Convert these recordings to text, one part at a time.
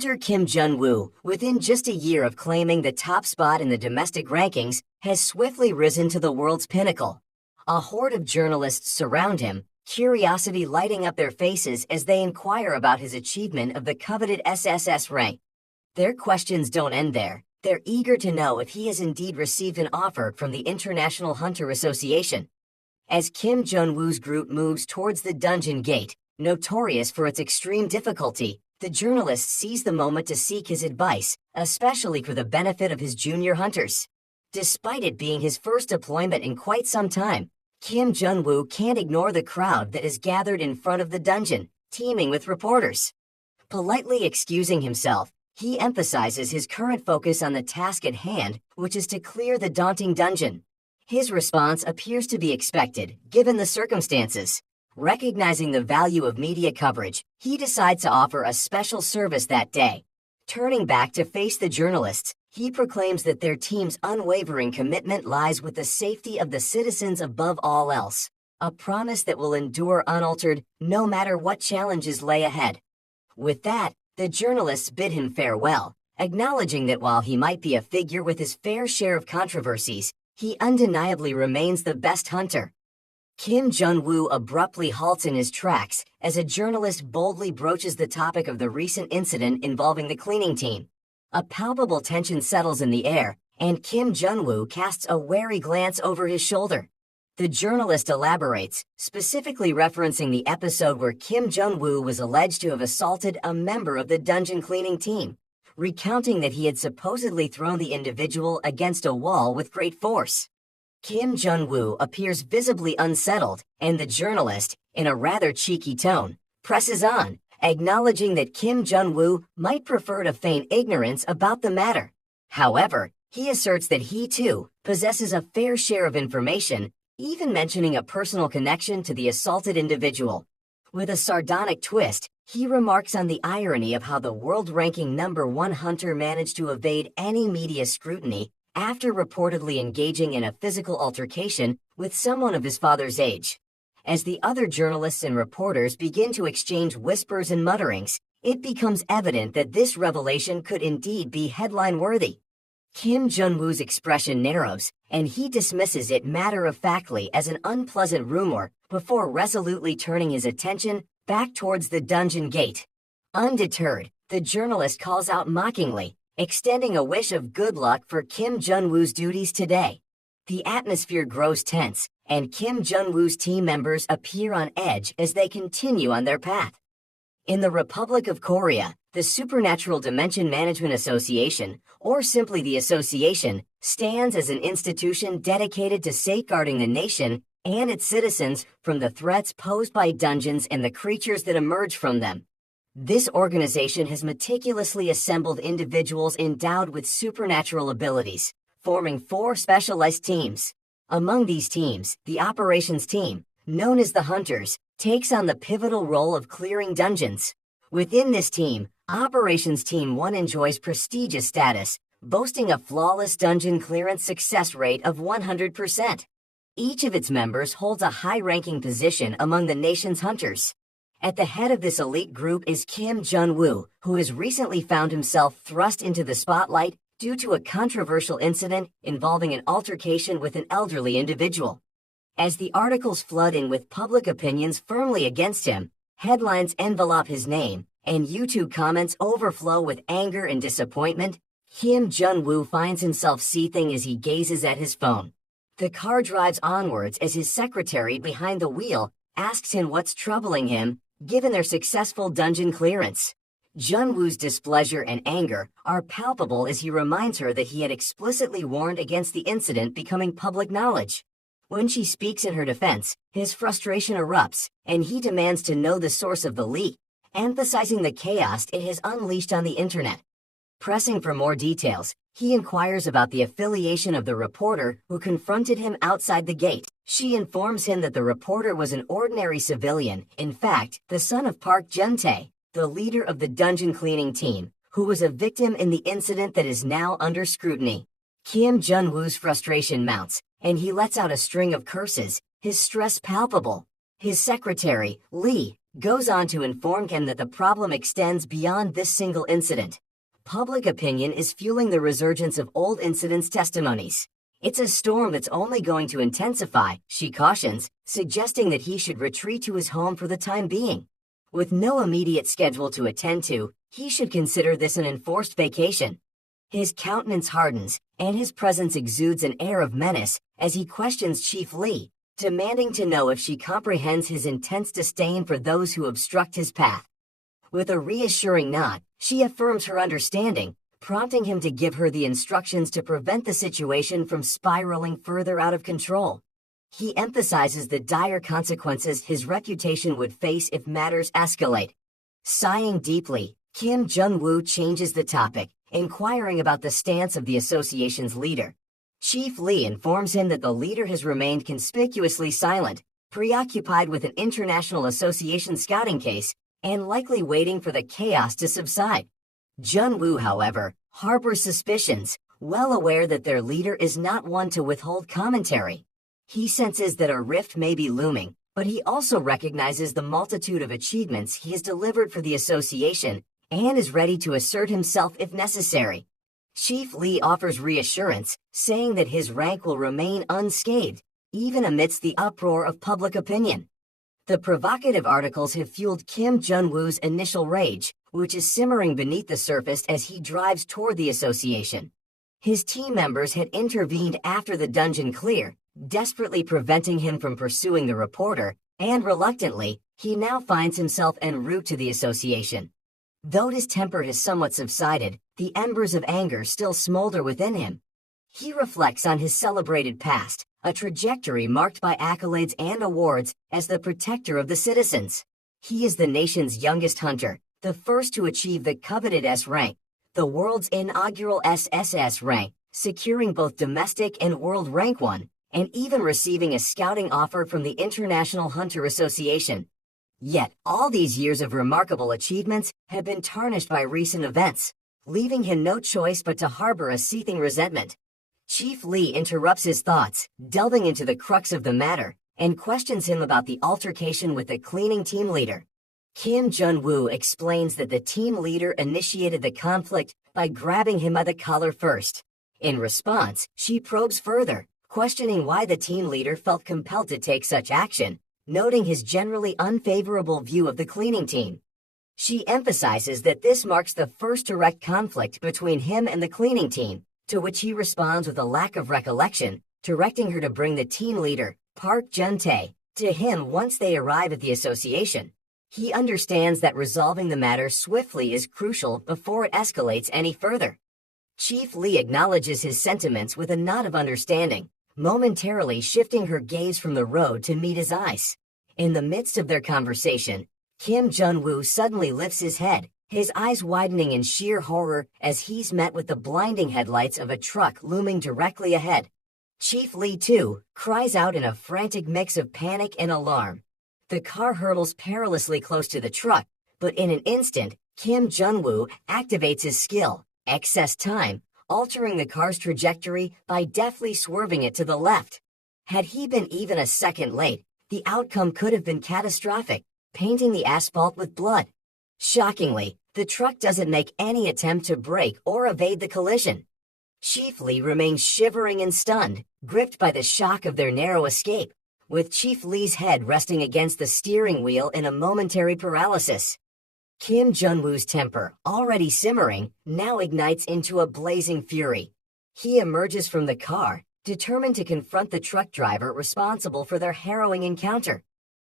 Hunter Kim Jun Wu, within just a year of claiming the top spot in the domestic rankings, has swiftly risen to the world's pinnacle. A horde of journalists surround him, curiosity lighting up their faces as they inquire about his achievement of the coveted SSS rank. Their questions don't end there. They're eager to know if he has indeed received an offer from the International Hunter Association. As Kim Jun Woo's group moves towards the dungeon gate, notorious for its extreme difficulty, the journalist sees the moment to seek his advice, especially for the benefit of his junior hunters. Despite it being his first deployment in quite some time, Kim Jun Wu can't ignore the crowd that is gathered in front of the dungeon, teeming with reporters. Politely excusing himself, he emphasizes his current focus on the task at hand, which is to clear the daunting dungeon. His response appears to be expected, given the circumstances. Recognizing the value of media coverage, he decides to offer a special service that day. Turning back to face the journalists, he proclaims that their team's unwavering commitment lies with the safety of the citizens above all else, a promise that will endure unaltered no matter what challenges lay ahead. With that, the journalists bid him farewell, acknowledging that while he might be a figure with his fair share of controversies, he undeniably remains the best hunter. Kim Jun Wu abruptly halts in his tracks as a journalist boldly broaches the topic of the recent incident involving the cleaning team. A palpable tension settles in the air, and Kim Jun Wu casts a wary glance over his shoulder. The journalist elaborates, specifically referencing the episode where Kim Jun Wu was alleged to have assaulted a member of the dungeon cleaning team, recounting that he had supposedly thrown the individual against a wall with great force. Kim Jun Wu appears visibly unsettled, and the journalist, in a rather cheeky tone, presses on, acknowledging that Kim Jun Wu might prefer to feign ignorance about the matter. However, he asserts that he too possesses a fair share of information, even mentioning a personal connection to the assaulted individual. With a sardonic twist, he remarks on the irony of how the world-ranking #1 hunter managed to evade any media scrutiny after reportedly engaging in a physical altercation with someone of his father's age. As the other journalists and reporters begin to exchange whispers and mutterings, it becomes evident that this revelation could indeed be headline-worthy. Kim Jun Woo's expression narrows, and he dismisses it matter-of-factly as an unpleasant rumor before resolutely turning his attention back towards the dungeon gate. Undeterred, the journalist calls out mockingly, extending a wish of good luck for Kim Jun Woo's duties today. The atmosphere grows tense, and Kim Jun Woo's team members appear on edge as they continue on their path. In the Republic of Korea, the Supernatural Dimension Management Association, or simply the Association, stands as an institution dedicated to safeguarding the nation and its citizens from the threats posed by dungeons and the creatures that emerge from them. This organization has meticulously assembled individuals endowed with supernatural abilities, forming 4 specialized teams. Among these teams, the Operations Team, known as the Hunters, takes on the pivotal role of clearing dungeons. Within this team, Operations Team 1 enjoys prestigious status, boasting a flawless dungeon clearance success rate of 100%. Each of its members holds a high-ranking position among the nation's hunters. At the head of this elite group is Kim Jun Wu, who has recently found himself thrust into the spotlight due to a controversial incident involving an altercation with an elderly individual. As the articles flood in with public opinions firmly against him, headlines envelop his name, and YouTube comments overflow with anger and disappointment, Kim Jun Wu finds himself seething as he gazes at his phone. The car drives onwards as his secretary behind the wheel asks him what's troubling him, given their successful dungeon clearance. Jun Woo's displeasure and anger are palpable as he reminds her that he had explicitly warned against the incident becoming public knowledge. When she speaks in her defense, his frustration erupts, and he demands to know the source of the leak, emphasizing the chaos it has unleashed on the internet. Pressing for more details, he inquires about the affiliation of the reporter who confronted him outside the gate. She informs him that the reporter was an ordinary civilian, in fact, the son of Park Jun-tae, the leader of the dungeon cleaning team, who was a victim in the incident that is now under scrutiny. Kim Jun Woo's frustration mounts, and he lets out a string of curses, his stress palpable. His secretary, Lee, goes on to inform him that the problem extends beyond this single incident. Public opinion is fueling the resurgence of old incidents' testimonies. It's a storm that's only going to intensify, she cautions, suggesting that he should retreat to his home for the time being. With no immediate schedule to attend to, he should consider this an enforced vacation. His countenance hardens, and his presence exudes an air of menace as he questions Chief Lee, demanding to know if she comprehends his intense disdain for those who obstruct his path. With a reassuring nod, she affirms her understanding, prompting him to give her the instructions to prevent the situation from spiraling further out of control. He emphasizes the dire consequences his reputation would face if matters escalate. Sighing deeply, Kim Jun Wu changes the topic, inquiring about the stance of the association's leader. Chief Lee informs him that the leader has remained conspicuously silent, preoccupied with an international association scouting case, and likely waiting for the chaos to subside. Jun-Woo, however, harbors suspicions, well aware that their leader is not one to withhold commentary. He senses that a rift may be looming, but he also recognizes the multitude of achievements he has delivered for the association and is ready to assert himself if necessary. Chief Lee offers reassurance, saying that his rank will remain unscathed, even amidst the uproar of public opinion. The provocative articles have fueled Kim Jun-Woo's initial rage, which is simmering beneath the surface as he drives toward the association. His team members had intervened after the dungeon clear, desperately preventing him from pursuing the reporter, and reluctantly, he now finds himself en route to the association. Though his temper has somewhat subsided, the embers of anger still smolder within him. He reflects on his celebrated past, a trajectory marked by accolades and awards as the protector of the citizens. He is the nation's youngest hunter, the first to achieve the coveted S rank, the world's inaugural SSS rank, securing both domestic and world rank 1, and even receiving a scouting offer from the International Hunter Association. Yet, all these years of remarkable achievements have been tarnished by recent events, leaving him no choice but to harbor a seething resentment. Chief Lee interrupts his thoughts, delving into the crux of the matter, and questions him about the altercation with the cleaning team leader. Kim Jun Wu explains that the team leader initiated the conflict by grabbing him by the collar first. In response, she probes further, questioning why the team leader felt compelled to take such action, noting his generally unfavorable view of the cleaning team. She emphasizes that this marks the first direct conflict between him and the cleaning team, to which he responds with a lack of recollection, directing her to bring the team leader, Park Jun-tae, to him once they arrive at the association. He understands that resolving the matter swiftly is crucial before it escalates any further. Chief Lee acknowledges his sentiments with a nod of understanding, momentarily shifting her gaze from the road to meet his eyes. In the midst of their conversation, Kim Jun Wu suddenly lifts his head, his eyes widening in sheer horror as he's met with the blinding headlights of a truck looming directly ahead. Chief Lee, too, cries out in a frantic mix of panic and alarm. The car hurtles perilously close to the truck, but in an instant, Kim Jun Wu activates his skill, excess time, altering the car's trajectory by deftly swerving it to the left. Had he been even a second late, the outcome could have been catastrophic, painting the asphalt with blood. Shockingly, the truck doesn't make any attempt to brake or evade the collision. Chief Lee remains shivering and stunned, gripped by the shock of their narrow escape, with Chief Lee's head resting against the steering wheel in a momentary paralysis. Kim Jun-Woo's temper, already simmering, now ignites into a blazing fury. He emerges from the car, determined to confront the truck driver responsible for their harrowing encounter.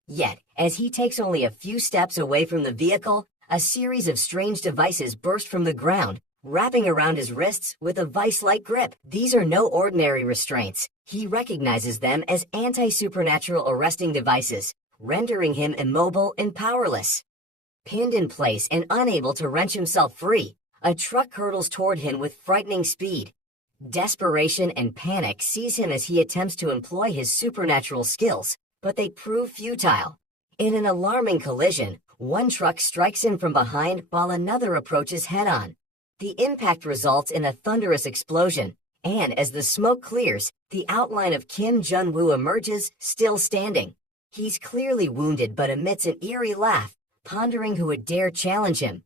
Yet, as he takes only a few steps away from the vehicle, a series of strange devices burst from the ground, wrapping around his wrists with a vice-like grip. These are no ordinary restraints. He recognizes them as anti-supernatural arresting devices, rendering him immobile and powerless. Pinned in place and unable to wrench himself free, a truck hurtles toward him with frightening speed. Desperation and panic seize him as he attempts to employ his supernatural skills, but they prove futile. In an alarming collision, one truck strikes him from behind while another approaches head-on. The impact results in a thunderous explosion, and as the smoke clears, the outline of Kim Jun Wu emerges, still standing. He's clearly wounded but emits an eerie laugh, pondering who would dare challenge him.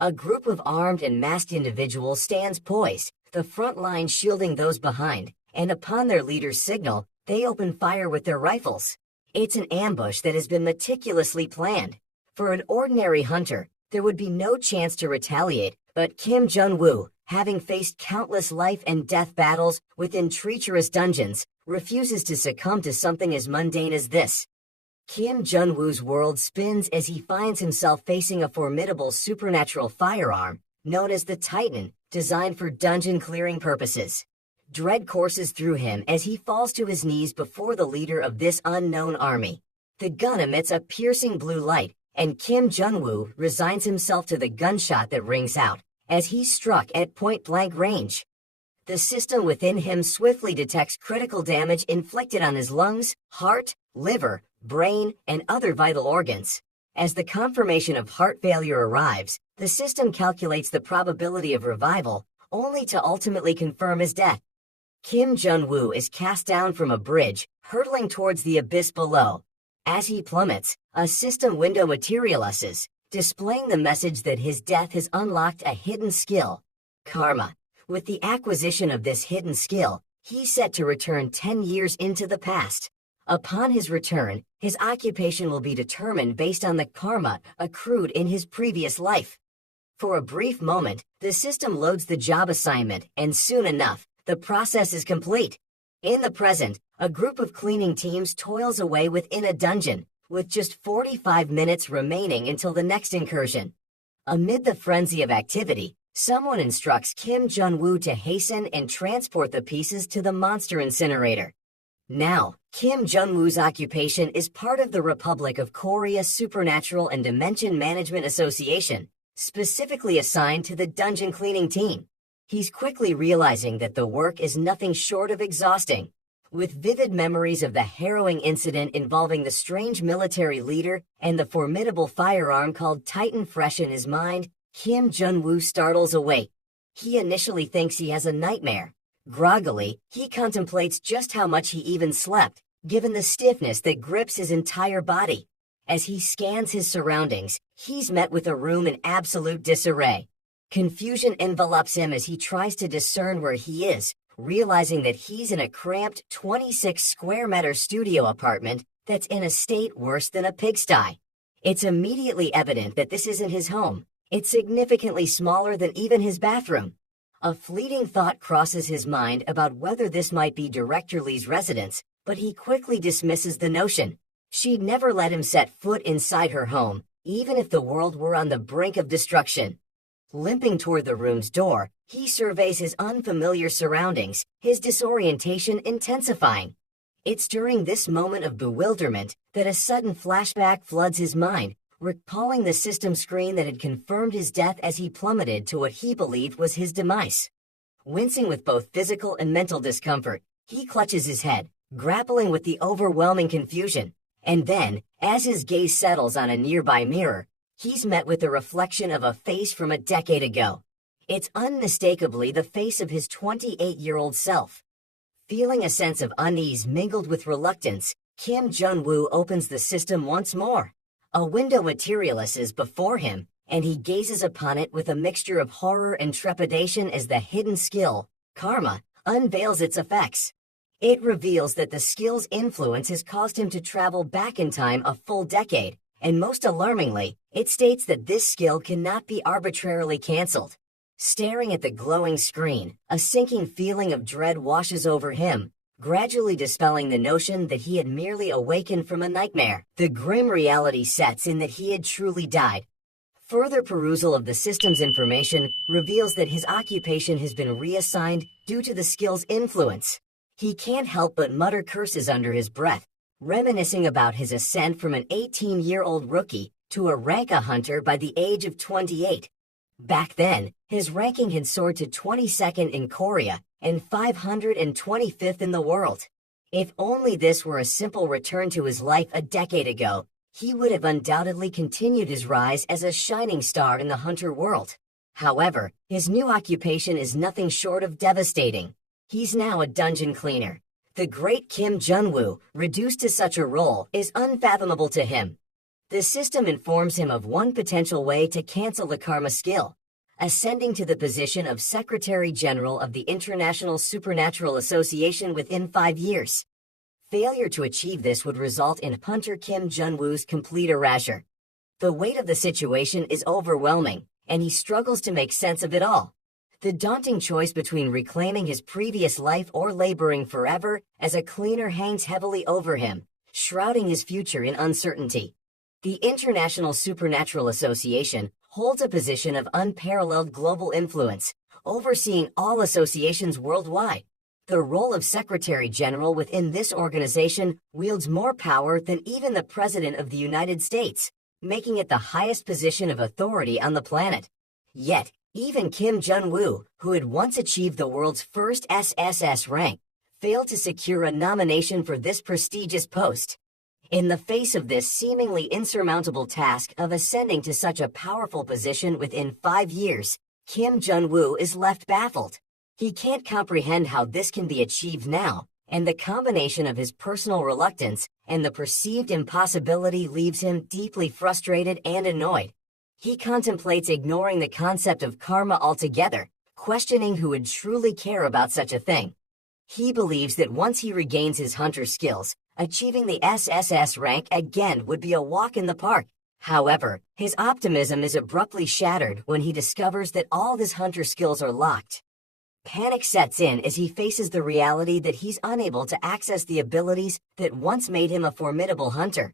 A group of armed and masked individuals stands poised, the front line shielding those behind, and upon their leader's signal, they open fire with their rifles. It's an ambush that has been meticulously planned. For an ordinary hunter, there would be no chance to retaliate, but Kim Jun Wu, having faced countless life and death battles within treacherous dungeons, refuses to succumb to something as mundane as this. Kim Jun Woo's world spins as he finds himself facing a formidable supernatural firearm, known as the Titan, designed for dungeon clearing purposes. Dread courses through him as he falls to his knees before the leader of this unknown army. The gun emits a piercing blue light, and Kim Jun Wu resigns himself to the gunshot that rings out, as he's struck at point-blank range. The system within him swiftly detects critical damage inflicted on his lungs, heart, liver, brain, and other vital organs. As the confirmation of heart failure arrives, the system calculates the probability of revival, only to ultimately confirm his death. Kim Jun Wu is cast down from a bridge, hurtling towards the abyss below. As he plummets, a system window materializes, displaying the message that his death has unlocked a hidden skill, karma. With the acquisition of this hidden skill, he's set to return 10 years into the past. Upon his return, his occupation will be determined based on the karma accrued in his previous life. For a brief moment, the system loads the job assignment, and soon enough, the process is complete. In the present, a group of cleaning teams toils away within a dungeon, with just 45 minutes remaining until the next incursion. Amid the frenzy of activity, someone instructs Kim Jun Wu to hasten and transport the pieces to the monster incinerator. Now, Kim Jun Woo's occupation is part of the Republic of Korea Supernatural and Dimension Management Association, specifically assigned to the dungeon cleaning team. He's quickly realizing that the work is nothing short of exhausting. With vivid memories of the harrowing incident involving the strange military leader and the formidable firearm called Titan fresh in his mind, Kim Jun Wu startles awake. He initially thinks he has a nightmare. Groggily, he contemplates just how much he even slept, given the stiffness that grips his entire body. As he scans his surroundings, he's met with a room in absolute disarray. Confusion envelops him as he tries to discern where he is, realizing that he's in a cramped 26-square-meter studio apartment that's in a state worse than a pigsty. It's immediately evident that this isn't his home. It's significantly smaller than even his bathroom. A fleeting thought crosses his mind about whether this might be Director Lee's residence, but he quickly dismisses the notion. She'd never let him set foot inside her home, even if the world were on the brink of destruction. Limping toward the room's door, he surveys his unfamiliar surroundings, his disorientation intensifying. It's during this moment of bewilderment that a sudden flashback floods his mind, recalling the system screen that had confirmed his death as he plummeted to what he believed was his demise. Wincing with both physical and mental discomfort, he clutches his head, grappling with the overwhelming confusion. And then, as his gaze settles on a nearby mirror, he's met with the reflection of a face from a decade ago. It's unmistakably the face of his 28-year-old self. Feeling a sense of unease mingled with reluctance, Kim Jun Wu opens the system once more. A window materializes before him, and he gazes upon it with a mixture of horror and trepidation as the hidden skill, karma, unveils its effects. It reveals that the skill's influence has caused him to travel back in time a full decade, and most alarmingly, it states that this skill cannot be arbitrarily canceled. Staring at the glowing screen, a sinking feeling of dread washes over him, gradually dispelling the notion that he had merely awakened from a nightmare. The grim reality sets in that he had truly died. Further perusal of the system's information reveals that his occupation has been reassigned due to the skill's influence. He can't help but mutter curses under his breath, reminiscing about his ascent from an 18-year-old rookie to a rank-a hunter by the age of 28. Back then, his ranking had soared to 22nd in Korea and 525th in the world. If only this were a simple return to his life a decade ago, he would have undoubtedly continued his rise as a shining star in the hunter world. However, his new occupation is nothing short of devastating. He's now a dungeon cleaner. The great Kim Jun Wu, reduced to such a role, is unfathomable to him. The system informs him of one potential way to cancel the karma skill, ascending to the position of Secretary General of the International Supernatural Association within 5 years. Failure to achieve this would result in Hunter Kim Jun Woo's complete erasure. The weight of the situation is overwhelming, and he struggles to make sense of it all. The daunting choice between reclaiming his previous life or laboring forever as a cleaner hangs heavily over him, shrouding his future in uncertainty. The International Supernatural Association holds a position of unparalleled global influence, overseeing all associations worldwide. The role of Secretary General within this organization wields more power than even the President of the United States, making it the highest position of authority on the planet. Yet, even Kim Jun Wu, who had once achieved the world's first SSS rank, failed to secure a nomination for this prestigious post. In the face of this seemingly insurmountable task of ascending to such a powerful position within 5 years, Kim Jun Wu is left baffled. He can't comprehend how this can be achieved now, and the combination of his personal reluctance and the perceived impossibility leaves him deeply frustrated and annoyed. He contemplates ignoring the concept of karma altogether, questioning who would truly care about such a thing. He believes that once he regains his hunter skills, achieving the SSS rank again would be a walk in the park. However, his optimism is abruptly shattered when he discovers that all his hunter skills are locked. Panic sets in as he faces the reality that he's unable to access the abilities that once made him a formidable hunter.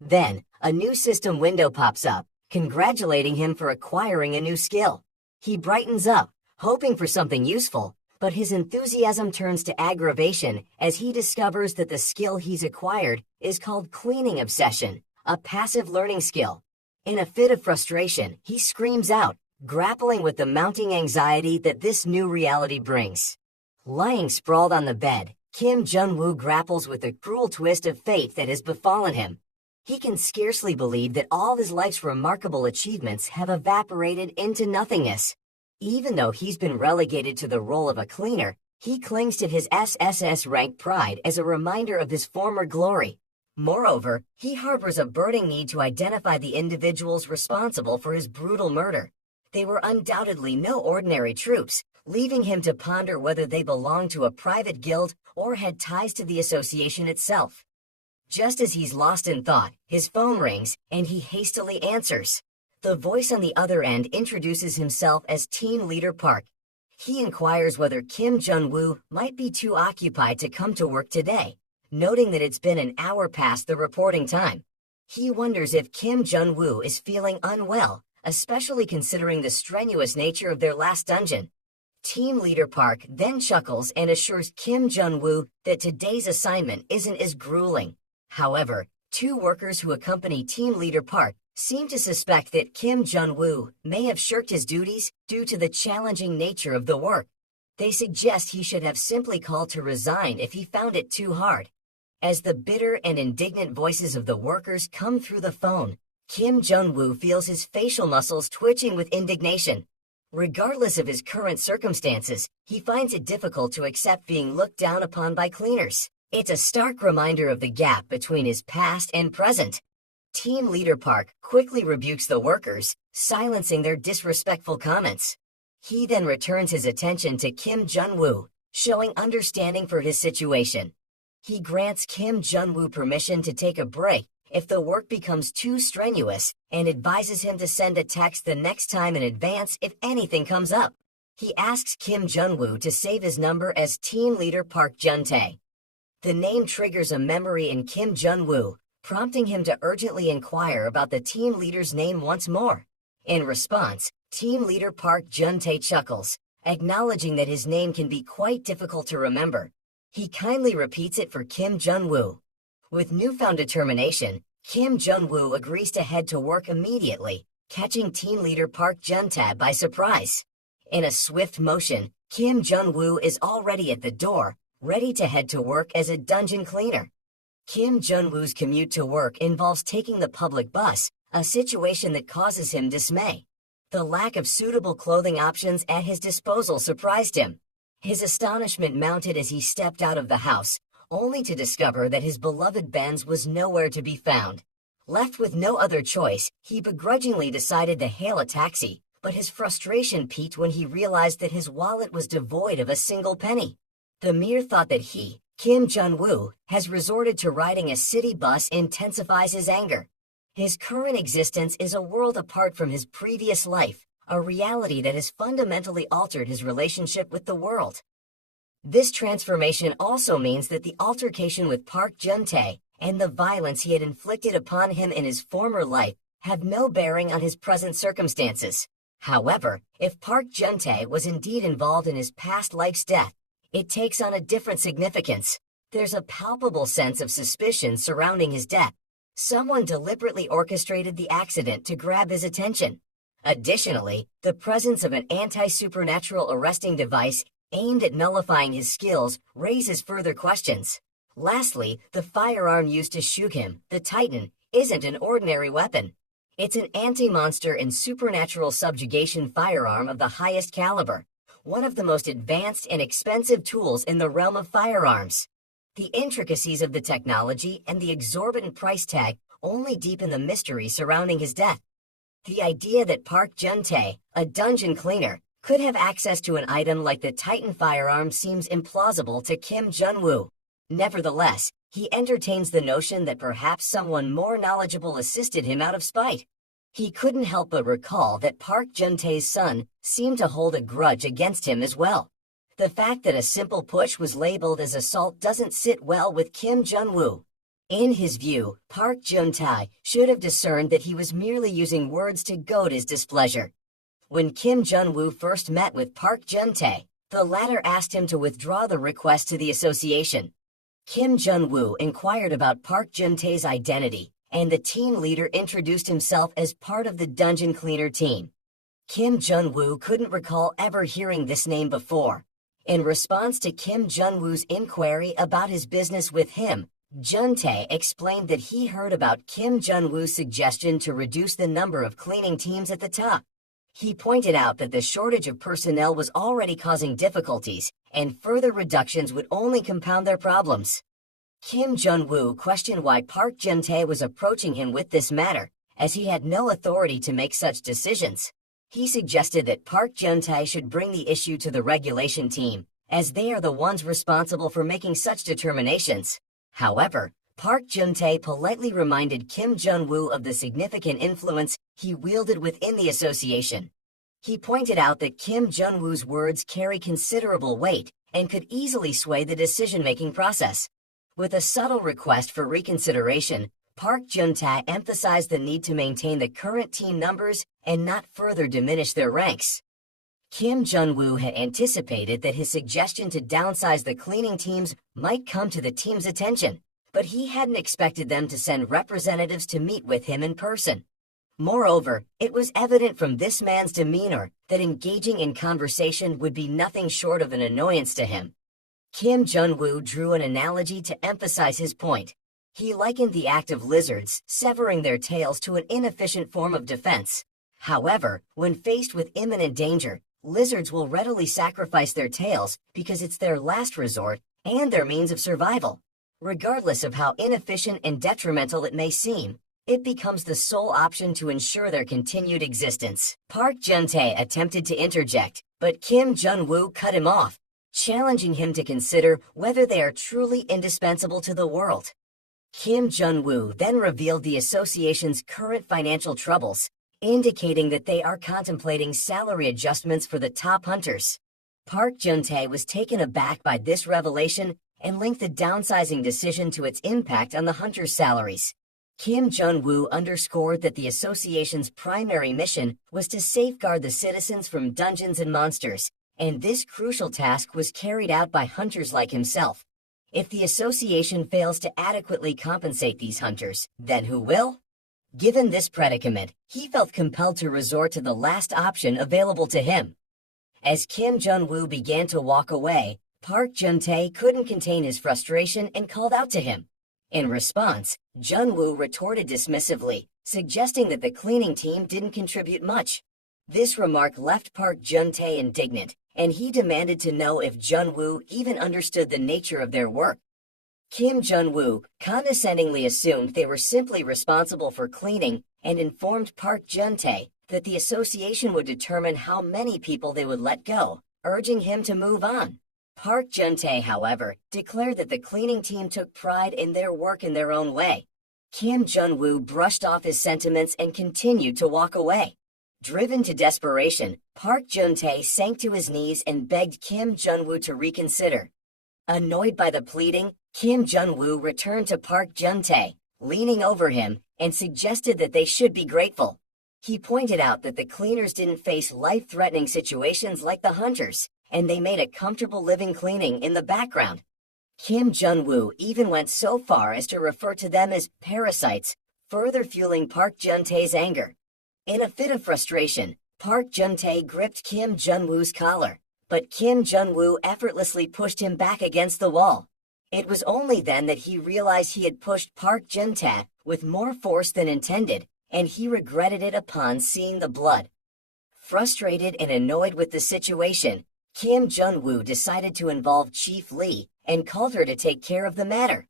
Then, a new system window pops up, congratulating him for acquiring a new skill. He brightens up, hoping for something useful, but his enthusiasm turns to aggravation as he discovers that the skill he's acquired is called Cleaning Obsession, a passive learning skill. In a fit of frustration, he screams out, grappling with the mounting anxiety that this new reality brings. Lying sprawled on the bed, Kim Jun Wu grapples with the cruel twist of fate that has befallen him. He can scarcely believe that all his life's remarkable achievements have evaporated into nothingness. Even though he's been relegated to the role of a cleaner, he clings to his SSS rank pride as a reminder of his former glory. Moreover, he harbors a burning need to identify the individuals responsible for his brutal murder. They were undoubtedly no ordinary troops, leaving him to ponder whether they belonged to a private guild or had ties to the association itself. Just as he's lost in thought, his phone rings, and he hastily answers. The voice on the other end introduces himself as Team Leader Park. He inquires whether Kim Jun Wu might be too occupied to come to work today, noting that it's been an hour past the reporting time. He wonders if Kim Jun Wu is feeling unwell, especially considering the strenuous nature of their last dungeon. Team Leader Park then chuckles and assures Kim Jun Wu that today's assignment isn't as grueling. However, 2 workers who accompany Team Leader Park seem to suspect that Kim Jun Wu may have shirked his duties due to the challenging nature of the work. They suggest he should have simply called to resign if he found it too hard. As the bitter and indignant voices of the workers come through the phone, Kim Jun Wu feels his facial muscles twitching with indignation. Regardless of his current circumstances, he finds it difficult to accept being looked down upon by cleaners. It's a stark reminder of the gap between his past and present. Team Leader Park quickly rebukes the workers, silencing their disrespectful comments. He then returns his attention to Kim Jun Wu, showing understanding for his situation. He grants Kim Jun Wu permission to take a break if the work becomes too strenuous, and advises him to send a text the next time in advance if anything comes up. He asks Kim Jun Wu to save his number as Team Leader Park Jun-tae. The name triggers a memory in Kim Jun Wu, prompting him to urgently inquire about the team leader's name once more. In response, Team Leader Park Jun-tae chuckles, acknowledging that his name can be quite difficult to remember. He kindly repeats it for Kim Jun Wu. With newfound determination, Kim Jun Wu agrees to head to work immediately, catching Team Leader Park Jun-tae by surprise. In a swift motion, Kim Jun Wu is already at the door, ready to head to work as a dungeon cleaner. Kim Jun Woo's commute to work involves taking the public bus, a situation that causes him dismay. The lack of suitable clothing options at his disposal surprised him. His astonishment mounted as he stepped out of the house, only to discover that his beloved Benz was nowhere to be found. Left with no other choice, he begrudgingly decided to hail a taxi, but his frustration peaked when he realized that his wallet was devoid of a single penny. The mere thought that he, Kim Jun Wu, has resorted to riding a city bus intensifies his anger. His current existence is a world apart from his previous life, a reality that has fundamentally altered his relationship with the world. This transformation also means that the altercation with Park Jun-tae and the violence he had inflicted upon him in his former life have no bearing on his present circumstances. However, if Park Jun-tae was indeed involved in his past life's death, it takes on a different significance. There's a palpable sense of suspicion surrounding his death. Someone deliberately orchestrated the accident to grab his attention. Additionally, the presence of an anti-supernatural arresting device aimed at nullifying his skills raises further questions. Lastly, the firearm used to shoot him, the Titan, isn't an ordinary weapon. It's an anti-monster and supernatural subjugation firearm of the highest caliber, one of the most advanced and expensive tools in the realm of firearms. The intricacies of the technology and the exorbitant price tag only deepen the mystery surrounding his death. The idea that Park Jun-tae, a dungeon cleaner, could have access to an item like the Titan firearm seems implausible to Kim Jun Wu. Nevertheless, he entertains the notion that perhaps someone more knowledgeable assisted him out of spite. He couldn't help but recall that Park Jun-tae's son seemed to hold a grudge against him as well. The fact that a simple push was labeled as assault doesn't sit well with Kim Jun Wu. In his view, Park Jun-tae should have discerned that he was merely using words to goad his displeasure. When Kim Jun Wu first met with Park Jun-tae, the latter asked him to withdraw the request to the association. Kim Jun Wu inquired about Park Jun-tae's identity, and the team leader introduced himself as part of the dungeon cleaner team. Kim Jun Wu couldn't recall ever hearing this name before. In response to Kim Jun Woo's inquiry about his business with him, Jun-tae explained that he heard about Kim Jun Woo's suggestion to reduce the number of cleaning teams at the top. He pointed out that the shortage of personnel was already causing difficulties, and further reductions would only compound their problems. Kim Jun Wu questioned why Park Jun-tae was approaching him with this matter, as he had no authority to make such decisions. He suggested that Park Jun-tae should bring the issue to the regulation team, as they are the ones responsible for making such determinations. However, Park Jun-tae politely reminded Kim Jun Wu of the significant influence he wielded within the association. He pointed out that Kim Jun Woo's words carry considerable weight and could easily sway the decision-making process. With a subtle request for reconsideration, Park Jun-tae emphasized the need to maintain the current team numbers and not further diminish their ranks. Kim Jun Wu had anticipated that his suggestion to downsize the cleaning teams might come to the team's attention, but he hadn't expected them to send representatives to meet with him in person. Moreover, it was evident from this man's demeanor that engaging in conversation would be nothing short of an annoyance to him. Kim Jun Wu drew an analogy to emphasize his point. He likened the act of lizards severing their tails to an inefficient form of defense. However, when faced with imminent danger, lizards will readily sacrifice their tails because it's their last resort and their means of survival. Regardless of how inefficient and detrimental it may seem, it becomes the sole option to ensure their continued existence. Park Jun-tae attempted to interject, but Kim Jun Wu cut him off, challenging him to consider whether they are truly indispensable to the world. Kim Jun Wu then revealed the association's current financial troubles, indicating that they are contemplating salary adjustments for the top hunters. Park Jun-tae was taken aback by this revelation and linked the downsizing decision to its impact on the hunters' salaries. Kim Jun Wu underscored that the association's primary mission was to safeguard the citizens from dungeons and monsters, and this crucial task was carried out by hunters like himself. If the association fails to adequately compensate these hunters, then who will? Given this predicament, he felt compelled to resort to the last option available to him. As Kim Jun Wu began to walk away, Park Jun-tae couldn't contain his frustration and called out to him. In response, Jun Wu retorted dismissively, suggesting that the cleaning team didn't contribute much. This remark left Park Jun-tae indignant, and he demanded to know if Jun Wu even understood the nature of their work. Kim Jun Wu condescendingly assumed they were simply responsible for cleaning and informed Park Jun-tae that the association would determine how many people they would let go, urging him to move on. Park Jun-tae, however, declared that the cleaning team took pride in their work in their own way. Kim Jun Wu brushed off his sentiments and continued to walk away. Driven to desperation, Park Jun-tae sank to his knees and begged Kim Jun Wu to reconsider. Annoyed by the pleading, Kim Jun Wu returned to Park Jun-tae, leaning over him, and suggested that they should be grateful. He pointed out that the cleaners didn't face life-threatening situations like the hunters, and they made a comfortable living cleaning in the background. Kim Jun Wu even went so far as to refer to them as parasites, further fueling Park Jun-tae's anger. In a fit of frustration, Park Jun-tae gripped Kim Jun Woo's collar, but Kim Jun Wu effortlessly pushed him back against the wall. It was only then that he realized he had pushed Park Jun-tae with more force than intended, and he regretted it upon seeing the blood. Frustrated and annoyed with the situation, Kim Jun Wu decided to involve Chief Lee and called her to take care of the matter.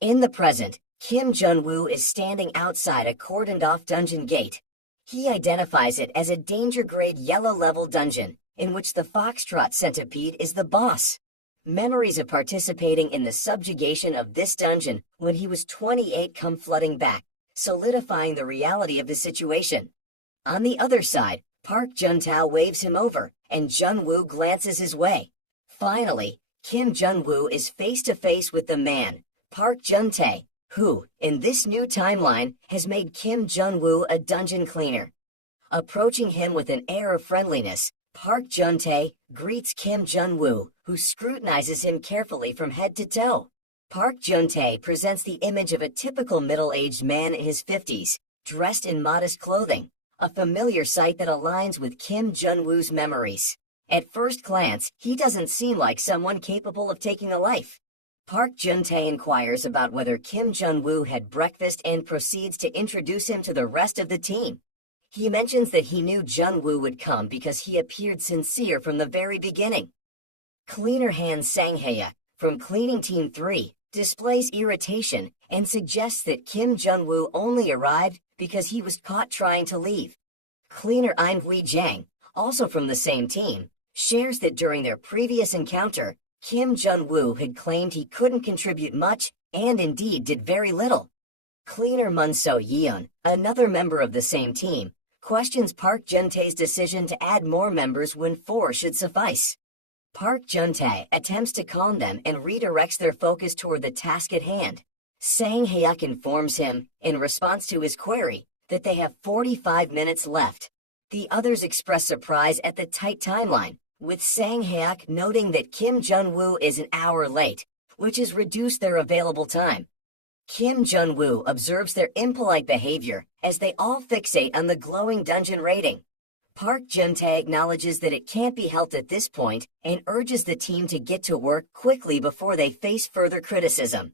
In the present, Kim Jun Wu is standing outside a cordoned-off dungeon gate. He identifies it as a danger-grade yellow-level dungeon, in which the Foxtrot Centipede is the boss. Memories of participating in the subjugation of this dungeon when he was 28 come flooding back, solidifying the reality of the situation. On the other side, Park Jun-tae waves him over, and Jun Woo glances his way. Finally, Kim Jun Woo is face-to-face with the man, Park Jun-tae, who, in this new timeline, has made Kim Jun Woo a dungeon cleaner. Approaching him with an air of friendliness, Park Jun-tae greets Kim Jun Woo, who scrutinizes him carefully from head to toe. Park Jun-tae presents the image of a typical middle-aged man in his 50s, dressed in modest clothing, a familiar sight that aligns with Kim Jun Woo's memories. At first glance, he doesn't seem like someone capable of taking a life. Park Jun-tae inquires about whether Kim Jun Woo had breakfast and proceeds to introduce him to the rest of the team. He mentions that he knew Jun Woo would come because he appeared sincere from the very beginning. Cleaner Hand Sang-hae, from Cleaning Team 3, displays irritation and suggests that Kim Jun Woo only arrived because he was caught trying to leave. Cleaner Im Hui-jang, also from the same team, shares that during their previous encounter, Kim Jun Woo had claimed he couldn't contribute much and indeed did very little. Cleaner Mun So-yeon, another member of the same team, questions Park Jun-tae's decision to add more members when 4 should suffice. Park Jun-tae attempts to calm them and redirects their focus toward the task at hand. Sang-hae informs him, in response to his query, that they have 45 minutes left. The others express surprise at the tight timeline, with Sang-hae noting that Kim Jun Woo is an hour late, which has reduced their available time. Kim Jun Woo observes their impolite behavior as they all fixate on the glowing dungeon rating. Park Jun-tae acknowledges that it can't be helped at this point and urges the team to get to work quickly before they face further criticism.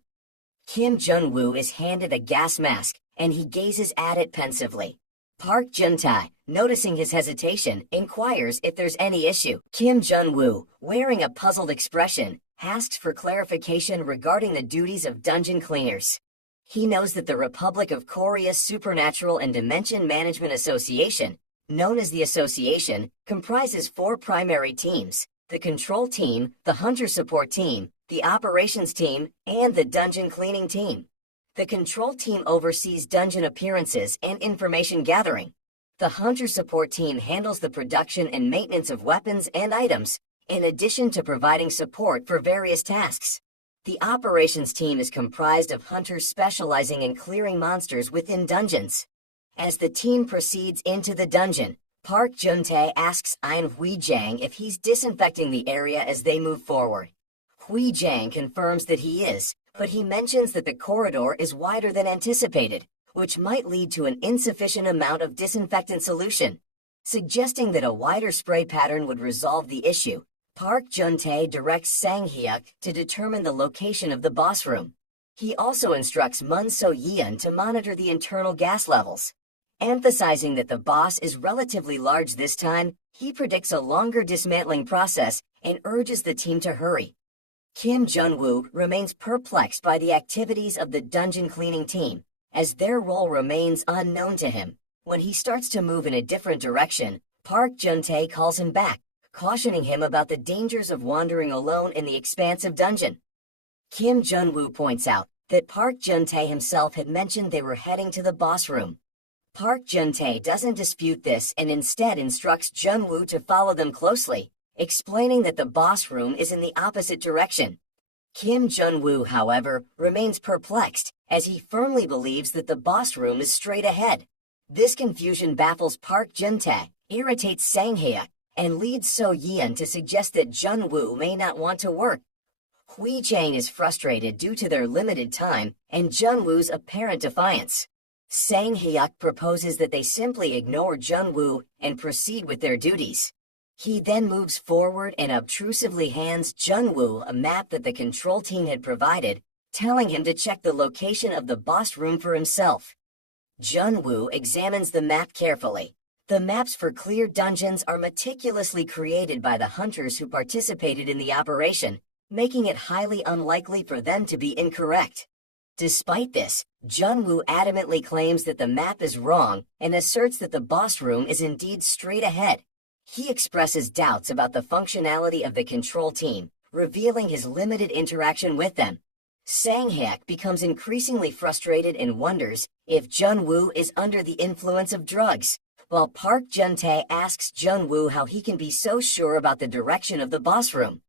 Kim Jun Woo is handed a gas mask, and he gazes at it pensively. Park Jun-tae, noticing his hesitation, inquires if there's any issue. Kim Jun Woo, wearing a puzzled expression, asks for clarification regarding the duties of dungeon cleaners. He knows that the Republic of Korea's Supernatural and Dimension Management Association, known as the Association, comprises 4 primary teams: the Control Team, the Hunter Support Team, the Operations Team, and the Dungeon Cleaning Team. The Control Team oversees dungeon appearances and information gathering. The Hunter Support Team handles the production and maintenance of weapons and items, in addition to providing support for various tasks. The Operations Team is comprised of hunters specializing in clearing monsters within dungeons. As the team proceeds into the dungeon, Park Jun-tae asks Im Hui-jang if he's disinfecting the area as they move forward. Hui-jang confirms that he is, but he mentions that the corridor is wider than anticipated, which might lead to an insufficient amount of disinfectant solution. Suggesting that a wider spray pattern would resolve the issue, Park Jun-tae directs Sang-hae to determine the location of the boss room. He also instructs Mun So-yeon to monitor the internal gas levels. Emphasizing that the boss is relatively large this time, he predicts a longer dismantling process and urges the team to hurry. Kim Jun Wu remains perplexed by the activities of the dungeon cleaning team, as their role remains unknown to him. When he starts to move in a different direction, Park Jun-tae calls him back, cautioning him about the dangers of wandering alone in the expansive dungeon. Kim Jun Wu points out that Park Jun-tae himself had mentioned they were heading to the boss room. Park Jun-tae doesn't dispute this and instead instructs Jun Woo to follow them closely, explaining that the boss room is in the opposite direction. Kim Jun Woo, however, remains perplexed, as he firmly believes that the boss room is straight ahead. This confusion baffles Park Jun-tae, irritates Sang Hyuk, and leads So Yeon to suggest that Jun Woo may not want to work. Hui Chang is frustrated due to their limited time and Jun Woo's apparent defiance. Sang Hyuk proposes that they simply ignore Jun Woo and proceed with their duties. He then moves forward and obtrusively hands Jun Woo a map that the control team had provided, telling him to check the location of the boss room for himself. Jun Woo examines the map carefully. The maps for cleared dungeons are meticulously created by the hunters who participated in the operation, making it highly unlikely for them to be incorrect. Despite this, Jun Woo adamantly claims that the map is wrong and asserts that the boss room is indeed straight ahead. He expresses doubts about the functionality of the control team, revealing his limited interaction with them. Sang Hyuk becomes increasingly frustrated and wonders if Jun Woo is under the influence of drugs, while Park Jun-tae asks Jun Woo how he can be so sure about the direction of the boss room.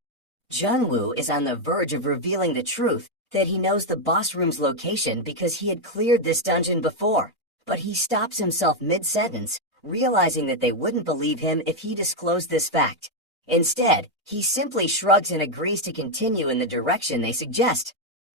Jun Woo is on the verge of revealing the truth that he knows the boss room's location because he had cleared this dungeon before, but he stops himself mid-sentence, realizing that they wouldn't believe him if he disclosed this fact. Instead, he simply shrugs and agrees to continue in the direction they suggest.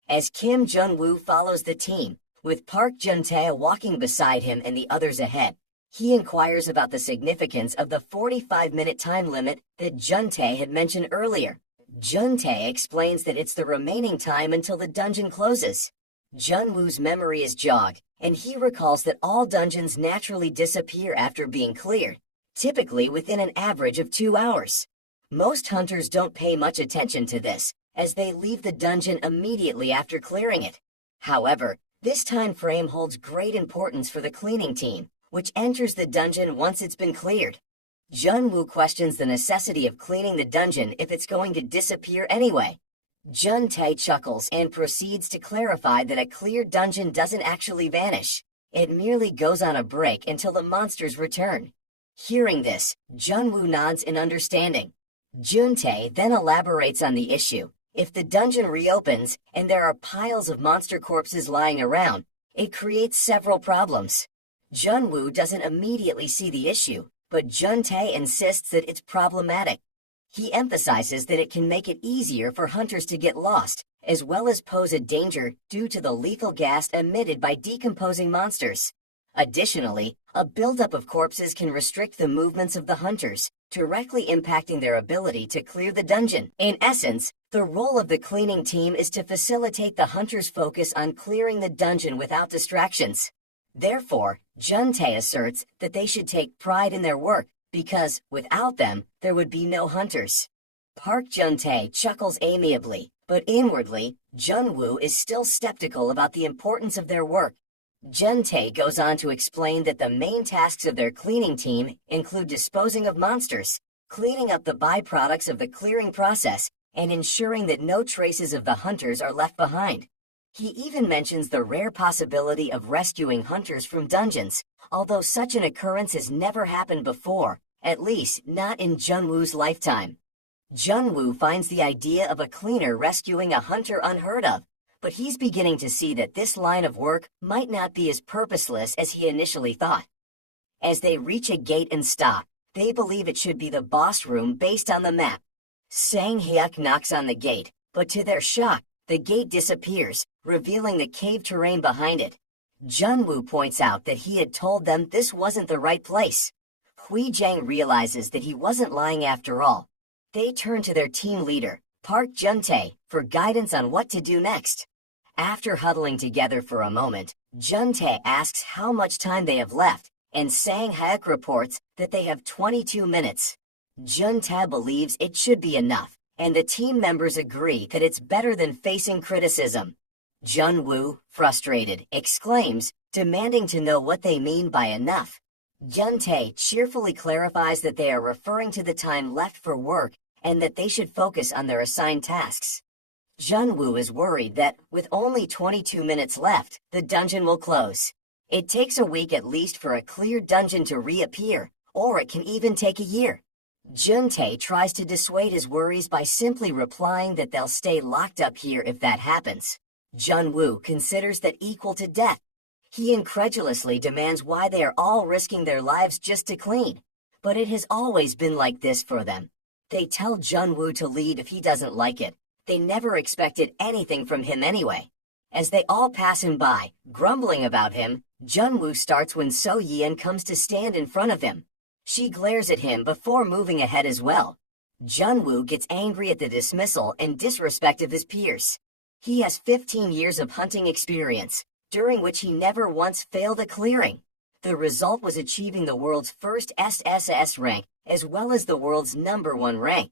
As Kim Jun Woo follows the team, with Park Jun-tae walking beside him and the others ahead, he inquires about the significance of the 45-minute time limit that Jun-tae had mentioned earlier. Jun-tae explains that it's the remaining time until the dungeon closes. Jun Woo's memory is jogged, and he recalls that all dungeons naturally disappear after being cleared, typically within an average of 2 hours. Most hunters don't pay much attention to this, as they leave the dungeon immediately after clearing it. However, this time frame holds great importance for the cleaning team, which enters the dungeon once it's been cleared. Jun Woo questions the necessity of cleaning the dungeon if it's going to disappear anyway. Jun-tae chuckles and proceeds to clarify that a cleared dungeon doesn't actually vanish. It merely goes on a break until the monsters return. Hearing this, Jun Woo nods in understanding. Jun-tae then elaborates on the issue. If the dungeon reopens and there are piles of monster corpses lying around, it creates several problems. Jun Woo doesn't immediately see the issue, but Jun-tae insists that it's problematic. He emphasizes that it can make it easier for hunters to get lost, as well as pose a danger due to the lethal gas emitted by decomposing monsters. Additionally, a buildup of corpses can restrict the movements of the hunters, directly impacting their ability to clear the dungeon. In essence, the role of the cleaning team is to facilitate the hunters' focus on clearing the dungeon without distractions. Therefore, Jun-tae asserts that they should take pride in their work, because, without them, there would be no hunters. Park Jun-tae chuckles amiably, but inwardly, Jun Woo is still skeptical about the importance of their work. Jun-tae goes on to explain that the main tasks of their cleaning team include disposing of monsters, cleaning up the byproducts of the clearing process, and ensuring that no traces of the hunters are left behind. He even mentions the rare possibility of rescuing hunters from dungeons, although such an occurrence has never happened before, at least not in Jun Woo's lifetime. Jun Woo finds the idea of a cleaner rescuing a hunter unheard of, but he's beginning to see that this line of work might not be as purposeless as he initially thought. As they reach a gate and stop, they believe it should be the boss room based on the map. Sang Hyuk knocks on the gate, but to their shock, the gate disappears, revealing the cave terrain behind it. Jun Woo points out that he had told them this wasn't the right place. Hui Jang realizes that he wasn't lying after all. They turn to their team leader, Park Jun-tae, for guidance on what to do next. After huddling together for a moment, Jun-tae asks how much time they have left, and Sang Hyuk reports that they have 22 minutes. Jun-tae believes it should be enough, and the team members agree that it's better than facing criticism. Jun-Woo, frustrated, exclaims, demanding to know what they mean by enough. Jun-tae cheerfully clarifies that they are referring to the time left for work and that they should focus on their assigned tasks. Jun-Woo is worried that, with only 22 minutes left, the dungeon will close. It takes a week at least for a clear dungeon to reappear, or it can even take a year. Jun-tae tries to dissuade his worries by simply replying that they'll stay locked up here if that happens. Jun-Woo considers that equal to death. He incredulously demands why they are all risking their lives just to clean. But it has always been like this for them. They tell Jun-Woo to leave if he doesn't like it. They never expected anything from him anyway. As they all pass him by, grumbling about him, Jun-Woo starts when So-yeon comes to stand in front of him. She glares at him before moving ahead as well. Jun-Woo gets angry at the dismissal and disrespect of his peers. He has 15 years of hunting experience, during which he never once failed a clearing. The result was achieving the world's first SSS rank, as well as the world's #1 rank.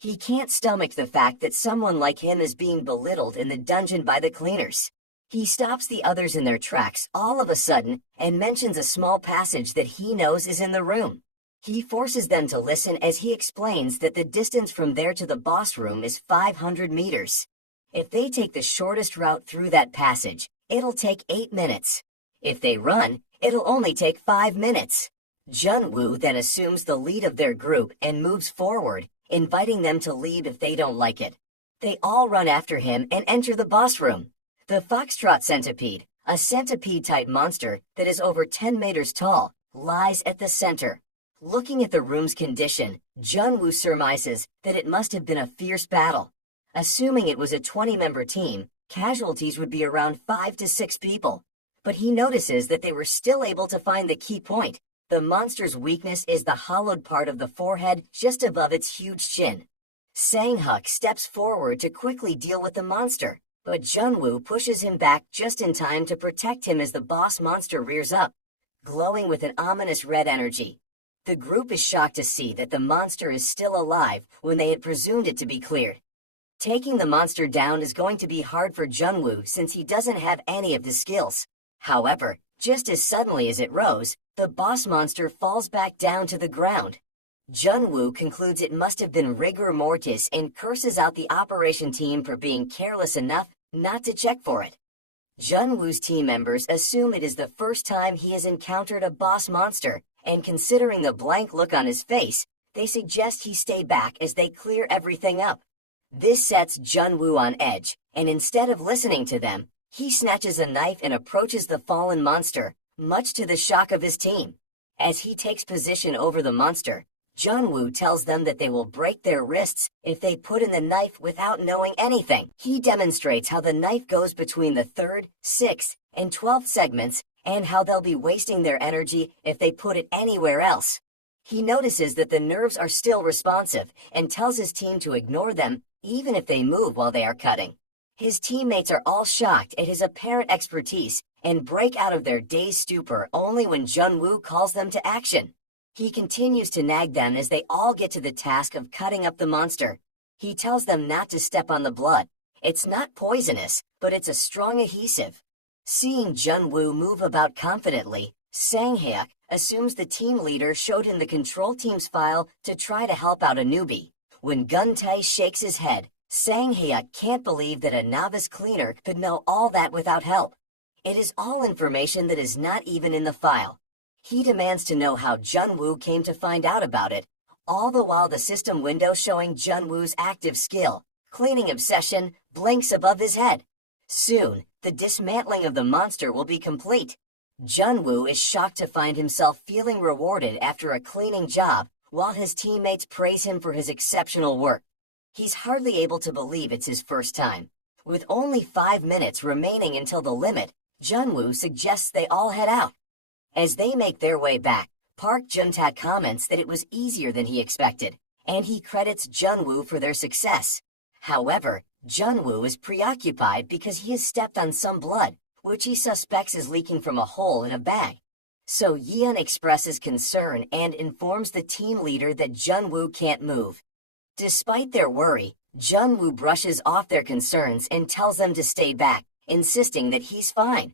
He can't stomach the fact that someone like him is being belittled in the dungeon by the cleaners. He stops the others in their tracks all of a sudden and mentions a small passage that he knows is in the room. He forces them to listen as he explains that the distance from there to the boss room is 500 meters. If they take the shortest route through that passage, it'll take 8 minutes. If they run, it'll only take 5 minutes. Jun-Woo then assumes the lead of their group and moves forward, inviting them to leave if they don't like it. They all run after him and enter the boss room. The Foxtrot Centipede, a centipede-type monster that is over 10 meters tall, lies at the center. Looking at the room's condition, Jun-Woo surmises that it must have been a fierce battle. Assuming it was a 20-member team, casualties would be around 5 to 6 people. But he notices that they were still able to find the key point. The monster's weakness is the hollowed part of the forehead just above its huge chin. Sang-Huk steps forward to quickly deal with the monster, but Jun-Woo pushes him back just in time to protect him as the boss monster rears up, glowing with an ominous red energy. The group is shocked to see that the monster is still alive when they had presumed it to be cleared. Taking the monster down is going to be hard for Jun-Woo since he doesn't have any of the skills. However, just as suddenly as it rose, the boss monster falls back down to the ground. Jun-Woo concludes it must have been rigor mortis and curses out the operation team for being careless enough not to check for it. Jun-Woo's team members assume it is the first time he has encountered a boss monster, and considering the blank look on his face, they suggest he stay back as they clear everything up. This sets Jun-Woo on edge, and instead of listening to them, he snatches a knife and approaches the fallen monster, much to the shock of his team. As he takes position over the monster, Jun-Woo tells them that they will break their wrists if they put in the knife without knowing anything. He demonstrates how the knife goes between the 3rd, 6th, and 12th segments, and how they'll be wasting their energy if they put it anywhere else. He notices that the nerves are still responsive and tells his team to ignore them even if they move while they are cutting. His teammates are all shocked at his apparent expertise and break out of their dazed stupor only when Jun-Woo calls them to action. He continues to nag them as they all get to the task of cutting up the monster. He tells them not to step on the blood. It's not poisonous, but it's a strong adhesive. Seeing Jun-Woo move about confidently, Sang-Hyuk assumes the team leader showed him the control team's file to try to help out a newbie. When Gun-tae shakes his head, Sang-Hyuk can't believe that a novice cleaner could know all that without help. It is all information that is not even in the file. He demands to know how Jun-Woo came to find out about it, all the while the system window showing Jun-Woo's active skill, cleaning obsession, blinks above his head. Soon, the dismantling of the monster will be complete. Jun-Woo is shocked to find himself feeling rewarded after a cleaning job, while his teammates praise him for his exceptional work. He's hardly able to believe it's his first time. With only 5 minutes remaining until the limit, Jun-Woo suggests they all head out. As they make their way back, Park Jun-tak comments that it was easier than he expected, and he credits Jun-Woo for their success. However, Jun-Woo is preoccupied because he has stepped on some blood, which he suspects is leaking from a hole in a bag. So Yeon expresses concern and informs the team leader that Jun-Woo can't move. Despite their worry, Jun-Woo brushes off their concerns and tells them to stay back, insisting that he's fine.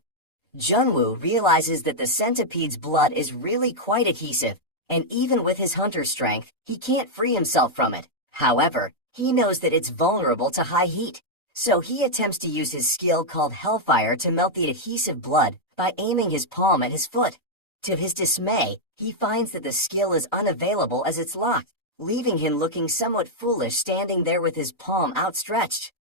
Jun-Woo realizes that the centipede's blood is really quite adhesive, and even with his hunter strength, he can't free himself from it. However, he knows that it's vulnerable to high heat, so he attempts to use his skill called Hellfire to melt the adhesive blood by aiming his palm at his foot. To his dismay, he finds that the skill is unavailable as it's locked, leaving him looking somewhat foolish standing there with his palm outstretched.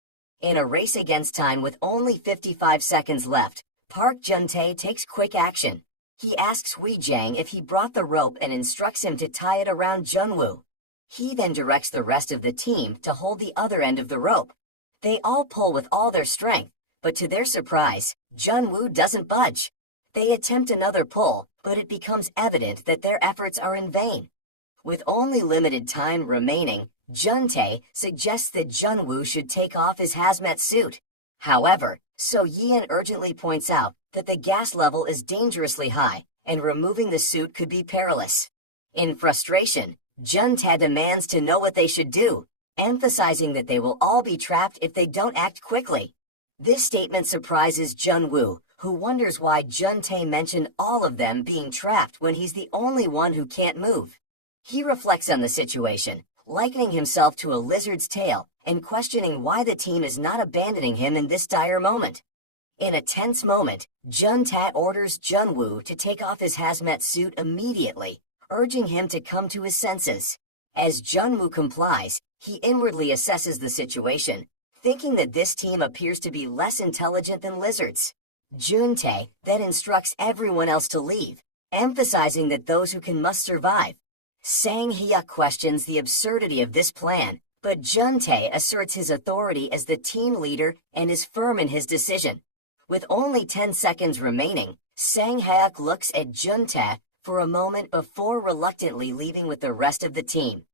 In a race against time with only 55 seconds left, Park Jun-tae takes quick action. He asks Hui Jang if he brought the rope and instructs him to tie it around Jun-Woo. He then directs the rest of the team to hold the other end of the rope. They all pull with all their strength, but to their surprise, Jun-Woo doesn't budge. They attempt another pull, but it becomes evident that their efforts are in vain. With only limited time remaining, Jun-tae suggests that Jun-Woo should take off his hazmat suit. However, So Yeon urgently points out that the gas level is dangerously high, and removing the suit could be perilous. In frustration, Jun-tae demands to know what they should do, emphasizing that they will all be trapped if they don't act quickly. This statement surprises Jun-Woo, who wonders why Jun-tae mentioned all of them being trapped when he's the only one who can't move. He reflects on the situation, likening himself to a lizard's tail, and questioning why the team is not abandoning him in this dire moment. In a tense moment, Jun-tae orders Jun-Woo to take off his hazmat suit immediately, urging him to come to his senses. As Jun-Woo complies, he inwardly assesses the situation, thinking that this team appears to be less intelligent than lizards. Jun-tae then instructs everyone else to leave, emphasizing that those who can must survive. Sang-hyuk questions the absurdity of this plan, but Jun-tae asserts his authority as the team leader and is firm in his decision. With only 10 seconds remaining, Sang-hyuk looks at Jun-tae for a moment before reluctantly leaving with the rest of the team.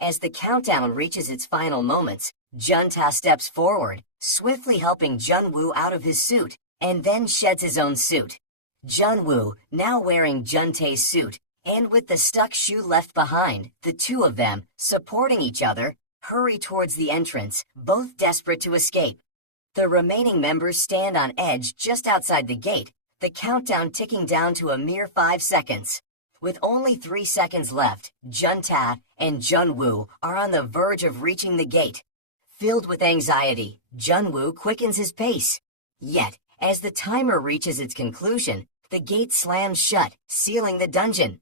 As the countdown reaches its final moments, Jun-tae steps forward, swiftly helping Jun-Woo out of his suit, and then sheds his own suit. Jun-Woo, now wearing Jun-tae's suit, and with the stuck shoe left behind, the two of them, supporting each other, hurry towards the entrance, both desperate to escape. The remaining members stand on edge just outside the gate, the countdown ticking down to a mere 5 seconds. With only 3 seconds left, Jun-tae and Jun-Woo are on the verge of reaching the gate. Filled with anxiety, Jun-Woo quickens his pace. Yet, as the timer reaches its conclusion, the gate slams shut, sealing the dungeon.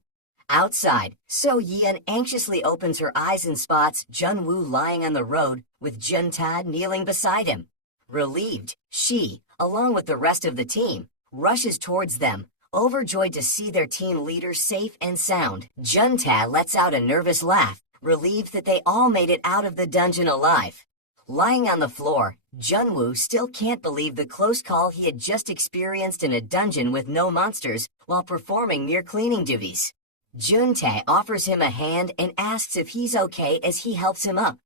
Outside, So Yeon anxiously opens her eyes and spots Jun-Woo lying on the road with Jun-tae kneeling beside him. Relieved, she, along with the rest of the team, rushes towards them, overjoyed to see their team leader safe and sound. Jun-tae lets out a nervous laugh, relieved that they all made it out of the dungeon alive. Lying on the floor, Jun-Woo still can't believe the close call he had just experienced in a dungeon with no monsters while performing mere cleaning duties. Jun-tae offers him a hand and asks if he's okay as he helps him up.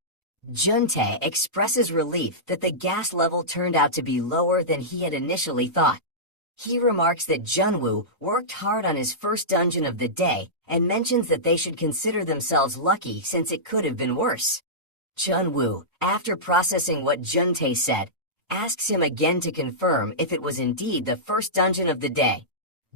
Jun-tae expresses relief that the gas level turned out to be lower than he had initially thought. He remarks that Jun-Woo worked hard on his first dungeon of the day and mentions that they should consider themselves lucky since it could have been worse. Jun-Woo, after processing what Jun-tae said, asks him again to confirm if it was indeed the first dungeon of the day.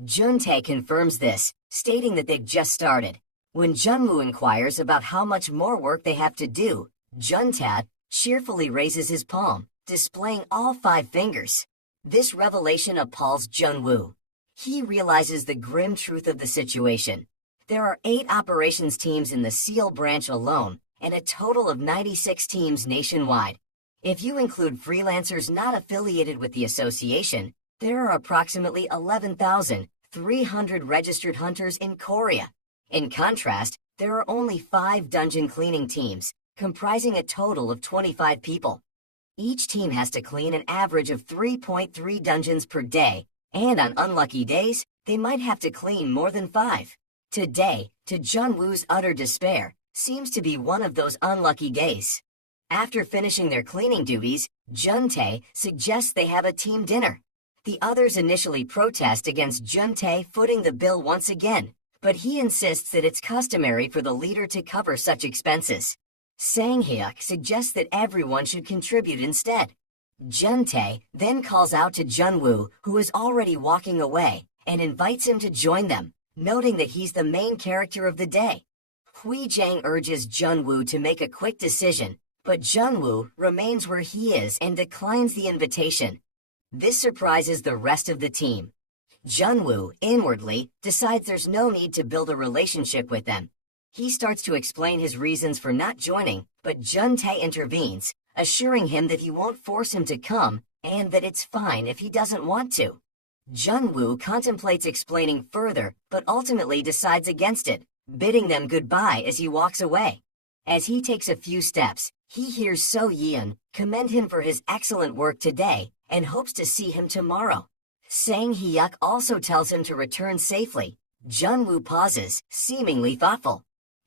Jun-tae confirms this, stating that they've just started. When Jun-Woo inquires about how much more work they have to do, Jun-tae cheerfully raises his palm, displaying all 5 fingers. This revelation appalls Jun-Woo. He realizes the grim truth of the situation. There are 8 operations teams in the SEAL branch alone, and a total of 96 teams nationwide. If you include freelancers not affiliated with the association, there are approximately 11,300 registered hunters in Korea. In contrast, there are only 5 dungeon cleaning teams, comprising a total of 25 people. Each team has to clean an average of 3.3 dungeons per day, and on unlucky days, they might have to clean more than 5. Today, to Jun-Woo's utter despair, seems to be one of those unlucky days. After finishing their cleaning duties, Jun-tae suggests they have a team dinner. The others initially protest against Jun-tae footing the bill once again, but he insists that it's customary for the leader to cover such expenses. Sang-hyuk suggests that everyone should contribute instead. Jun-tae then calls out to Jun-Woo, who is already walking away, and invites him to join them, noting that he's the main character of the day. Hui-jang urges Jun-Woo to make a quick decision, but Jun-Woo remains where he is and declines the invitation. This surprises the rest of the team. Jun-Woo, inwardly, decides there's no need to build a relationship with them. He starts to explain his reasons for not joining, but Jun-tae intervenes, assuring him that he won't force him to come, and that it's fine if he doesn't want to. Jun-Woo contemplates explaining further, but ultimately decides against it, bidding them goodbye as he walks away. As he takes a few steps, he hears So Yeon commend him for his excellent work today, and hopes to see him tomorrow. Sang-hyuk also tells him to return safely. Jun-Woo pauses, seemingly thoughtful.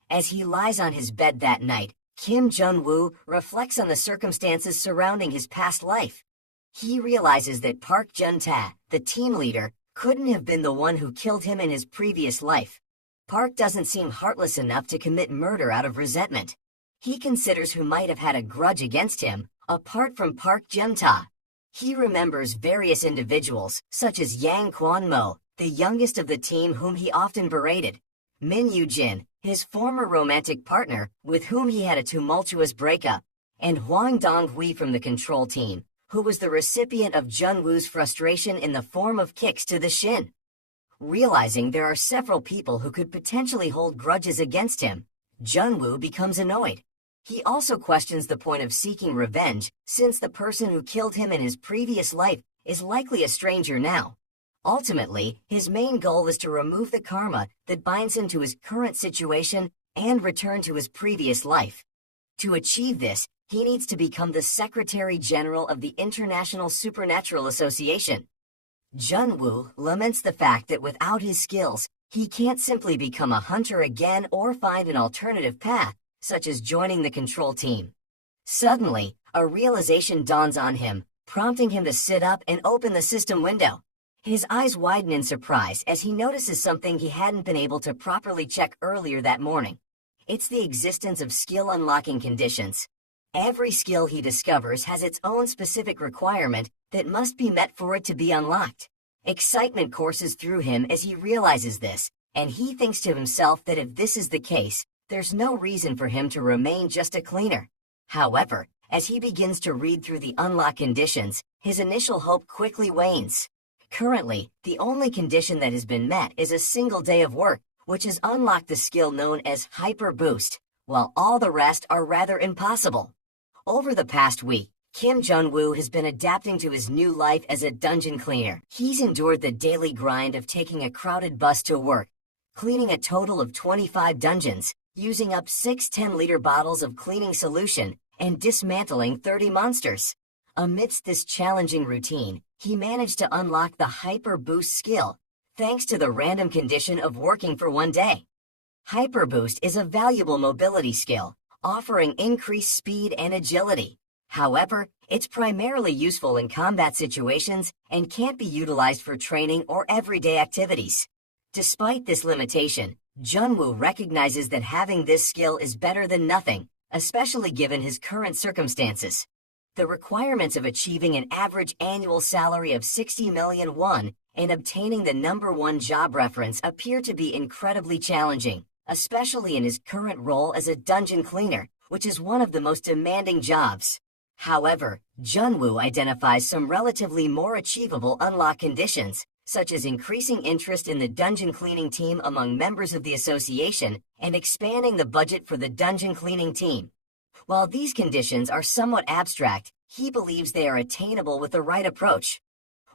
As he lies on his bed that night, Kim Jun Wu reflects on the circumstances surrounding his past life. He realizes that Park Jun-tae, the team leader, couldn't have been the one who killed him in his previous life. Park doesn't seem heartless enough to commit murder out of resentment. He considers who might have had a grudge against him, apart from Park Jun-tae. He remembers various individuals, such as Yang Kwan-mo, the youngest of the team whom he often berated, Minju, his former romantic partner, with whom he had a tumultuous breakup, and Hwang Dong-hui from the control team, who was the recipient of Jun-Woo's frustration in the form of kicks to the shin. Realizing there are several people who could potentially hold grudges against him, Jun-Woo becomes annoyed. He also questions the point of seeking revenge, since the person who killed him in his previous life is likely a stranger now. Ultimately, his main goal is to remove the karma that binds him to his current situation and return to his previous life. To achieve this, he needs to become the Secretary General of the International Supernatural Association. Jun-Woo laments the fact that without his skills, he can't simply become a hunter again or find an alternative path, such as joining the control team. Suddenly, a realization dawns on him, prompting him to sit up and open the system window. His eyes widen in surprise as he notices something he hadn't been able to properly check earlier that morning. It's the existence of skill unlocking conditions. Every skill he discovers has its own specific requirement that must be met for it to be unlocked. Excitement courses through him as he realizes this, and he thinks to himself that if this is the case, there's no reason for him to remain just a cleaner. However, as he begins to read through the unlock conditions, his initial hope quickly wanes. Currently, the only condition that has been met is a single day of work, which has unlocked the skill known as Hyper Boost, while all the rest are rather impossible. Over the past week, Kim Jun Wu has been adapting to his new life as a dungeon cleaner. He's endured the daily grind of taking a crowded bus to work, cleaning a total of 25 dungeons, using up 6 10-liter bottles of cleaning solution, and dismantling 30 monsters. Amidst this challenging routine, he managed to unlock the Hyper Boost skill, thanks to the random condition of working for one day. Hyper Boost is a valuable mobility skill, offering increased speed and agility. However, it's primarily useful in combat situations and can't be utilized for training or everyday activities. Despite this limitation, Jun-Woo recognizes that having this skill is better than nothing, especially given his current circumstances. The requirements of achieving an average annual salary of 60 million won and obtaining the #1 job reference appear to be incredibly challenging, especially in his current role as a dungeon cleaner, which is one of the most demanding jobs. However, Jun-Woo identifies some relatively more achievable unlock conditions, such as increasing interest in the dungeon cleaning team among members of the association and expanding the budget for the dungeon cleaning team. While these conditions are somewhat abstract, he believes they are attainable with the right approach.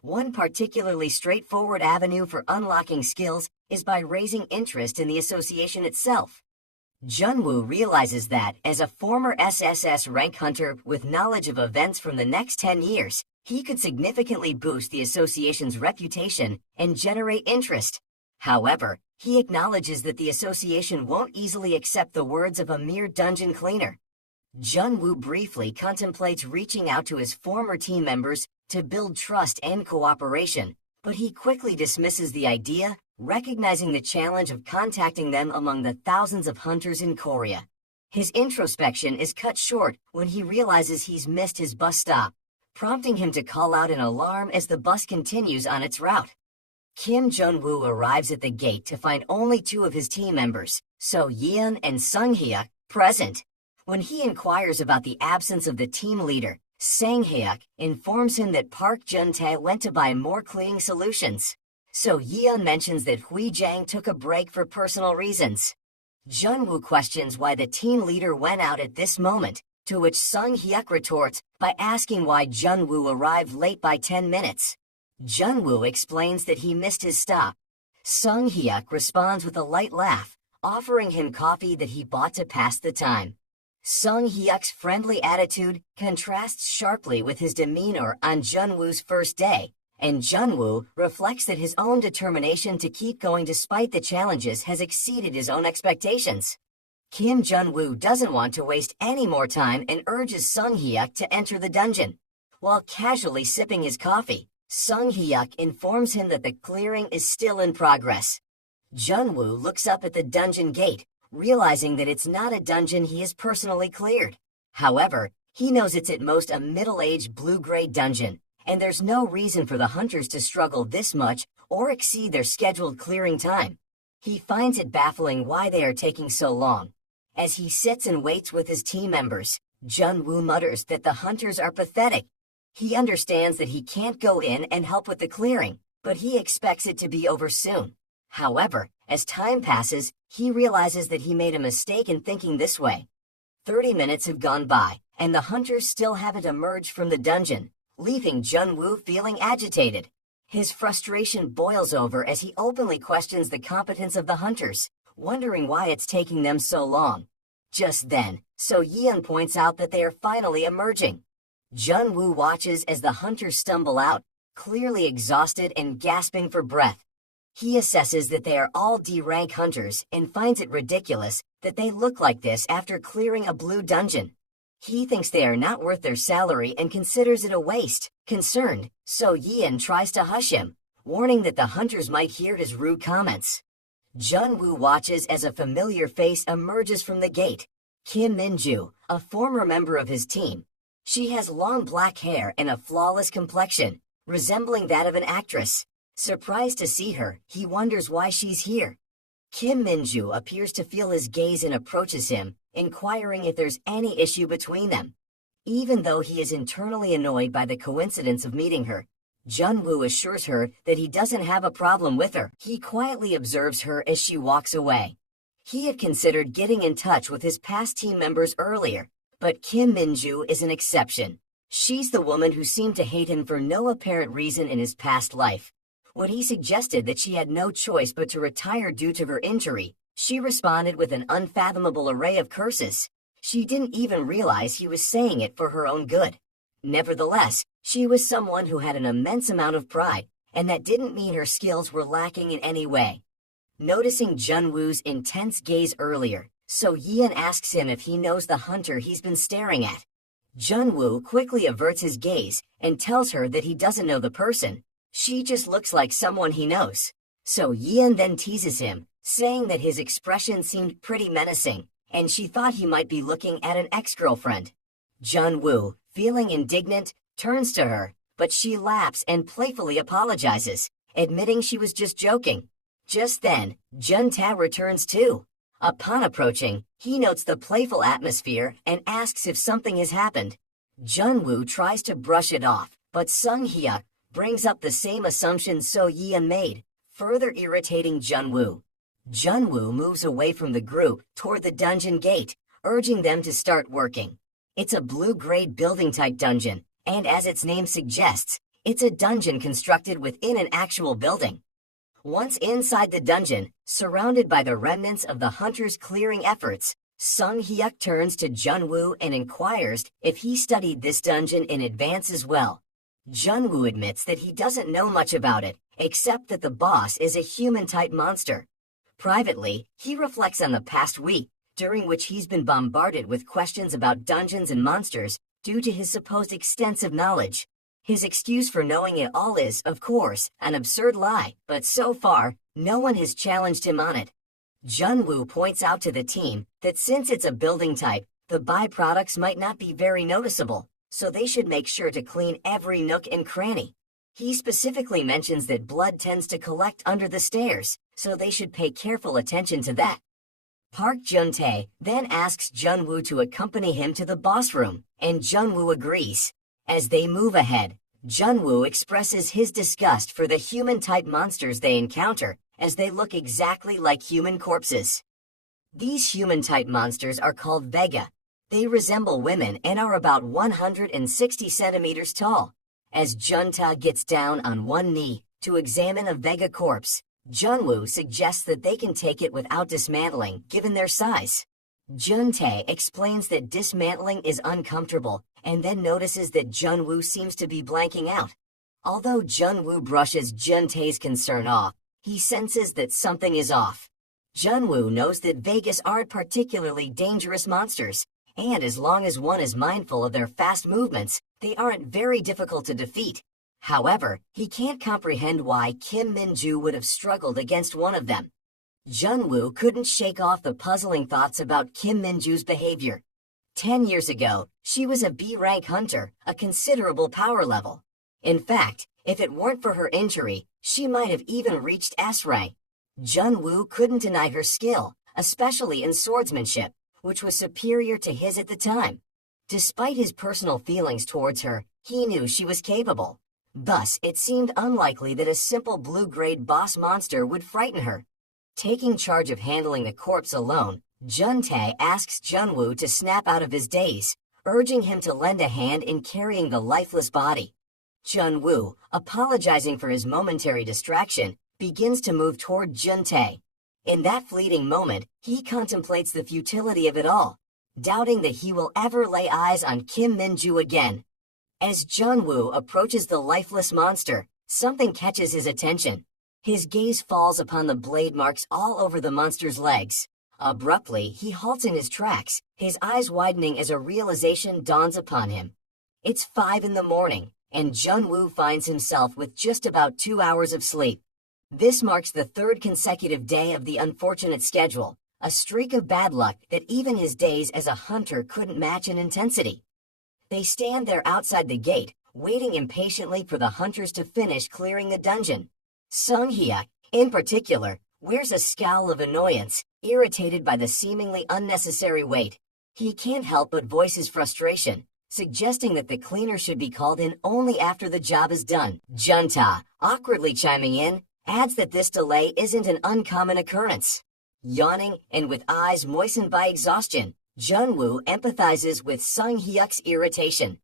One particularly straightforward avenue for unlocking skills is by raising interest in the association itself. Jun-Woo realizes that, as a former SSS rank hunter with knowledge of events from the next 10 years, he could significantly boost the association's reputation and generate interest. However, he acknowledges that the association won't easily accept the words of a mere dungeon cleaner. Jun-Woo briefly contemplates reaching out to his former team members to build trust and cooperation, but he quickly dismisses the idea, recognizing the challenge of contacting them among the thousands of hunters in Korea. His introspection is cut short when he realizes he's missed his bus stop, prompting him to call out an alarm as the bus continues on its route. Kim Jun Wu arrives at the gate to find only two of his team members, So Yeon and Sung Hyuk, present. When he inquires about the absence of the team leader, Sang Hyuk informs him that Park Jun-tae went to buy more cleaning solutions. So Yeon mentions that Hui Jang took a break for personal reasons. Jun-Woo questions why the team leader went out at this moment, to which Sung Hyuk retorts by asking why Jun-Woo arrived late by 10 minutes. Jun-Woo explains that he missed his stop. Sung Hyuk responds with a light laugh, offering him coffee that he bought to pass the time. Sung Hyuk's friendly attitude contrasts sharply with his demeanor on Jun-Woo's first day, and Jun-Woo reflects that his own determination to keep going despite the challenges has exceeded his own expectations. Kim Jun-Woo doesn't want to waste any more time and urges Sung Hyuk to enter the dungeon. While casually sipping his coffee, Sung Hyuk informs him that the clearing is still in progress. Jun-Woo looks up at the dungeon gate, realizing that it's not a dungeon he has personally cleared. However, he knows it's at most a middle-aged blue-gray dungeon, and there's no reason for the hunters to struggle this much or exceed their scheduled clearing time. He finds it baffling why they are taking so long. As he sits and waits with his team members, Jun-Woo mutters that the hunters are pathetic. He understands that he can't go in and help with the clearing, but he expects it to be over soon. However, as time passes, he realizes that he made a mistake in thinking this way. 30 minutes have gone by, and the hunters still haven't emerged from the dungeon, leaving Jun-Woo feeling agitated. His frustration boils over as he openly questions the competence of the hunters, wondering why it's taking them so long. Just then, So Yeon points out that they are finally emerging. Jun-Woo watches as the hunters stumble out, clearly exhausted and gasping for breath. He assesses that they are all D-rank hunters and finds it ridiculous that they look like this after clearing a blue dungeon. He thinks they are not worth their salary and considers it a waste. Concerned, So Yeon tries to hush him, warning that the hunters might hear his rude comments. Jun-Woo watches as a familiar face emerges from the gate. Kim Minju, a former member of his team. She has long black hair and a flawless complexion, resembling that of an actress. Surprised to see her, he wonders why she's here. Kim Minju appears to feel his gaze and approaches him, inquiring if there's any issue between them. Even though he is internally annoyed by the coincidence of meeting her, Jun-Woo assures her that he doesn't have a problem with her. He quietly observes her as she walks away. He had considered getting in touch with his past team members earlier, but Kim Minju is an exception. She's the woman who seemed to hate him for no apparent reason in his past life. When he suggested that she had no choice but to retire due to her injury, she responded with an unfathomable array of curses. She didn't even realize he was saying it for her own good. Nevertheless, she was someone who had an immense amount of pride, and that didn't mean her skills were lacking in any way. Noticing Jun-Woo's intense gaze earlier, So Yeon asks him if he knows the hunter he's been staring at. Jun-Woo quickly averts his gaze and tells her that he doesn't know the person. She just looks like someone he knows. So Yeon then teases him, saying that his expression seemed pretty menacing, and she thought he might be looking at an ex-girlfriend. Jun-Woo, feeling indignant, turns to her, but she laughs and playfully apologizes, admitting she was just joking. Just then, Jun-tae returns too. Upon approaching, he notes the playful atmosphere and asks if something has happened. Jun-Woo tries to brush it off, but Sung Hyuk brings up the same assumption So Yeon made, further irritating Jun-Woo. Jun-Woo moves away from the group toward the dungeon gate, urging them to start working. It's a blue-grade building-type dungeon, and as its name suggests, it's a dungeon constructed within an actual building. Once inside the dungeon, surrounded by the remnants of the hunters' clearing efforts, Sung Hyuk turns to Jun-Woo and inquires if he studied this dungeon in advance as well. Jun-Woo admits that he doesn't know much about it, except that the boss is a human-type monster. Privately, he reflects on the past week, during which he's been bombarded with questions about dungeons and monsters due to his supposed extensive knowledge. His excuse for knowing it all is, of course, an absurd lie, but so far, no one has challenged him on it. Jun-Woo points out to the team that since it's a building type, the byproducts might not be very noticeable, so they should make sure to clean every nook and cranny. He specifically mentions that blood tends to collect under the stairs, so they should pay careful attention to that. Park Jun-tae then asks Jun-Woo to accompany him to the boss room, and Jun-Woo agrees. As they move ahead, Jun-Woo expresses his disgust for the human-type monsters they encounter, as they look exactly like human corpses. These human-type monsters are called Vega. They resemble women and are about 160 centimeters tall. As Junta gets down on one knee to examine a Vega corpse, Jun-Woo suggests that they can take it without dismantling, given their size. Jun-tae explains that dismantling is uncomfortable, and then notices that Jun-Woo seems to be blanking out. Although Jun-Woo brushes Jun-tae's concern off, he senses that something is off. Jun-Woo knows that Vegas aren't particularly dangerous monsters, and as long as one is mindful of their fast movements, they aren't very difficult to defeat. However, he can't comprehend why Kim Minju would have struggled against one of them. Jun-Woo couldn't shake off the puzzling thoughts about Kim Minju's behavior. 10 years ago, she was a B-rank hunter, a considerable power level. In fact, if it weren't for her injury, she might have even reached S-rank. Jun-Woo couldn't deny her skill, especially in swordsmanship, which was superior to his at the time. Despite his personal feelings towards her, he knew she was capable. Thus, it seemed unlikely that a simple blue-grade boss monster would frighten her. Taking charge of handling the corpse alone, Jun-tae asks Jun-Woo to snap out of his daze, urging him to lend a hand in carrying the lifeless body. Jun-Woo, apologizing for his momentary distraction, begins to move toward Jun-tae. In that fleeting moment, he contemplates the futility of it all, doubting that he will ever lay eyes on Kim Minju again. As Jun-Woo approaches the lifeless monster, something catches his attention. His gaze falls upon the blade marks all over the monster's legs. Abruptly, he halts in his tracks, his eyes widening as a realization dawns upon him. It's 5 in the morning, and Jun-Woo finds himself with just about 2 hours of sleep. This marks the 3rd consecutive day of the unfortunate schedule, a streak of bad luck that even his days as a hunter couldn't match in intensity. They stand there outside the gate, waiting impatiently for the hunters to finish clearing the dungeon. Sung-hyuk, in particular, wears a scowl of annoyance, irritated by the seemingly unnecessary wait. He can't help but voice his frustration, suggesting that the cleaner should be called in only after the job is done. Junta, awkwardly chiming in, adds that this delay isn't an uncommon occurrence. Yawning and with eyes moistened by exhaustion, Jun-Woo empathizes with Sung-hyuk's irritation.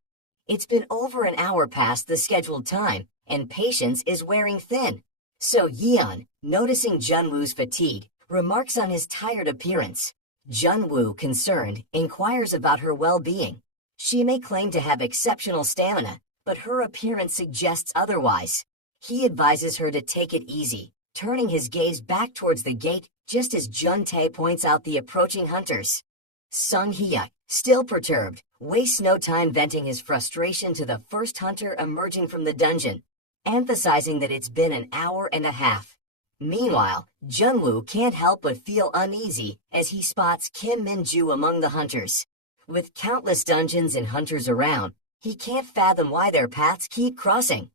It's been over an hour past the scheduled time, and patience is wearing thin. So Yeon, noticing Jun-Woo's fatigue, remarks on his tired appearance. Jun-Woo, concerned, inquires about her well-being. She may claim to have exceptional stamina, but her appearance suggests otherwise. He advises her to take it easy, turning his gaze back towards the gate just as Jun-tae points out the approaching hunters. Sung-hyuk, still perturbed, wastes no time venting his frustration to the first hunter emerging from the dungeon, emphasizing that it's been an hour and a half. Meanwhile, Jun-Woo can't help but feel uneasy as he spots Kim Minju among the hunters. With countless dungeons and hunters around, he can't fathom why their paths keep crossing.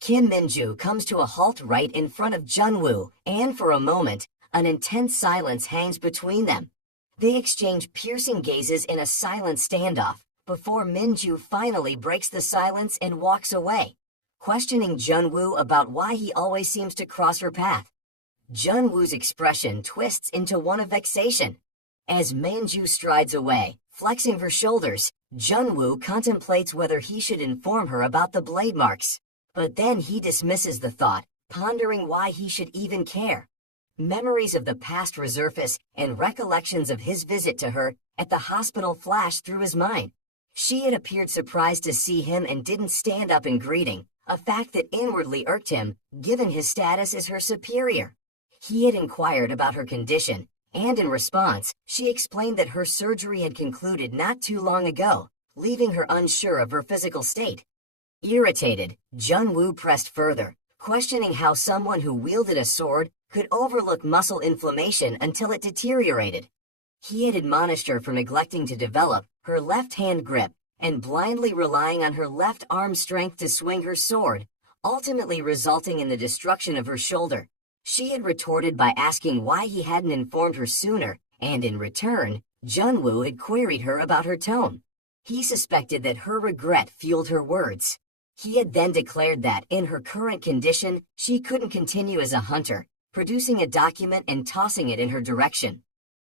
Kim Minju comes to a halt right in front of Jun-Woo, and for a moment, an intense silence hangs between them. They exchange piercing gazes in a silent standoff, before Minju finally breaks the silence and walks away, questioning Jun-Woo about why he always seems to cross her path. Jun-Woo's expression twists into one of vexation. As Minju strides away, flexing her shoulders, Jun-Woo contemplates whether he should inform her about the blade marks. But then he dismisses the thought, pondering why he should even care. Memories of the past resurface and recollections of his visit to her at the hospital flash through his mind. She had appeared surprised to see him and didn't stand up in greeting, a fact that inwardly irked him, given his status as her superior. He had inquired about her condition, and in response, she explained that her surgery had concluded not too long ago, leaving her unsure of her physical state. Irritated, Jun-Woo pressed further, questioning how someone who wielded a sword could overlook muscle inflammation until it deteriorated. He had admonished her for neglecting to develop her left-hand grip and blindly relying on her left arm's strength to swing her sword, ultimately resulting in the destruction of her shoulder. She had retorted by asking why he hadn't informed her sooner, and in return, Jun-Woo had queried her about her tone. He suspected that her regret fueled her words. He had then declared that, in her current condition, she couldn't continue as a hunter, producing a document and tossing it in her direction.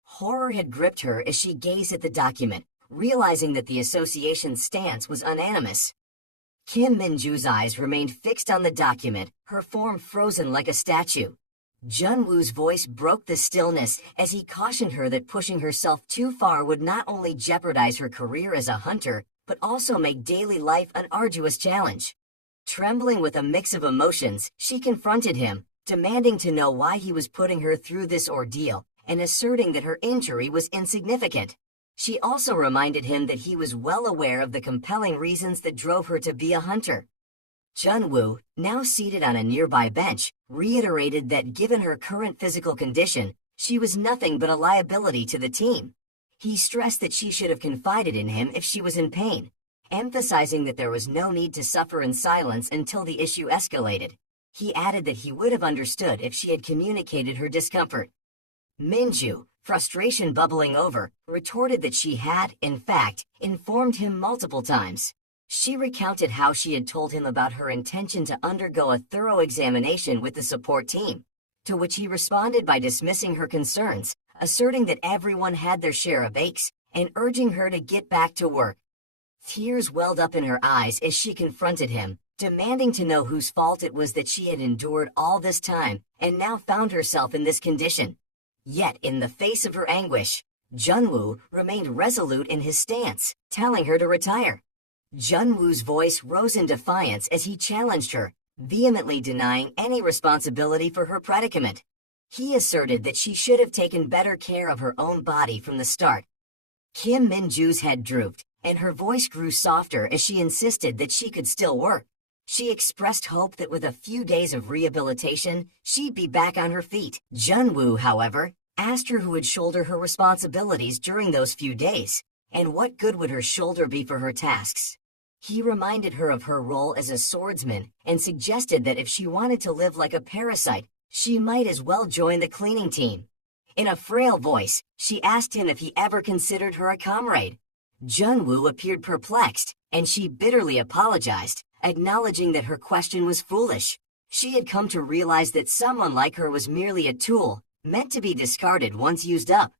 Horror had gripped her as she gazed at the document, realizing that the association's stance was unanimous. Kim Minju's eyes remained fixed on the document, her form frozen like a statue. Jun-Woo's voice broke the stillness as he cautioned her that pushing herself too far would not only jeopardize her career as a hunter, but also make daily life an arduous challenge. Trembling with a mix of emotions, she confronted him, demanding to know why he was putting her through this ordeal, and asserting that her injury was insignificant. She also reminded him that he was well aware of the compelling reasons that drove her to be a hunter. Jun-Woo, now seated on a nearby bench, reiterated that given her current physical condition, she was nothing but a liability to the team. He stressed that she should have confided in him if she was in pain, emphasizing that there was no need to suffer in silence until the issue escalated. He added that he would have understood if she had communicated her discomfort. Minju, frustration bubbling over, retorted that she had, in fact, informed him multiple times. She recounted how she had told him about her intention to undergo a thorough examination with the support team, to which he responded by dismissing her concerns, asserting that everyone had their share of aches, and urging her to get back to work. Tears welled up in her eyes as she confronted him, demanding to know whose fault it was that she had endured all this time and now found herself in this condition. Yet, in the face of her anguish, Jun-Woo remained resolute in his stance, telling her to retire. Jun-Woo's voice rose in defiance as he challenged her, vehemently denying any responsibility for her predicament. He asserted that she should have taken better care of her own body from the start. Kim Minju's head drooped, and her voice grew softer as she insisted that she could still work. She expressed hope that with a few days of rehabilitation, she'd be back on her feet. Jun-Woo, however, asked her who would shoulder her responsibilities during those few days, and what good would her shoulder be for her tasks. He reminded her of her role as a swordsman and suggested that if she wanted to live like a parasite, she might as well join the cleaning team. In a frail voice, she asked him if he ever considered her a comrade. Jun-Woo appeared perplexed, and she bitterly apologized, acknowledging that her question was foolish. She had come to realize that someone like her was merely a tool, meant to be discarded once used up.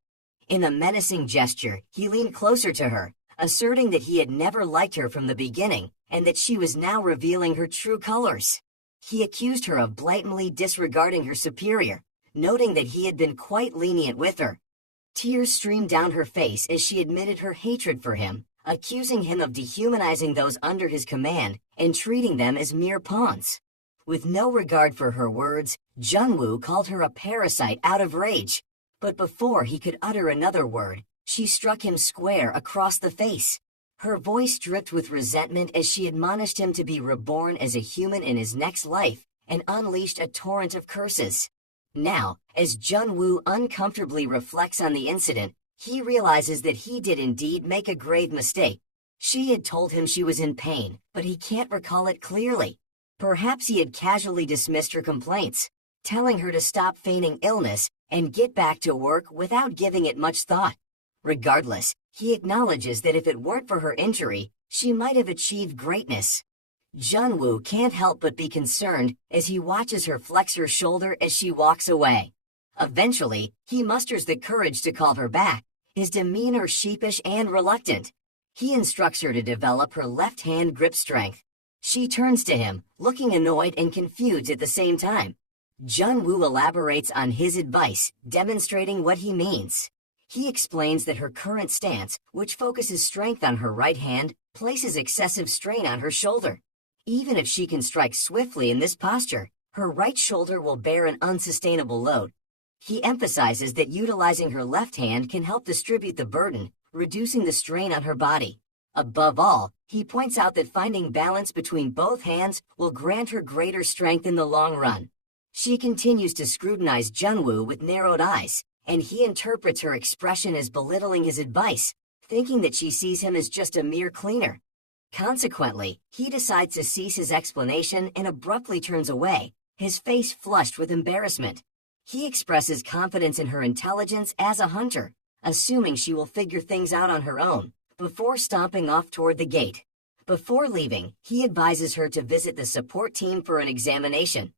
In a menacing gesture, he leaned closer to her, asserting that he had never liked her from the beginning, and that she was now revealing her true colors. He accused her of blatantly disregarding her superior, noting that he had been quite lenient with her. Tears streamed down her face as she admitted her hatred for him, accusing him of dehumanizing those under his command and treating them as mere pawns. With no regard for her words, Jun-Woo called her a parasite out of rage. But before he could utter another word, she struck him square across the face. Her voice dripped with resentment as she admonished him to be reborn as a human in his next life and unleashed a torrent of curses. Now, as Jun-Woo uncomfortably reflects on the incident, he realizes that he did indeed make a grave mistake. She had told him she was in pain, but he can't recall it clearly. Perhaps he had casually dismissed her complaints, telling her to stop feigning illness and get back to work without giving it much thought. Regardless, he acknowledges that if it weren't for her injury, she might have achieved greatness. Jun-Woo can't help but be concerned as he watches her flex her shoulder as she walks away. Eventually, he musters the courage to call her back, his demeanor sheepish and reluctant. He instructs her to develop her left-hand grip strength. She turns to him, looking annoyed and confused at the same time. Jun-Woo elaborates on his advice, demonstrating what he means. He explains that her current stance, which focuses strength on her right hand, places excessive strain on her shoulder. Even if she can strike swiftly in this posture, her right shoulder will bear an unsustainable load. He emphasizes that utilizing her left hand can help distribute the burden, reducing the strain on her body. Above all, He points out that finding balance between both hands will grant her greater strength in the long run. She continues to scrutinize Jun-Woo with narrowed eyes, and he interprets her expression as belittling his advice, thinking that she sees him as just a mere cleaner. Consequently, he decides to cease his explanation and abruptly turns away, his face flushed with embarrassment. He expresses confidence in her intelligence as a hunter, assuming she will figure things out on her own, before stomping off toward the gate. Before leaving, he advises her to visit the support team for an examination.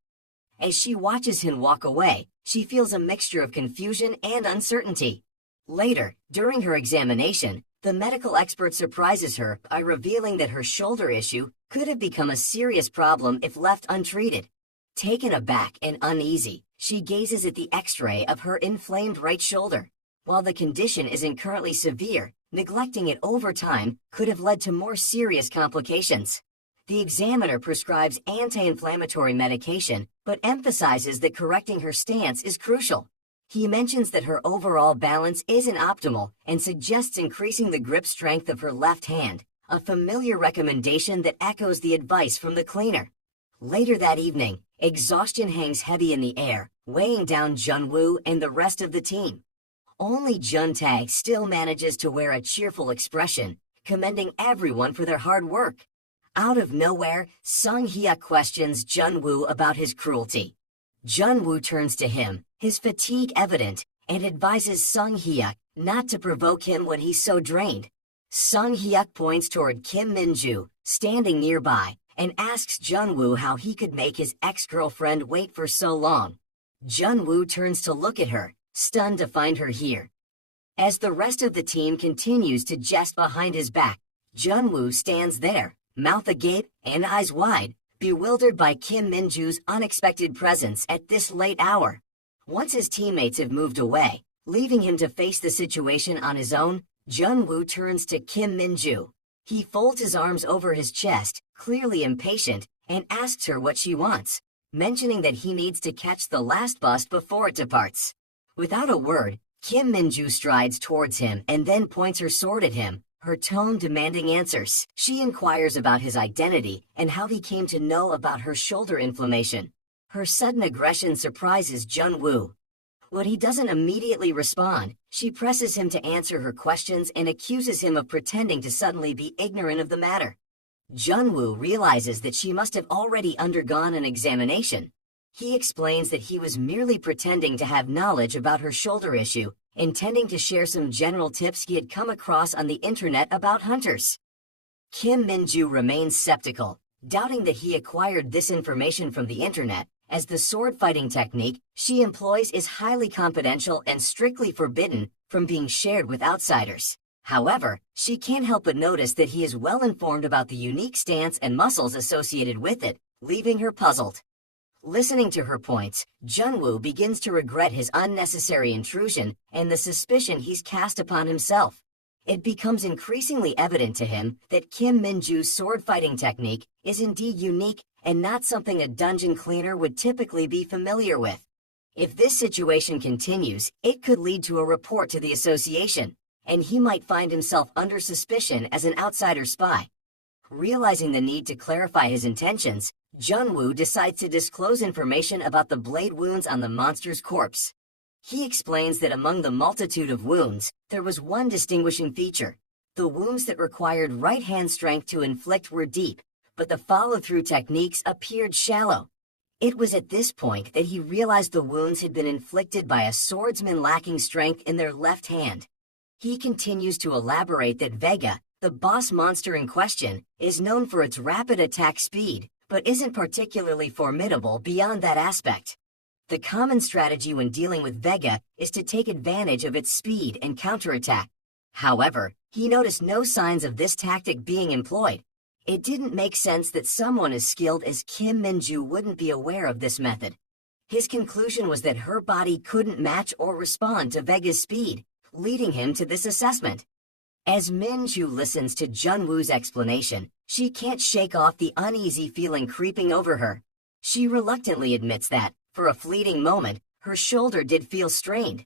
As she watches him walk away, she feels a mixture of confusion and uncertainty. Later, during her examination, the medical expert surprises her by revealing that her shoulder issue could have become a serious problem if left untreated. Taken aback and uneasy, she gazes at the X-ray of her inflamed right shoulder. While the condition isn't currently severe, neglecting it over time could have led to more serious complications. The examiner prescribes anti-inflammatory medication, but emphasizes that correcting her stance is crucial. He mentions that her overall balance isn't optimal and suggests increasing the grip strength of her left hand, a familiar recommendation that echoes the advice from the cleaner. Later that evening, exhaustion hangs heavy in the air, weighing down Jun-Woo and the rest of the team. Only Jun-Tae still manages to wear a cheerful expression, commending everyone for their hard work. Out of nowhere, Sung-hyuk questions Jun-Woo about his cruelty. Jun-Woo turns to him, his fatigue evident, and advises Sung-hyuk not to provoke him when he's so drained. Sung-hyuk points toward Kim Minju, standing nearby, and asks Jun-Woo how he could make his ex-girlfriend wait for so long. Jun-Woo turns to look at her, stunned to find her here. As the rest of the team continues to jest behind his back, Jun-Woo stands there, mouth agape and eyes wide, bewildered by Kim Minju's unexpected presence at this late hour. Once his teammates have moved away, leaving him to face the situation on his own, Jun-Woo turns to Kim Minju. He folds his arms over his chest, clearly impatient, and asks her what she wants, mentioning that he needs to catch the last bus before it departs. Without a word, Kim Minju strides towards him and then points her sword at him, her tone demanding answers. She inquires about his identity and how he came to know about her shoulder inflammation. Her sudden aggression surprises Jun-Woo. When he doesn't immediately respond, she presses him to answer her questions and accuses him of pretending to suddenly be ignorant of the matter. Jun-Woo realizes that she must have already undergone an examination. He explains that he was merely pretending to have knowledge about her shoulder issue, intending to share some general tips he had come across on the internet about hunters. Kim Minju remains skeptical, doubting that he acquired this information from the internet, as the sword fighting technique she employs is highly confidential and strictly forbidden from being shared with outsiders. However, she can't help but notice that he is well informed about the unique stance and muscles associated with it, leaving her puzzled. Listening to her points, Jun-Woo begins to regret his unnecessary intrusion and the suspicion he's cast upon himself. It becomes increasingly evident to him that Kim Minju's sword fighting technique is indeed unique and not something a dungeon cleaner would typically be familiar with. If this situation continues, it could lead to a report to the association, and he might find himself under suspicion as an outsider spy. Realizing the need to clarify his intentions, Jun-Woo decides to disclose information about the blade wounds on the monster's corpse. He explains that among the multitude of wounds, there was one distinguishing feature. The wounds that required right-hand strength to inflict were deep, but the follow-through techniques appeared shallow. It was at this point that he realized the wounds had been inflicted by a swordsman lacking strength in their left hand. He continues to elaborate that Vega, the boss monster in question, is known for its rapid attack speed, but isn't particularly formidable beyond that aspect. The common strategy when dealing with Vega is to take advantage of its speed and counterattack. However, he noticed no signs of this tactic being employed. It didn't make sense that someone as skilled as Kim Minju wouldn't be aware of this method. His conclusion was that her body couldn't match or respond to Vega's speed, leading him to this assessment. As Minju listens to Jun-Woo's explanation, she can't shake off the uneasy feeling creeping over her. She reluctantly admits that, for a fleeting moment, her shoulder did feel strained.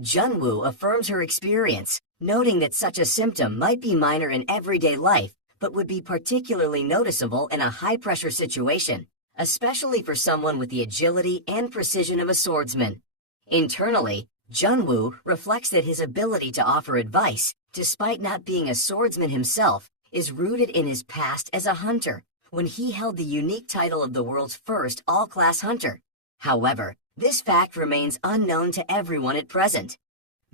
Jun-Woo affirms her experience, noting that such a symptom might be minor in everyday life, but would be particularly noticeable in a high-pressure situation, especially for someone with the agility and precision of a swordsman. Internally, Jun-Woo reflects that his ability to offer advice, despite not being a swordsman himself, is rooted in his past as a hunter, when he held the unique title of the world's first all-class hunter. However, this fact remains unknown to everyone at present.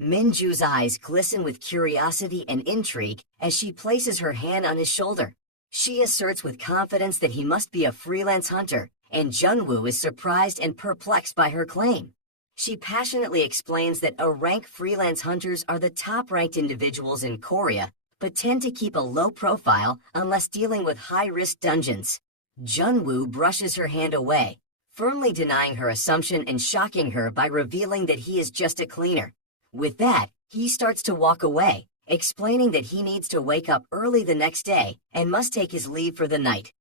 Minju's eyes glisten with curiosity and intrigue as she places her hand on his shoulder. She asserts with confidence that he must be a freelance hunter, and Jun-Woo is surprised and perplexed by her claim. She passionately explains that rank freelance hunters are the top-ranked individuals in Korea, but tend to keep a low profile unless dealing with high-risk dungeons. Jun-Woo brushes her hand away, firmly denying her assumption and shocking her by revealing that he is just a cleaner. With that, he starts to walk away, explaining that he needs to wake up early the next day and must take his leave for the night.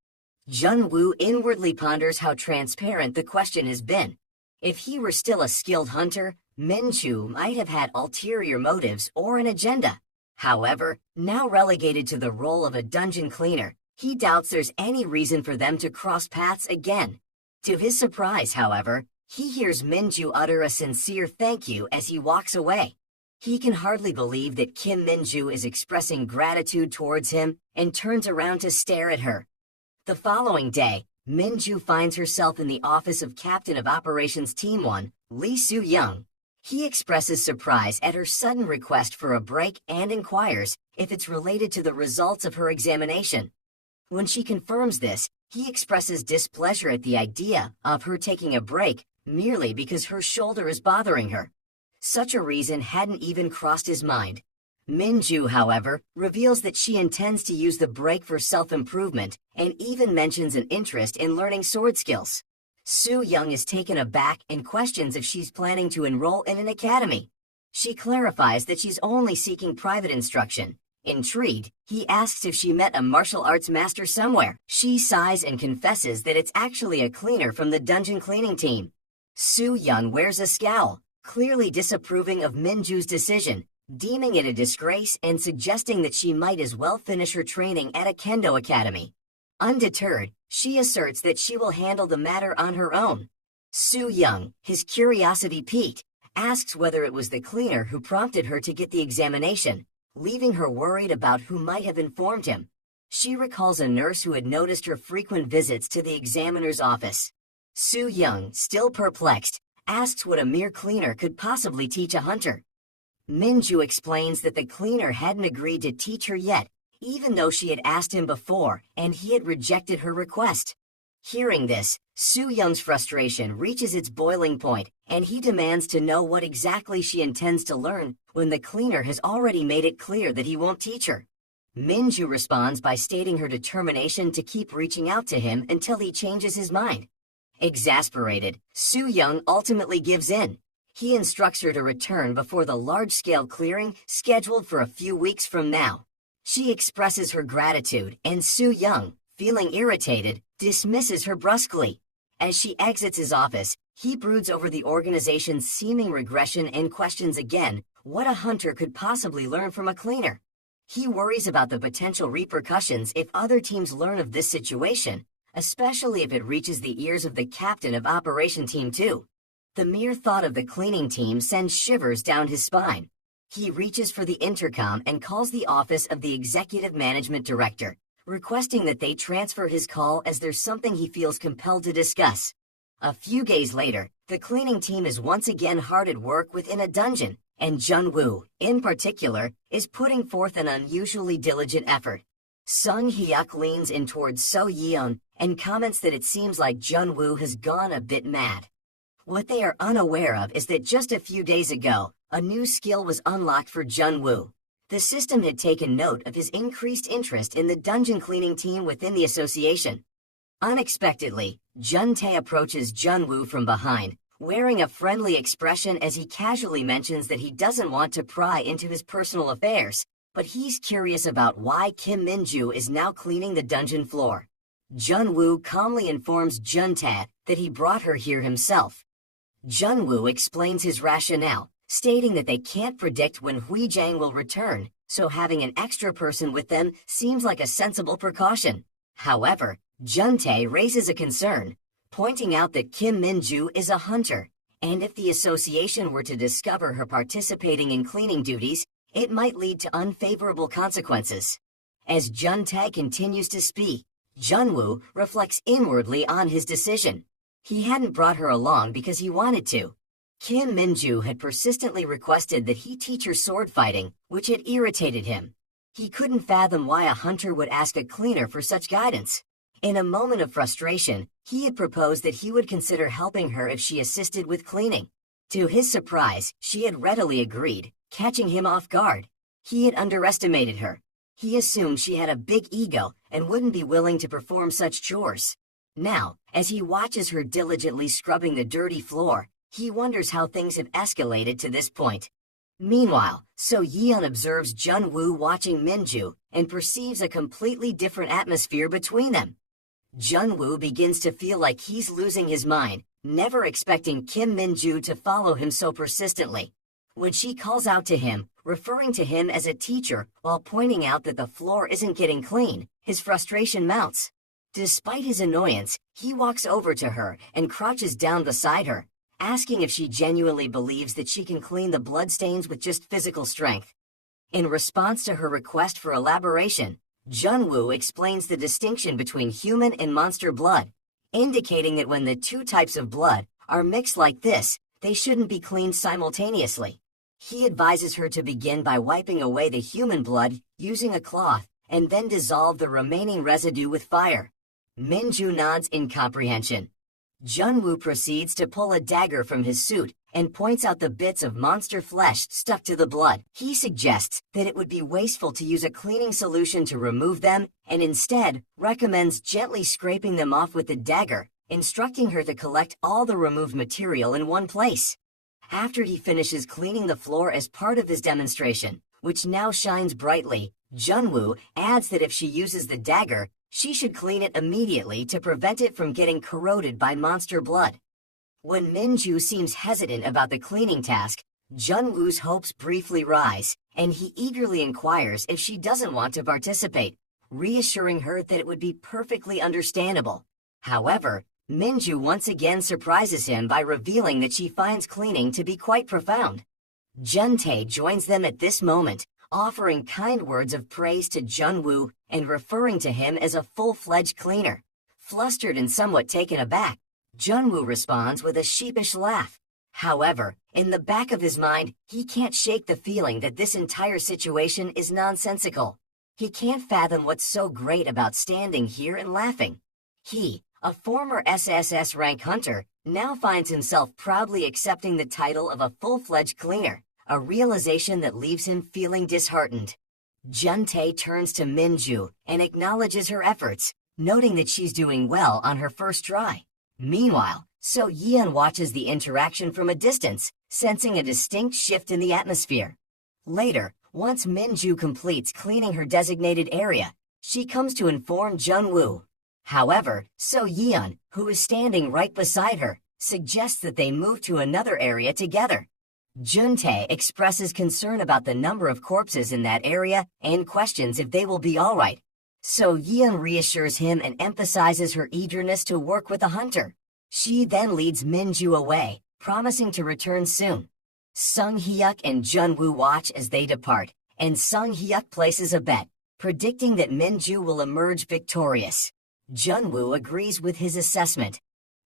Jun-Woo inwardly ponders how transparent the question has been. If he were still a skilled hunter, Minju might have had ulterior motives or an agenda. However, now relegated to the role of a dungeon cleaner, he doubts there's any reason for them to cross paths again. To his surprise, however, he hears Minju utter a sincere thank you as he walks away. He can hardly believe that Kim Minju is expressing gratitude towards him and turns around to stare at her. The following day, Minju finds herself in the office of Captain of Operations Team 1, Lee Soo-young. He expresses surprise at her sudden request for a break and inquires if it's related to the results of her examination. When she confirms this, he expresses displeasure at the idea of her taking a break merely because her shoulder is bothering her. Such a reason hadn't even crossed his mind. Minju, however, reveals that she intends to use the break for self-improvement and even mentions an interest in learning sword skills. Soo-young is taken aback and questions if she's planning to enroll in an academy. She clarifies that she's only seeking private instruction. Intrigued, he asks if she met a martial arts master somewhere. She sighs and confesses that it's actually a cleaner from the dungeon cleaning team. Soo-young wears a scowl, clearly disapproving of Minju's decision, deeming it a disgrace and suggesting that she might as well finish her training at a kendo academy. Undeterred, she asserts that she will handle the matter on her own. Soo-young, his curiosity piqued, asks whether it was the cleaner who prompted her to get the examination, leaving her worried about who might have informed him. She recalls a nurse who had noticed her frequent visits to the examiner's office. Soo-young, still perplexed, asks what a mere cleaner could possibly teach a hunter. Minju explains that the cleaner hadn't agreed to teach her yet, even though she had asked him before and he had rejected her request. Hearing this, Soo-young's frustration reaches its boiling point, and he demands to know what exactly she intends to learn when the cleaner has already made it clear that he won't teach her. Minju responds by stating her determination to keep reaching out to him until he changes his mind. Exasperated, Soo-young ultimately gives in. He instructs her to return before the large-scale clearing scheduled for a few weeks from now. She expresses her gratitude, and Soo-young, feeling irritated, dismisses her brusquely. As she exits his office, he broods over the organization's seeming regression and questions again what a hunter could possibly learn from a cleaner. He worries about the potential repercussions if other teams learn of this situation, especially if it reaches the ears of the captain of Operation Team 2. The mere thought of the cleaning team sends shivers down his spine. He reaches for the intercom and calls the office of the executive management director, requesting that they transfer his call as there's something he feels compelled to discuss. A few days later, the cleaning team is once again hard at work within a dungeon, and Jun-Woo, in particular, is putting forth an unusually diligent effort. Sung Hyuk leans in towards So-yeon and comments that it seems like Jun-Woo has gone a bit mad. What they are unaware of is that just a few days ago, a new skill was unlocked for Jun-Woo. The system had taken note of his increased interest in the dungeon cleaning team within the association. Unexpectedly, Jun-tae approaches Jun-Woo from behind, wearing a friendly expression as he casually mentions that he doesn't want to pry into his personal affairs, but he's curious about why Kim Minju is now cleaning the dungeon floor. Jun-Woo calmly informs Jun-tae that he brought her here himself. Jun-Woo explains his rationale, stating that they can't predict when Hui-jang will return, so having an extra person with them seems like a sensible precaution. However, Jun-tae raises a concern, pointing out that Kim Minju is a hunter, and if the association were to discover her participating in cleaning duties, it might lead to unfavorable consequences. As Jun-tae continues to speak, Jun-Woo reflects inwardly on his decision. He hadn't brought her along because he wanted to. Kim Minju had persistently requested that he teach her sword fighting, which had irritated him. He couldn't fathom why a hunter would ask a cleaner for such guidance. In a moment of frustration, he had proposed that he would consider helping her if she assisted with cleaning. To his surprise, she had readily agreed, catching him off guard. He had underestimated her. He assumed she had a big ego and wouldn't be willing to perform such chores. Now, as he watches her diligently scrubbing the dirty floor, he wonders how things have escalated to this point. Meanwhile, So Yeon observes Jun-Woo watching Minju and perceives a completely different atmosphere between them. Jun-Woo begins to feel like he's losing his mind, never expecting Kim Minju to follow him so persistently. When she calls out to him, referring to him as a teacher while pointing out that the floor isn't getting clean, his frustration mounts. Despite his annoyance, he walks over to her and crouches down beside her, asking if she genuinely believes that she can clean the bloodstains with just physical strength. In response to her request for elaboration, Jun-Woo explains the distinction between human and monster blood, indicating that when the two types of blood are mixed like this, they shouldn't be cleaned simultaneously. He advises her to begin by wiping away the human blood using a cloth and then dissolve the remaining residue with fire. Minju nods in comprehension. Jun-Woo proceeds to pull a dagger from his suit and points out the bits of monster flesh stuck to the blood. He suggests that it would be wasteful to use a cleaning solution to remove them and instead recommends gently scraping them off with the dagger, instructing her to collect all the removed material in one place. After he finishes cleaning the floor as part of his demonstration, which now shines brightly, Jun-Woo adds that if she uses the dagger, she should clean it immediately to prevent it from getting corroded by monster blood. When Minju seems hesitant about the cleaning task, Jun-Woo's hopes briefly rise, and he eagerly inquires if she doesn't want to participate, reassuring her that it would be perfectly understandable. However, Minju once again surprises him by revealing that she finds cleaning to be quite profound. Jun-tae joins them at this moment, offering kind words of praise to Jun-Woo and referring to him as a full-fledged cleaner. Flustered and somewhat taken aback, Jun-Woo responds with a sheepish laugh. However, in the back of his mind, he can't shake the feeling that this entire situation is nonsensical. He can't fathom what's so great about standing here and laughing. He, a former SSS rank hunter, now finds himself proudly accepting the title of a full-fledged cleaner, a realization that leaves him feeling disheartened. Jun-tae turns to Minju and acknowledges her efforts, noting that she's doing well on her first try. Meanwhile, So Yeon watches the interaction from a distance, sensing a distinct shift in the atmosphere. Later, once Minju completes cleaning her designated area, she comes to inform Jun-Woo. However, So Yeon, who is standing right beside her, suggests that they move to another area together. Jun-tae expresses concern about the number of corpses in that area and questions if they will be alright. So Yeon reassures him and emphasizes her eagerness to work with the hunter. She then leads Minju away, promising to return soon. Sung Hyuk and Jun-Woo watch as they depart, and Sung Hyuk places a bet, predicting that Minju will emerge victorious. Jun-Woo agrees with his assessment.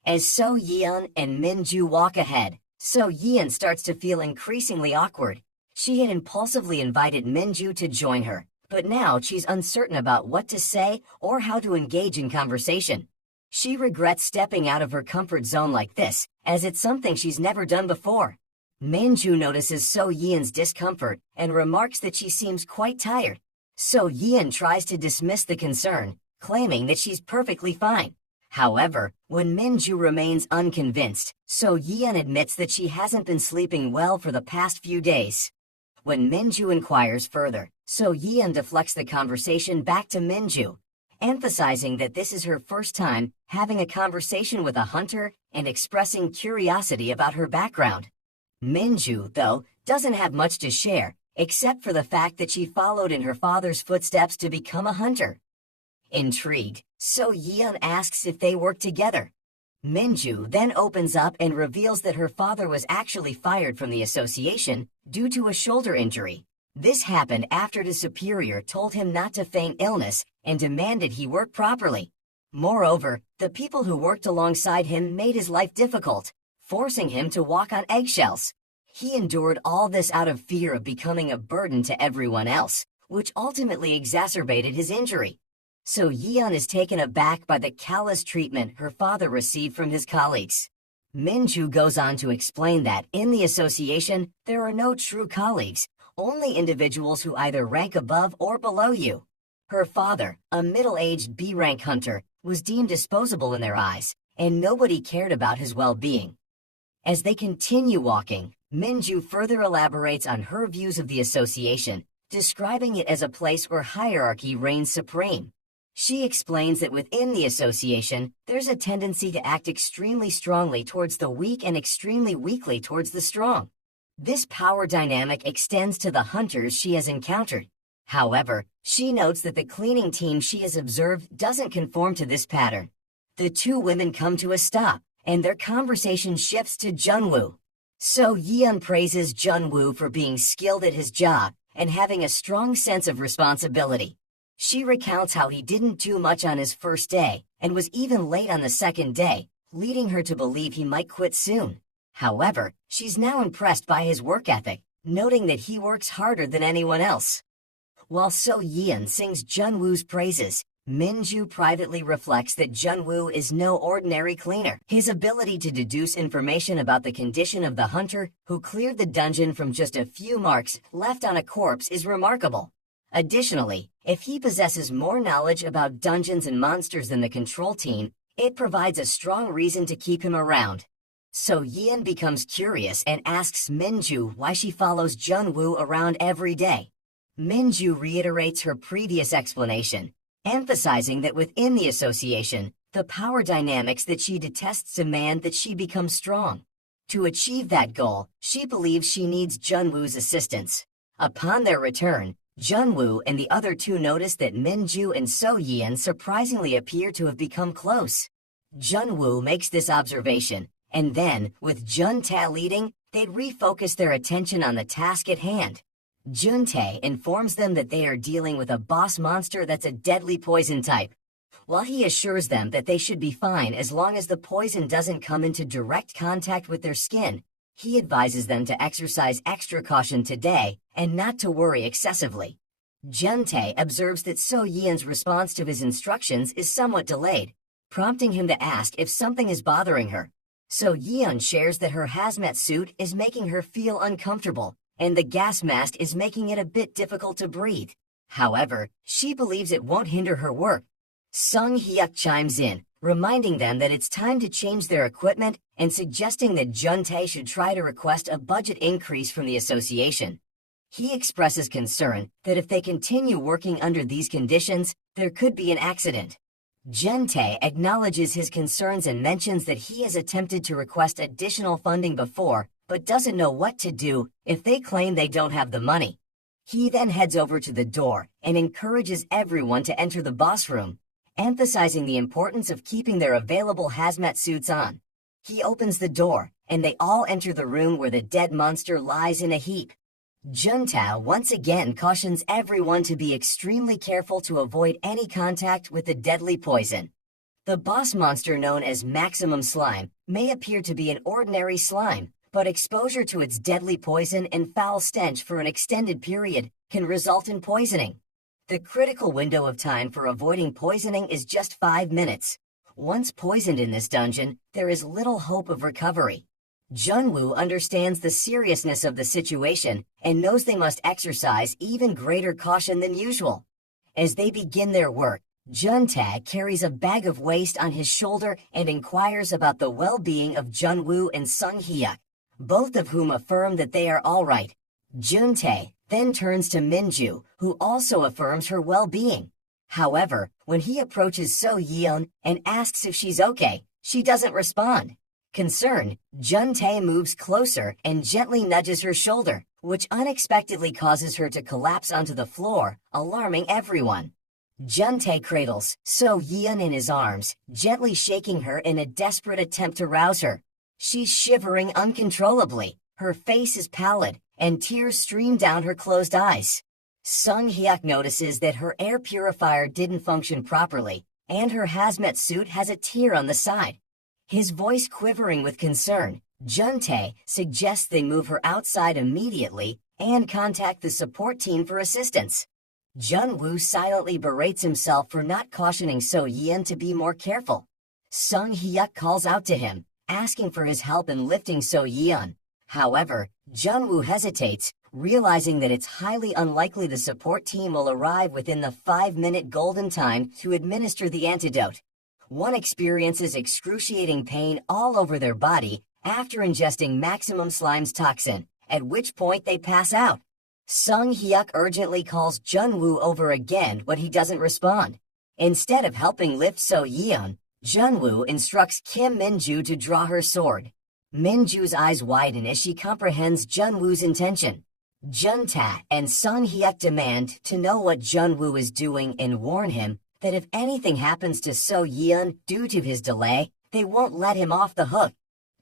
As So Yeon and Minju walk ahead, So Yeon starts to feel increasingly awkward. She had impulsively invited Minju to join her, but now she's uncertain about what to say or how to engage in conversation. She regrets stepping out of her comfort zone like this, as it's something she's never done before. Minju notices So Yeon's discomfort and remarks that she seems quite tired. So Yeon tries to dismiss the concern, claiming that she's perfectly fine. However, when Minju remains unconvinced, So Yeon admits that she hasn't been sleeping well for the past few days. When Minju inquires further, So Yeon deflects the conversation back to Minju, emphasizing that this is her first time having a conversation with a hunter and expressing curiosity about her background. Minju, though, doesn't have much to share, except for the fact that she followed in her father's footsteps to become a hunter. Intrigued, So Yeon asks if they work together. Minju then opens up and reveals that her father was actually fired from the association due to a shoulder injury. This happened after his superior told him not to feign illness and demanded he work properly. Moreover, the people who worked alongside him made his life difficult, forcing him to walk on eggshells. He endured all this out of fear of becoming a burden to everyone else, which ultimately exacerbated his injury. So Yeon is taken aback by the callous treatment her father received from his colleagues. Minju goes on to explain that in the association, there are no true colleagues, only individuals who either rank above or below you. Her father, a middle-aged B-rank hunter, was deemed disposable in their eyes, and nobody cared about his well-being. As they continue walking, Minju further elaborates on her views of the association, describing it as a place where hierarchy reigns supreme. She explains that within the association, there's a tendency to act extremely strongly towards the weak and extremely weakly towards the strong. This power dynamic extends to the hunters she has encountered. However, she notes that the cleaning team she has observed doesn't conform to this pattern. The two women come to a stop, and their conversation shifts to Jun-Woo. So Yeon praises Jun-Woo for being skilled at his job and having a strong sense of responsibility. She recounts how he didn't do much on his first day and was even late on the second day, leading her to believe he might quit soon. However, she's now impressed by his work ethic, noting that he works harder than anyone else. While So Yeon sings Jun-Woo's praises, Minju privately reflects that Jun-Woo is no ordinary cleaner. His ability to deduce information about the condition of the hunter who cleared the dungeon from just a few marks left on a corpse is remarkable. Additionally, if he possesses more knowledge about dungeons and monsters than the control team, it provides a strong reason to keep him around. So Yeon becomes curious and asks Minju why she follows Jun-Woo around every day. Minju reiterates her previous explanation, emphasizing that within the association, the power dynamics that she detests demand that she become strong. To achieve that goal, she believes she needs Jun-Woo's assistance. Upon their return, Jun-Woo and the other two notice that Minju and So Yeon surprisingly appear to have become close. Jun-Woo makes this observation, and then, with Jun-Tae leading, they refocus their attention on the task at hand. Jun-Tae informs them that they are dealing with a boss monster that's a deadly poison type. While he assures them that they should be fine as long as the poison doesn't come into direct contact with their skin, he advises them to exercise extra caution today and not to worry excessively. Jun-Tae observes that So Yeon's response to his instructions is somewhat delayed, prompting him to ask if something is bothering her. So Yeon shares that her hazmat suit is making her feel uncomfortable, and the gas mask is making it a bit difficult to breathe. However, she believes it won't hinder her work. Sung Hyuk chimes in, reminding them that it's time to change their equipment and suggesting that Jun-Tae should try to request a budget increase from the association. He expresses concern that if they continue working under these conditions, there could be an accident. Jun-Tae acknowledges his concerns and mentions that he has attempted to request additional funding before, but doesn't know what to do if they claim they don't have the money. He then heads over to the door and encourages everyone to enter the boss room, emphasizing the importance of keeping their available hazmat suits on. He opens the door, and they all enter the room where the dead monster lies in a heap. Jun-Tae once again cautions everyone to be extremely careful to avoid any contact with the deadly poison. The boss monster known as Maximum Slime may appear to be an ordinary slime, but exposure to its deadly poison and foul stench for an extended period can result in poisoning. The critical window of time for avoiding poisoning is just 5 minutes. Once poisoned in this dungeon, there is little hope of recovery. Jun-Woo understands the seriousness of the situation and knows they must exercise even greater caution than usual. As they begin their work, Jun-Tae carries a bag of waste on his shoulder and inquires about the well-being of Jun-Woo and Sung Hyuk, both of whom affirm that they are all right. Jun-Tae then turns to Minju, who also affirms her well-being. However, when he approaches So Yeon and asks if she's okay, she doesn't respond. Concerned, Jun-Tae moves closer and gently nudges her shoulder, which unexpectedly causes her to collapse onto the floor, alarming everyone. Jun-tae cradles So-yeon in his arms, gently shaking her in a desperate attempt to rouse her. She's shivering uncontrollably, her face is pallid, and tears stream down her closed eyes. Sung-hyuk notices that her air purifier didn't function properly, and her hazmat suit has a tear on the side. His voice quivering with concern, Jun-tae suggests they move her outside immediately and contact the support team for assistance. Jun-Woo silently berates himself for not cautioning So-yeon to be more careful. Sung-hyuk calls out to him, asking for his help in lifting So-yeon. However, Jun-Woo hesitates, realizing that it's highly unlikely the support team will arrive within the 5-minute golden time to administer the antidote. One experiences excruciating pain all over their body after ingesting maximum slime's toxin, at which point they pass out. Sung-hyuk urgently calls Jun-Woo over again, but he doesn't respond. Instead of helping lift So-yeon, Jun-Woo instructs Minju to draw her sword. Minju's eyes widen as she comprehends Jun-Woo's intention. Jun-tae and Sung-hyuk demand to know what Jun-Woo is doing and warn him that if anything happens to So-yeon due to his delay, they won't let him off the hook.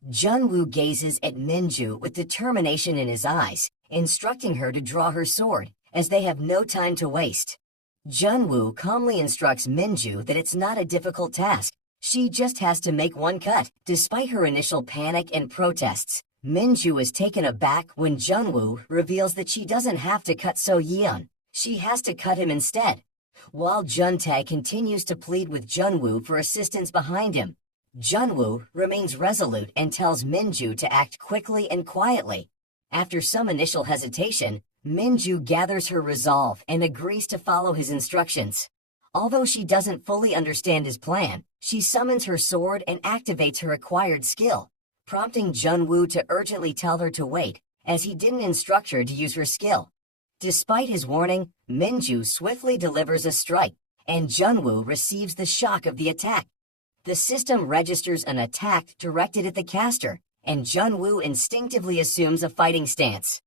Jun-Woo gazes at Minju with determination in his eyes, instructing her to draw her sword, as they have no time to waste. Jun-Woo calmly instructs Minju that it's not a difficult task. She just has to make one cut. Despite her initial panic and protests, Minju is taken aback when Jun-Woo reveals that she doesn't have to cut So-yeon. She has to cut him instead. While Jun-tae continues to plead with Jun-Woo for assistance behind him, Jun-Woo remains resolute and tells Minju to act quickly and quietly. After some initial hesitation, Minju gathers her resolve and agrees to follow his instructions. Although she doesn't fully understand his plan, she summons her sword and activates her acquired skill, prompting Jun-Woo to urgently tell her to wait, as he didn't instruct her to use her skill. Despite his warning, Minju swiftly delivers a strike, and Jun-Woo receives the shock of the attack. The system registers an attack directed at the caster, and Jun-Woo instinctively assumes a fighting stance.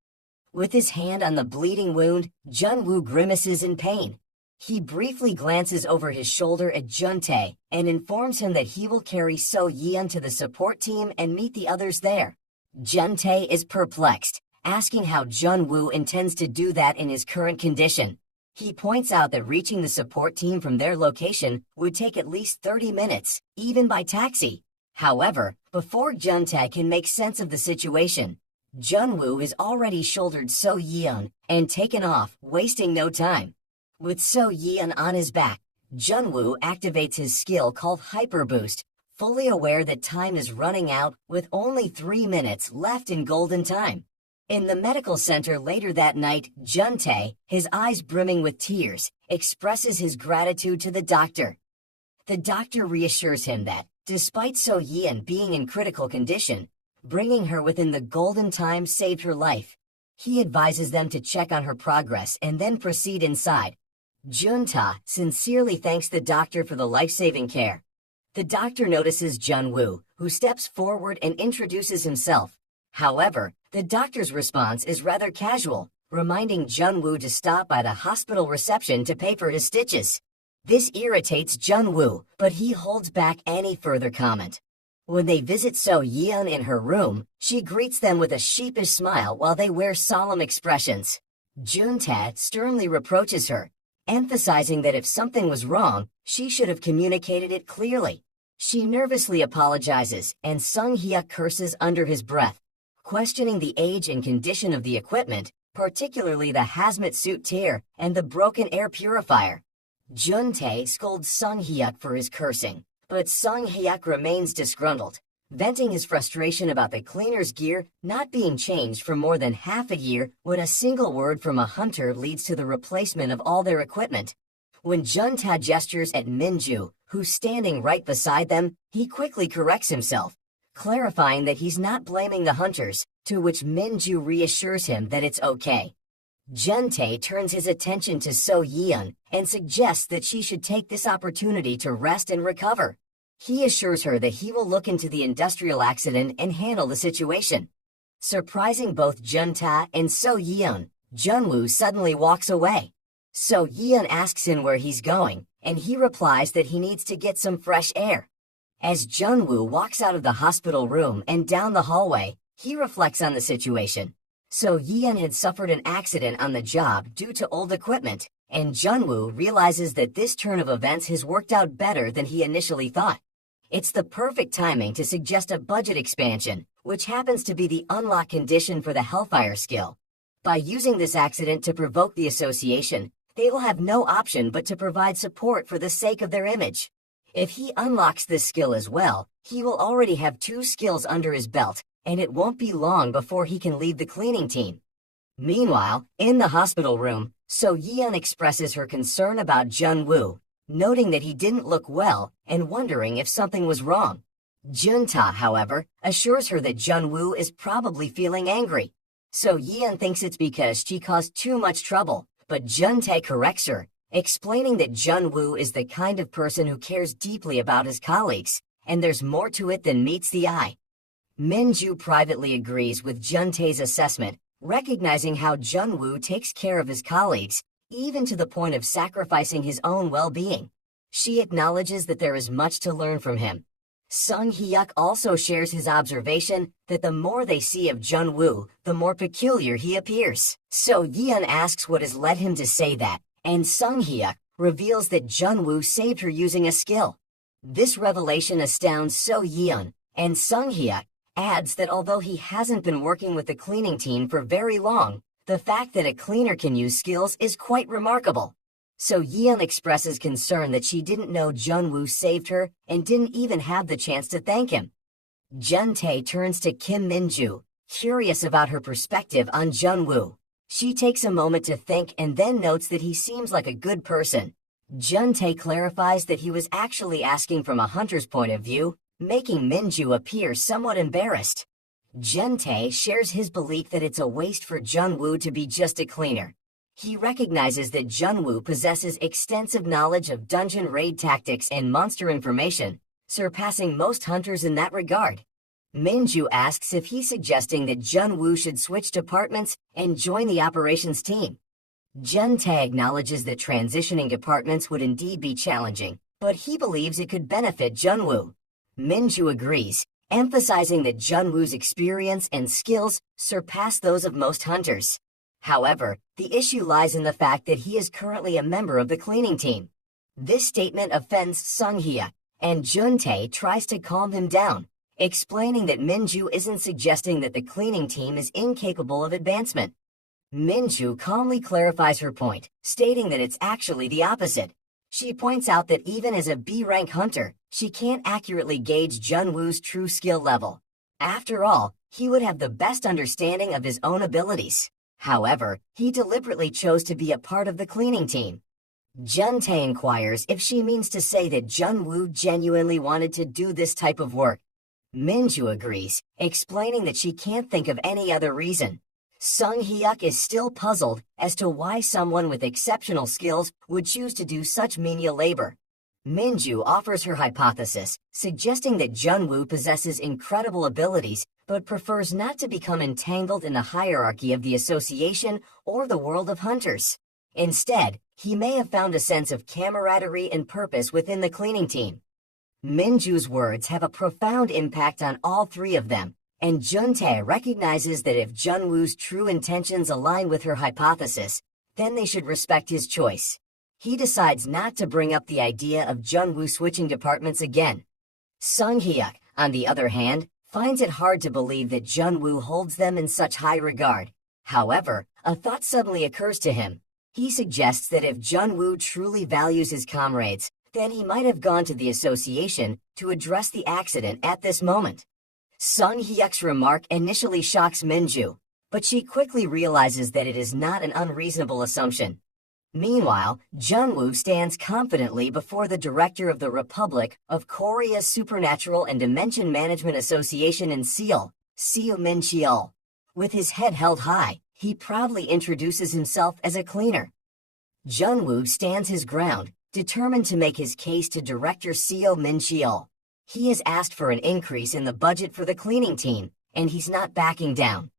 With his hand on the bleeding wound, Jun-Woo grimaces in pain. He briefly glances over his shoulder at Jun-tae and informs him that he will carry So-yeon to the support team and meet the others there. Jun-tae is perplexed, asking how Jun-Woo intends to do that in his current condition. He points out that reaching the support team from their location would take at least 30 minutes, even by taxi. However, before Jun-tae can make sense of the situation, Jun-Woo has already shouldered So-yeon and taken off, wasting no time. With So-yeon on his back, Jun-Woo activates his skill called Hyper Boost, fully aware that time is running out with only 3 minutes left in golden time. In the medical center later that night, Jun-tae, his eyes brimming with tears, expresses his gratitude to the doctor. The doctor reassures him that, despite So-yeon being in critical condition, bringing her within the golden time saved her life. He advises them to check on her progress and then proceed inside. Jun-tae sincerely thanks the doctor for the life-saving care. The doctor notices Jun-Woo, who steps forward and introduces himself. However, the doctor's response is rather casual, reminding Jun-Woo to stop by the hospital reception to pay for his stitches. This irritates Jun-Woo, but he holds back any further comment. When they visit So-yeon in her room, she greets them with a sheepish smile while they wear solemn expressions. Jun-tae sternly reproaches her, emphasizing that if something was wrong, she should have communicated it clearly. She nervously apologizes, and Sung-hyuk curses under his breath, questioning the age and condition of the equipment, particularly the hazmat suit tear and the broken air purifier. Jun-tae scolds Sung-hyuk for his cursing, but Sung-hyuk remains disgruntled, venting his frustration about the cleaner's gear not being changed for more than half a year when a single word from a hunter leads to the replacement of all their equipment. When Jun-tae gestures at Minju, who's standing right beside them, he quickly corrects himself, clarifying that he's not blaming the hunters, to which Minju reassures him that it's okay. Jun-tae turns his attention to So-yeon and suggests that she should take this opportunity to rest and recover. He assures her that he will look into the industrial accident and handle the situation. Surprising both Jun-ta and So Yeon, Jun-Woo suddenly walks away. So Yeon asks him where he's going, and he replies that he needs to get some fresh air. As Jun-Woo walks out of the hospital room and down the hallway, he reflects on the situation. So Yeon had suffered an accident on the job due to old equipment, and Jun-Woo realizes that this turn of events has worked out better than he initially thought. It's the perfect timing to suggest a budget expansion, which happens to be the unlock condition for the Hellfire skill. By using this accident to provoke the association, they will have no option but to provide support for the sake of their image. If he unlocks this skill as well, he will already have 2 skills under his belt, and it won't be long before he can lead the cleaning team. Meanwhile, in the hospital room, So Yeon expresses her concern about Jun-Woo, noting that he didn't look well and wondering if something was wrong. Jun-ta, however, assures her that Jun-Woo is probably feeling angry. So Yeon thinks it's because she caused too much trouble, but Jun-tae corrects her, explaining that Jun-Woo is the kind of person who cares deeply about his colleagues, and there's more to it than meets the eye. Minju privately agrees with Jun-tae's assessment, recognizing how Jun-Woo takes care of his colleagues, even to the point of sacrificing his own well-being. She acknowledges that there is much to learn from him. Sung Hyuk also shares his observation that the more they see of Jun-Woo, the more peculiar he appears. So Yeon asks what has led him to say that, and Sung Hyuk reveals that Jun-Woo saved her using a skill. This revelation astounds So Yeon, and Sung Hyuk adds that although he hasn't been working with the cleaning team for very long, the fact that a cleaner can use skills is quite remarkable. So Yeon expresses concern that she didn't know Jun-Woo saved her and didn't even have the chance to thank him. Jun-tae turns to Kim Minju, curious about her perspective on Jun-Woo. She takes a moment to think and then notes that he seems like a good person. Jun-tae clarifies that he was actually asking from a hunter's point of view, making Minju appear somewhat embarrassed. Jun-tae shares his belief that it's a waste for Jun-Woo to be just a cleaner. He recognizes that Jun-Woo possesses extensive knowledge of dungeon raid tactics and monster information, surpassing most hunters in that regard. Minju asks if he's suggesting that Jun-Woo should switch departments and join the operations team. Jun-tae acknowledges that transitioning departments would indeed be challenging, but he believes it could benefit Jun-Woo. Minju agrees, emphasizing that Jun-Woo's experience and skills surpass those of most hunters. However, the issue lies in the fact that he is currently a member of the cleaning team. This statement offends Sung Hyuk, and Jun-tae tries to calm him down, explaining that Minju isn't suggesting that the cleaning team is incapable of advancement. Minju calmly clarifies her point, stating that it's actually the opposite. She points out that even as a B-rank hunter, she can't accurately gauge Jun-Woo's true skill level. After all, he would have the best understanding of his own abilities. However, he deliberately chose to be a part of the cleaning team. Jun-tae inquires if she means to say that Jun-Woo genuinely wanted to do this type of work. Minju agrees, explaining that she can't think of any other reason. Sung Hyuk is still puzzled as to why someone with exceptional skills would choose to do such menial labor. Minju offers her hypothesis, suggesting that Jun-Woo possesses incredible abilities but prefers not to become entangled in the hierarchy of the association or the world of hunters. Instead, he may have found a sense of camaraderie and purpose within the cleaning team. Minju's words have a profound impact on all 3 of them, and Jun-tae recognizes that if Jun-Woo's true intentions align with her hypothesis, then they should respect his choice. He decides not to bring up the idea of Jun-Woo switching departments again. Sung Hyuk, on the other hand, finds it hard to believe that Jun-Woo holds them in such high regard. However, a thought suddenly occurs to him. He suggests that if Jun-Woo truly values his comrades, then he might have gone to the association to address the accident at this moment. Sung Hyuk's remark initially shocks Minju, but she quickly realizes that it is not an unreasonable assumption. Meanwhile, Jun-Woo stands confidently before the director of the Republic of Korea's Supernatural and Dimension Management Association in Seoul, Seo Min-cheol. With his head held high, he proudly introduces himself as a cleaner. Jun-Woo stands his ground, determined to make his case to Director Seo Min-cheol. He has asked for an increase in the budget for the cleaning team, and he's not backing down.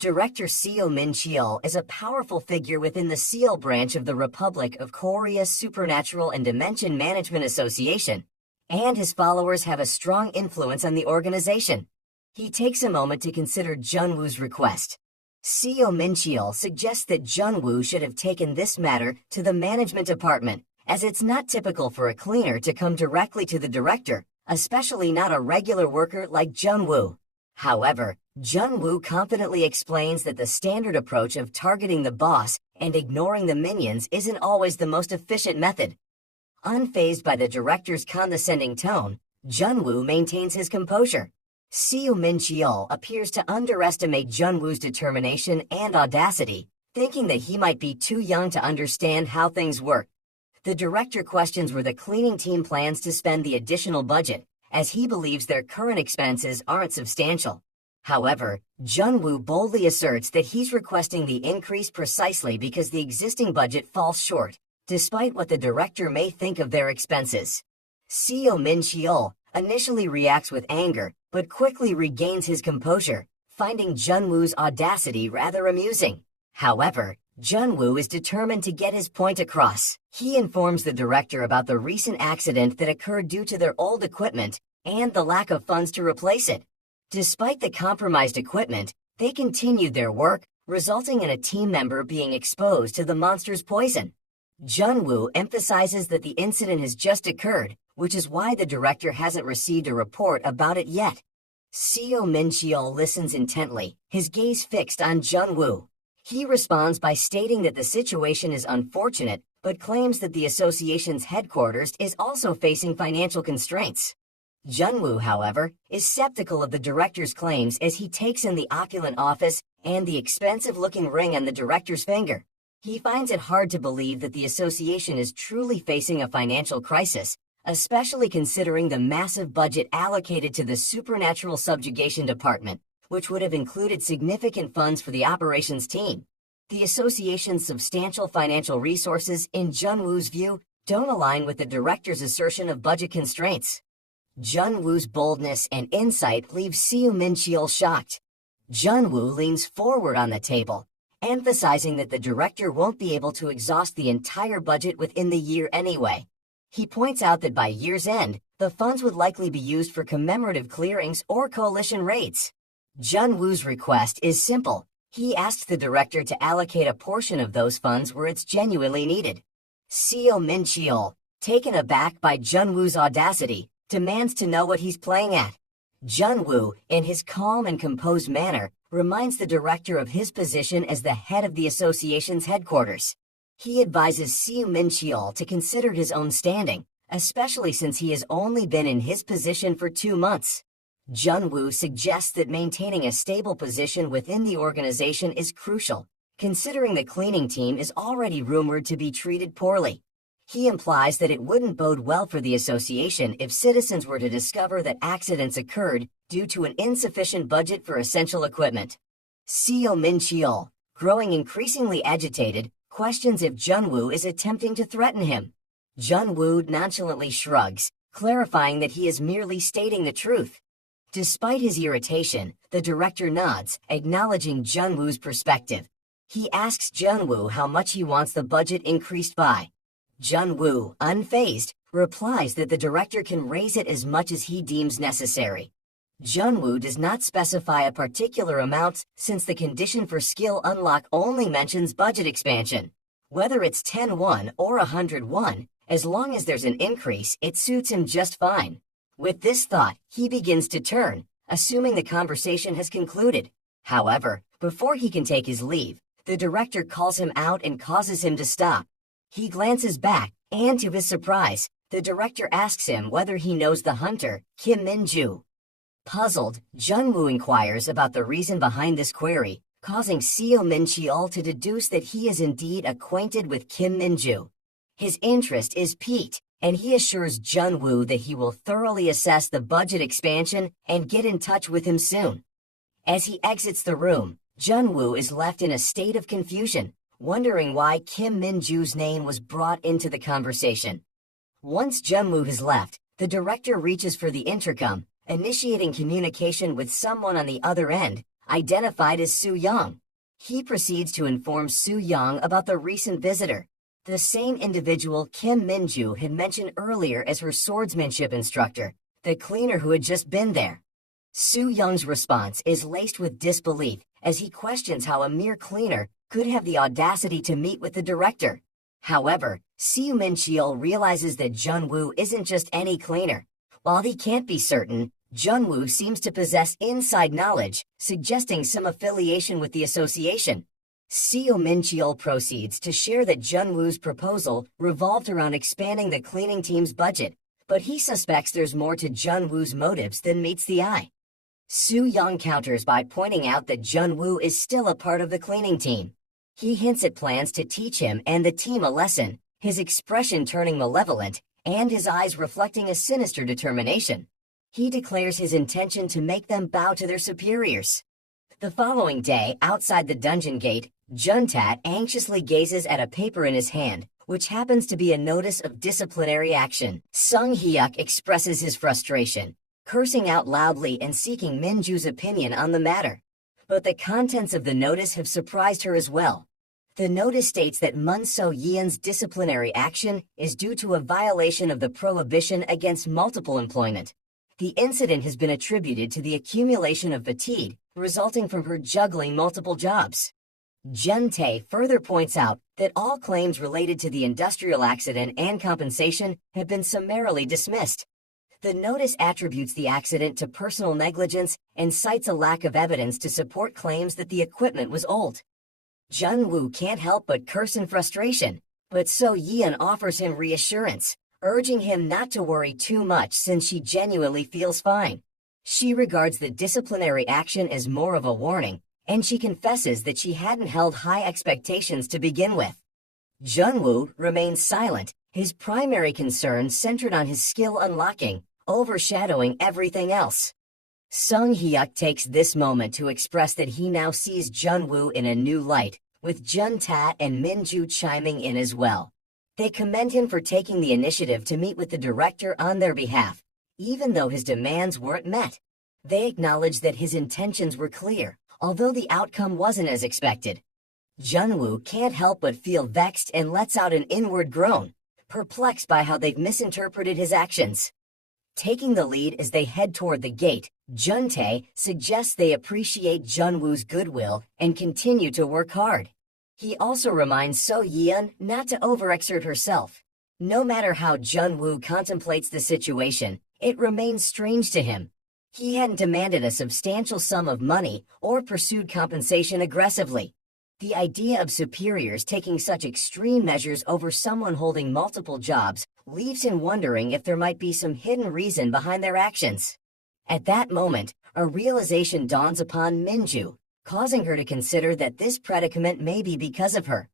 Director Seo Min-cheol is a powerful figure within the SEAL branch of the Republic of Korea's Supernatural and Dimension Management Association, and his followers have a strong influence on the organization. He takes a moment to consider Jun-Woo's request. Seo Min-cheol suggests that Jun-Woo should have taken this matter to the management department, as it's not typical for a cleaner to come directly to the director, especially not a regular worker like Jun-Woo. However, Jun-Woo confidently explains that the standard approach of targeting the boss and ignoring the minions isn't always the most efficient method. Unfazed by the director's condescending tone, Jun-Woo maintains his composure. Seo Min-cheol appears to underestimate Jun-Woo's determination and audacity, thinking that he might be too young to understand how things work. The director questions where the cleaning team plans to spend the additional budget, as he believes their current expenses aren't substantial. However, Jun-Woo boldly asserts that he's requesting the increase precisely because the existing budget falls short, despite what the director may think of their expenses. Seo Min-cheol initially reacts with anger, but quickly regains his composure, finding Jun-Woo's audacity rather amusing. However, Jun-Woo is determined to get his point across. He informs the director about the recent accident that occurred due to their old equipment and the lack of funds to replace it. Despite the compromised equipment, they continued their work, resulting in a team member being exposed to the monster's poison. Jun-Woo emphasizes that the incident has just occurred, which is why the director hasn't received a report about it yet. Seo Min-cheol listens intently, his gaze fixed on Jun-Woo. He responds by stating that the situation is unfortunate, but claims that the association's headquarters is also facing financial constraints. Jun-Woo, however, is skeptical of the director's claims as he takes in the opulent office and the expensive-looking ring on the director's finger. He finds it hard to believe that the association is truly facing a financial crisis, especially considering the massive budget allocated to the Supernatural Subjugation Department, which would have included significant funds for the operations team. The association's substantial financial resources, in Jun-Woo's view, don't align with the director's assertion of budget constraints. Jun-Woo's boldness and insight leave Seo Min-cheol shocked. Jun-Woo leans forward on the table, emphasizing that the director won't be able to exhaust the entire budget within the year anyway. He points out that by year's end, the funds would likely be used for commemorative clearings or coalition raids. Jun-Woo's request is simple. He asks the director to allocate a portion of those funds where it's genuinely needed. Seo Min-cheol, taken aback by Jun-Woo's audacity, demands to know what he's playing at. Jun-Woo, in his calm and composed manner, reminds the director of his position as the head of the association's headquarters. He advises Seo Min-cheol to consider his own standing, especially since he has only been in his position for 2 months. Jun-Woo suggests that maintaining a stable position within the organization is crucial, considering the cleaning team is already rumored to be treated poorly. He implies that it wouldn't bode well for the association if citizens were to discover that accidents occurred due to an insufficient budget for essential equipment. Seo Min-cheol, growing increasingly agitated, questions if Jun-Woo is attempting to threaten him. Jun-Woo nonchalantly shrugs, clarifying that he is merely stating the truth. Despite his irritation, the director nods, acknowledging Jun-Woo's perspective. He asks Jun-Woo how much he wants the budget increased by. Jun-Woo, unfazed, replies that the director can raise it as much as he deems necessary. Jun-Woo does not specify a particular amount since the condition for skill unlock only mentions budget expansion. Whether it's 10 won or 100 won, as long as there's an increase, it suits him just fine. With this thought, he begins to turn, assuming the conversation has concluded. However, before he can take his leave, the director calls him out and causes him to stop. He glances back, and to his surprise, the director asks him whether he knows the hunter, Kim Minju. Puzzled, Jun-Woo inquires about the reason behind this query, causing Seo Min-cheol to deduce that he is indeed acquainted with Kim Minju. His interest is piqued, and he assures Jun-Woo that he will thoroughly assess the budget expansion and get in touch with him soon. As he exits the room, Jun-Woo is left in a state of confusion, wondering why Kim Minju's name was brought into the conversation. Once Jun-Woo has left, the director reaches for the intercom, initiating communication with someone on the other end, identified as Soo-young. He proceeds to inform Soo-young about the recent visitor, the same individual Kim Minju had mentioned earlier as her swordsmanship instructor, the cleaner who had just been there. Soo-young's response is laced with disbelief as he questions how a mere cleaner could have the audacity to meet with the director. However, Seo Min-cheol realizes that Jun-Woo isn't just any cleaner. While he can't be certain, Jun-Woo seems to possess inside knowledge, suggesting some affiliation with the association. Seo Min-cheol proceeds to share that Jun-Woo's proposal revolved around expanding the cleaning team's budget, but he suspects there's more to Jun-Woo's motives than meets the eye. Soo-young counters by pointing out that Jun-Woo is still a part of the cleaning team. He hints at plans to teach him and the team a lesson, his expression turning malevolent, and his eyes reflecting a sinister determination. He declares his intention to make them bow to their superiors. The following day, outside the dungeon gate, Jun-tat anxiously gazes at a paper in his hand, which happens to be a notice of disciplinary action. Sung Hyuk expresses his frustration, cursing out loudly and seeking Minju's opinion on the matter. But the contents of the notice have surprised her as well. The notice states that Mun So-yeon's disciplinary action is due to a violation of the prohibition against multiple employment. The incident has been attributed to the accumulation of fatigue resulting from her juggling multiple jobs. Jun-tae further points out that all claims related to the industrial accident and compensation have been summarily dismissed. The notice attributes the accident to personal negligence and cites a lack of evidence to support claims that the equipment was old. Jun-Woo can't help but curse in frustration, but So-yeon offers him reassurance, urging him not to worry too much since she genuinely feels fine. She regards the disciplinary action as more of a warning, and she confesses that she hadn't held high expectations to begin with. Jun-Woo remains silent, his primary concern centered on his skill unlocking, overshadowing everything else. Sung Hyuk takes this moment to express that he now sees Jun-Woo in a new light, with Jun-tat and Minju chiming in as well. They commend him for taking the initiative to meet with the director on their behalf, even though his demands weren't met. They acknowledge that his intentions were clear, although the outcome wasn't as expected. Jun-Woo can't help but feel vexed and lets out an inward groan, perplexed by how they've misinterpreted his actions. Taking the lead as they head toward the gate, Jun-tae suggests they appreciate Jun-Woo's goodwill and continue to work hard. He also reminds So-yeon not to overexert herself. No matter how Jun-Woo contemplates the situation, it remains strange to him. He hadn't demanded a substantial sum of money or pursued compensation aggressively. The idea of superiors taking such extreme measures over someone holding multiple jobs leaves him wondering if there might be some hidden reason behind their actions. At that moment, a realization dawns upon Minju, causing her to consider that this predicament may be because of her.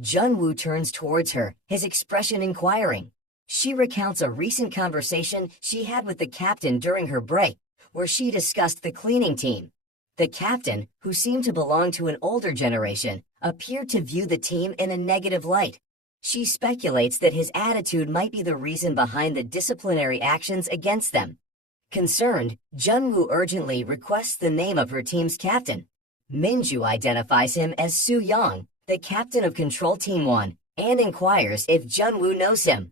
Jun-Woo turns towards her, his expression inquiring. She recounts a recent conversation she had with the captain during her break, where she discussed the cleaning team. The captain, who seemed to belong to an older generation, appeared to view the team in a negative light. She speculates that his attitude might be the reason behind the disciplinary actions against them. Concerned, Jun-Woo urgently requests the name of her team's captain. Minju identifies him as Soo-young, the captain of Control Team 1, and inquires if Jun-Woo knows him.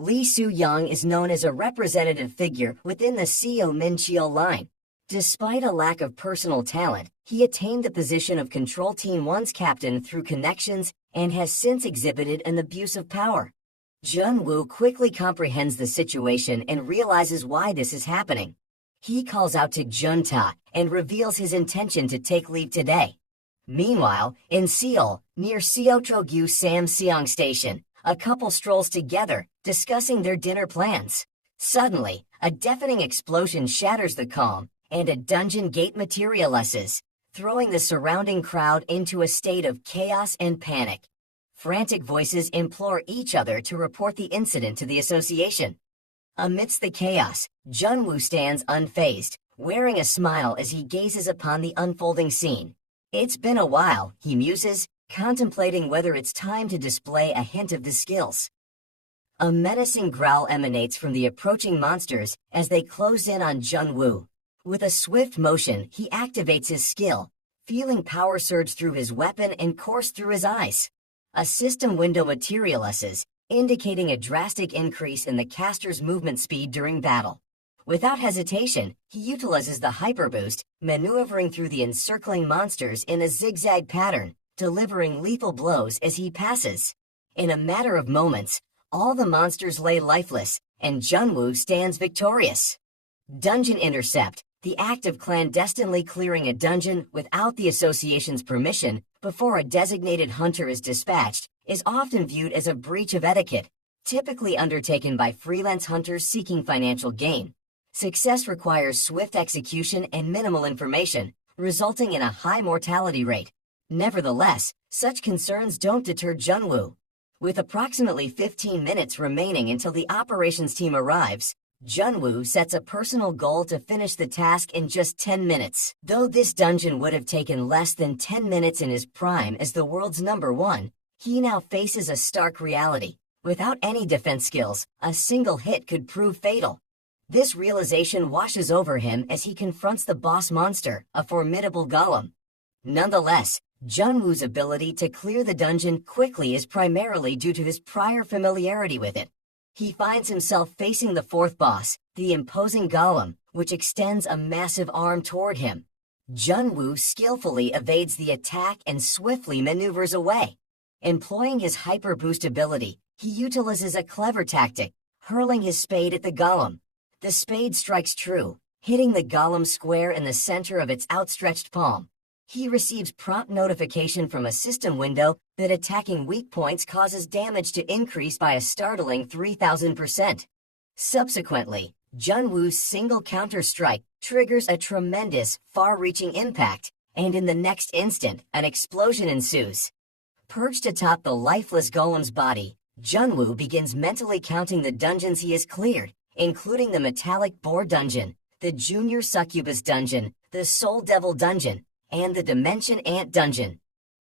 Lee Soo-young is known as a representative figure within the Seo Min-cheol line. Despite a lack of personal talent, he attained the position of Control Team 1's captain through connections and has since exhibited an abuse of power. Jun-Woo quickly comprehends the situation and realizes why this is happening. He calls out to Jun-ta and reveals his intention to take leave today. Meanwhile, in Seoul, near Seotro-gu Samseong Station, a couple strolls together, discussing their dinner plans. Suddenly, a deafening explosion shatters the calm, and a dungeon gate materializes, throwing the surrounding crowd into a state of chaos and panic. Frantic voices implore each other to report the incident to the association. Amidst the chaos, Jun-Woo stands unfazed, wearing a smile as he gazes upon the unfolding scene. It's been a while, he muses, contemplating whether it's time to display a hint of his skills. A menacing growl emanates from the approaching monsters as they close in on Jun-Woo. With a swift motion, he activates his skill, feeling power surge through his weapon and course through his eyes. A system window materializes, indicating a drastic increase in the caster's movement speed during battle. Without hesitation, he utilizes the hyper boost, maneuvering through the encircling monsters in a zigzag pattern, delivering lethal blows as he passes. In a matter of moments, all the monsters lay lifeless, and Jun-Woo stands victorious. Dungeon Intercept, the act of clandestinely clearing a dungeon without the association's permission before a designated hunter is dispatched, is often viewed as a breach of etiquette, typically undertaken by freelance hunters seeking financial gain. Success requires swift execution and minimal information, resulting in a high mortality rate. Nevertheless, such concerns don't deter Jun-Woo. With approximately 15 minutes remaining until the operations team arrives, Jun-Woo sets a personal goal to finish the task in just 10 minutes. Though this dungeon would have taken less than 10 minutes in his prime as the world's #1, he now faces a stark reality. Without any defense skills, a single hit could prove fatal. This realization washes over him as he confronts the boss monster, a formidable golem. Nonetheless, Jun-Woo's ability to clear the dungeon quickly is primarily due to his prior familiarity with it. He finds himself facing the fourth boss, the imposing golem, which extends a massive arm toward him. Jun-Woo skillfully evades the attack and swiftly maneuvers away. Employing his hyper boost ability, he utilizes a clever tactic, hurling his spade at the golem. The spade strikes true, hitting the golem square in the center of its outstretched palm. He receives prompt notification from a system window that attacking weak points causes damage to increase by a startling 3,000%. Subsequently, Jun-Woo's single counter-strike triggers a tremendous, far-reaching impact, and in the next instant, an explosion ensues. Perched atop the lifeless golem's body, Jun-Woo begins mentally counting the dungeons he has cleared, including the Metallic Boar Dungeon, the Junior Succubus Dungeon, the Soul Devil Dungeon, and the Dimension Ant Dungeon.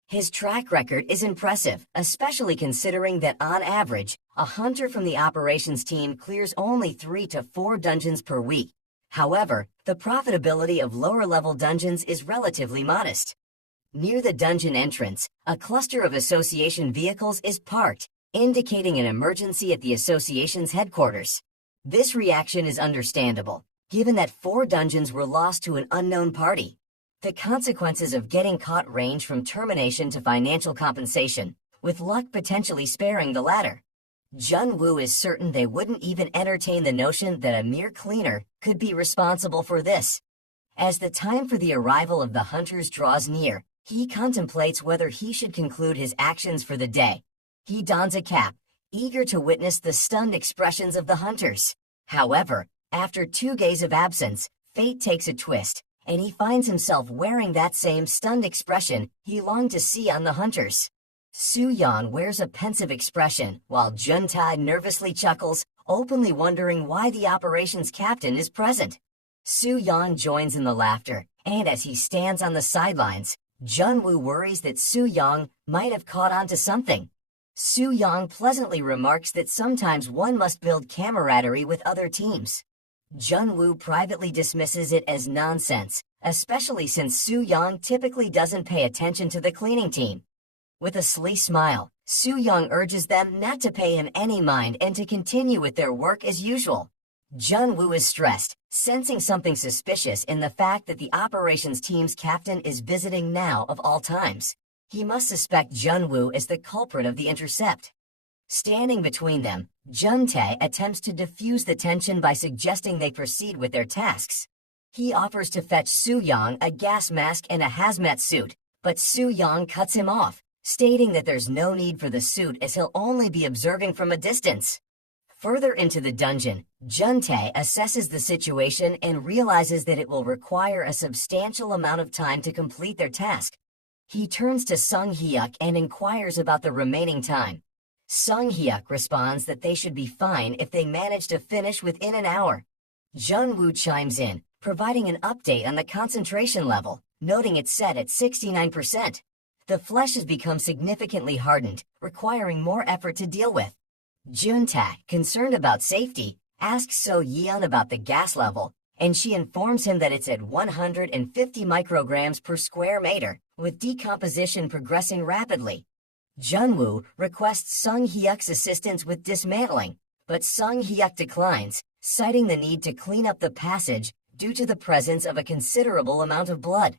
His track record is impressive, especially considering that on average, a hunter from the operations team clears only 3 to 4 dungeons per week. However, the profitability of lower-level dungeons is relatively modest. Near the dungeon entrance, a cluster of association vehicles is parked, indicating an emergency at the association's headquarters. This reaction is understandable, given that 4 dungeons were lost to an unknown party. The consequences of getting caught range from termination to financial compensation, with luck potentially sparing the latter. Jun-Woo is certain they wouldn't even entertain the notion that a mere cleaner could be responsible for this. As the time for the arrival of the hunters draws near, he contemplates whether he should conclude his actions for the day. He dons a cap, eager to witness the stunned expressions of the hunters. However, after 2 days of absence, fate takes a twist, and he finds himself wearing that same stunned expression he longed to see on the hunters. Soo-young wears a pensive expression, while Jun-tae nervously chuckles, openly wondering why the operations captain is present. Soo-young joins in the laughter, and as he stands on the sidelines, Jun-Woo worries that Soo-young might have caught on to something. Soo-young pleasantly remarks that sometimes one must build camaraderie with other teams. Jun-Woo privately dismisses it as nonsense, especially since Soo-young typically doesn't pay attention to the cleaning team. With a sly smile, Soo-young urges them not to pay him any mind and to continue with their work as usual. Jun-Woo is stressed, sensing something suspicious in the fact that the operations team's captain is visiting now of all times. He must suspect Jun-Woo as the culprit of the intercept. Standing between them, Jun-tae attempts to diffuse the tension by suggesting they proceed with their tasks. He offers to fetch Soo-young a gas mask and a hazmat suit, but Soo-young cuts him off, stating that there's no need for the suit as he'll only be observing from a distance. Further into the dungeon, Jun-tae assesses the situation and realizes that it will require a substantial amount of time to complete their task. He turns to Sung-hyuk and inquires about the remaining time. Sung-hyuk responds that they should be fine if they manage to finish within an hour. Jun-Woo chimes in, providing an update on the concentration level, noting it's set at 69%. The flesh has become significantly hardened, requiring more effort to deal with. Jun-tae, concerned about safety, asks So-yeon about the gas level, and she informs him that it's at 150 micrograms per square meter, with decomposition progressing rapidly. Jun-Woo requests Sung Hyuk's assistance with dismantling, but Sung Hyuk declines, citing the need to clean up the passage due to the presence of a considerable amount of blood.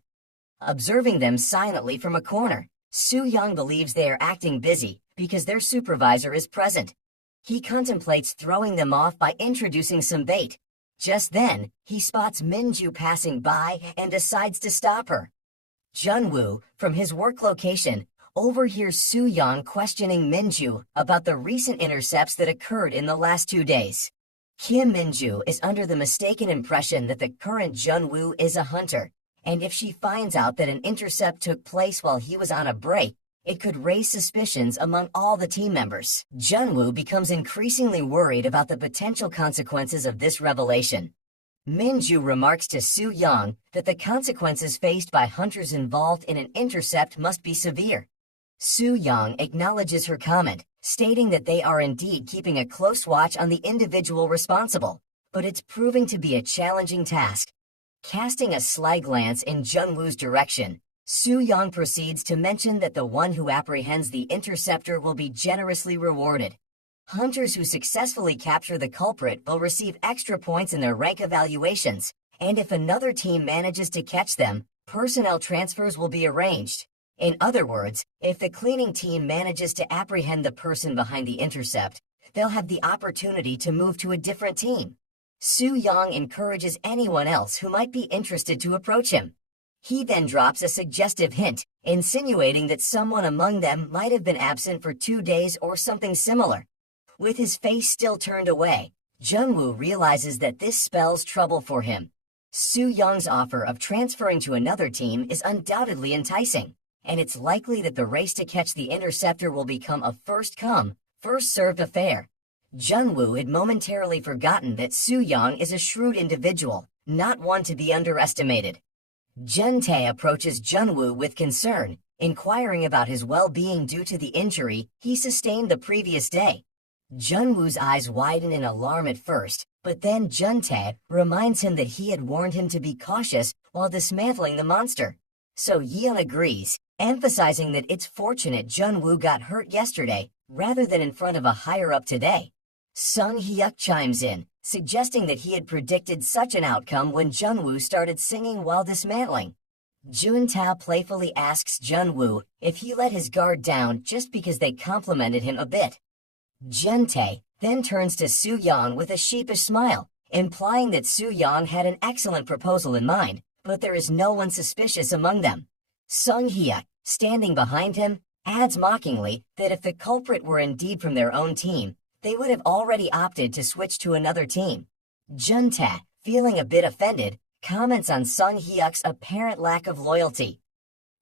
Observing them silently from a corner, Soo-young believes they are acting busy because their supervisor is present. He contemplates throwing them off by introducing some bait. Just then, he spots Minju passing by and decides to stop her. Jun-Woo, from his work location, overhears Soo-young questioning Minju about the recent intercepts that occurred in the last 2 days. Kim Minju is under the mistaken impression that the current Jun-Woo is a hunter, and if she finds out that an intercept took place while he was on a break, it could raise suspicions among all the team members. Jun-Woo becomes increasingly worried about the potential consequences of this revelation. Minju remarks to Soo-young that the consequences faced by hunters involved in an intercept must be severe. Soo-young acknowledges her comment, stating that they are indeed keeping a close watch on the individual responsible, but it's proving to be a challenging task. Casting a sly glance in Jun-Woo's direction, Soo-young proceeds to mention that the one who apprehends the interceptor will be generously rewarded. Hunters who successfully capture the culprit will receive extra points in their rank evaluations, and if another team manages to catch them, personnel transfers will be arranged. In other words, if the cleaning team manages to apprehend the person behind the intercept, they'll have the opportunity to move to a different team. Soo-young encourages anyone else who might be interested to approach him. He then drops a suggestive hint, insinuating that someone among them might have been absent for 2 days or something similar. With his face still turned away, Jun-Woo realizes that this spells trouble for him. Soo-young's offer of transferring to another team is undoubtedly enticing, and it's likely that the race to catch the interceptor will become a first-come, first-served affair. Jun-Woo had momentarily forgotten that Soo-young is a shrewd individual, not one to be underestimated. Jun-tae approaches Jun-Woo with concern, inquiring about his well-being due to the injury he sustained the previous day. Jun-Woo's eyes widen in alarm at first, but then Jun-tae reminds him that he had warned him to be cautious while dismantling the monster. So Yeon agrees, emphasizing that it's fortunate Jun-Woo got hurt yesterday, rather than in front of a higher-up today. Sung Hyuk chimes in, suggesting that he had predicted such an outcome when Jun-Woo started singing while dismantling. Jun-tae playfully asks Jun-Woo if he let his guard down just because they complimented him a bit. Jun-tae then turns to Soo-young with a sheepish smile, implying that Soo-young had an excellent proposal in mind, but there is no one suspicious among them. Sung Hyuk, standing behind him, adds mockingly that if the culprit were indeed from their own team, they would have already opted to switch to another team. Jun-tae, feeling a bit offended, comments on Sung Hyuk's apparent lack of loyalty.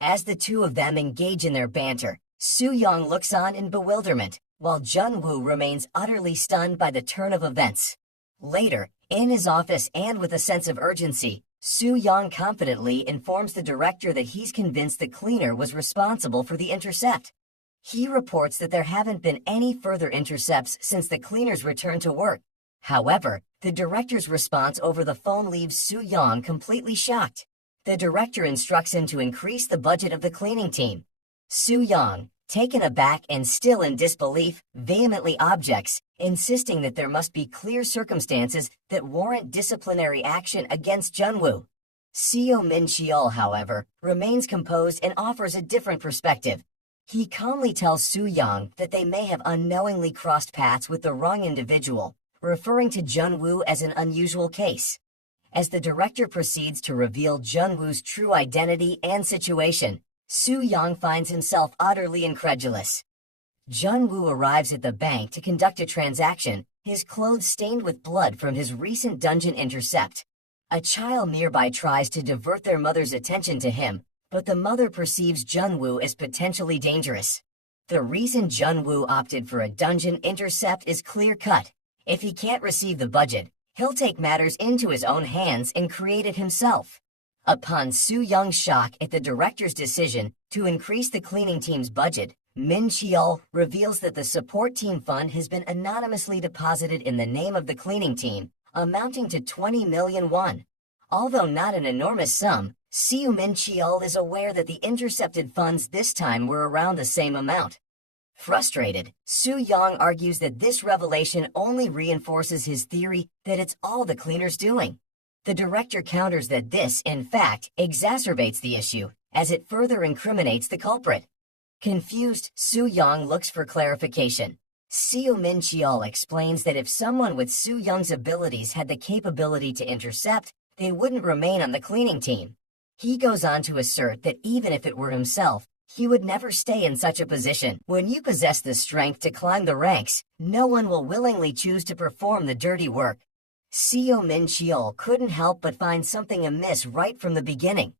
As the two of them engage in their banter, Soo-young looks on in bewilderment, while Jun-Woo remains utterly stunned by the turn of events. Later, in his office and with a sense of urgency, Soo-young confidently informs the director that he's convinced the cleaner was responsible for the intercept. He reports that there haven't been any further intercepts since the cleaners returned to work. However, the director's response over the phone leaves Soo-young completely shocked. The director instructs him to increase the budget of the cleaning team. Soo-young, taken aback and still in disbelief, vehemently objects, insisting that there must be clear circumstances that warrant disciplinary action against Jun-Woo. Seo Min-cheol, however, remains composed and offers a different perspective. He calmly tells Soo-young that they may have unknowingly crossed paths with the wrong individual, referring to Jun-Woo as an unusual case. As the director proceeds to reveal Jun-Woo's true identity and situation, Soo-young finds himself utterly incredulous. Jun-Woo arrives at the bank to conduct a transaction, his clothes stained with blood from his recent dungeon intercept. A child nearby tries to divert their mother's attention to him, but the mother perceives Jun-Woo as potentially dangerous. The reason Jun-Woo opted for a dungeon intercept is clear-cut. If he can't receive the budget, he'll take matters into his own hands and create it himself. Upon Soo-young's shock at the director's decision to increase the cleaning team's budget, Min-cheol reveals that the support team fund has been anonymously deposited in the name of the cleaning team, amounting to 20 million won. Although not an enormous sum, Seo Min-cheol is aware that the intercepted funds this time were around the same amount. Frustrated, Soo-young argues that this revelation only reinforces his theory that it's all the cleaner's doing. The director counters that this, in fact, exacerbates the issue, as it further incriminates the culprit. Confused, Soo-young looks for clarification. Seo Min-cheol explains that if someone with Soo-young's abilities had the capability to intercept, they wouldn't remain on the cleaning team. He goes on to assert that even if it were himself, he would never stay in such a position. When you possess the strength to climb the ranks, no one will willingly choose to perform the dirty work. Seo Min-cheol couldn't help but find something amiss right from the beginning.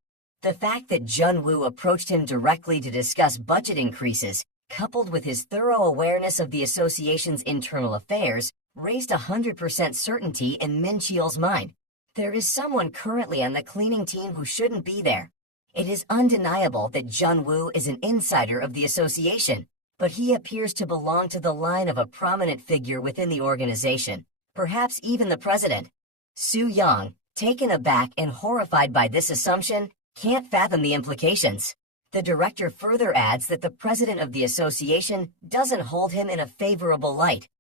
The fact that Jun-Woo approached him directly to discuss budget increases, coupled with his thorough awareness of the association's internal affairs, raised 100% certainty in Min-cheol's mind. There is someone currently on the cleaning team who shouldn't be there. It is undeniable that Jun-Woo is an insider of the association, but he appears to belong to the line of a prominent figure within the organization, perhaps even the president. Soo-young, taken aback and horrified by this assumption, can't fathom the implications. The director further adds that the president of the association doesn't hold him in a favorable light.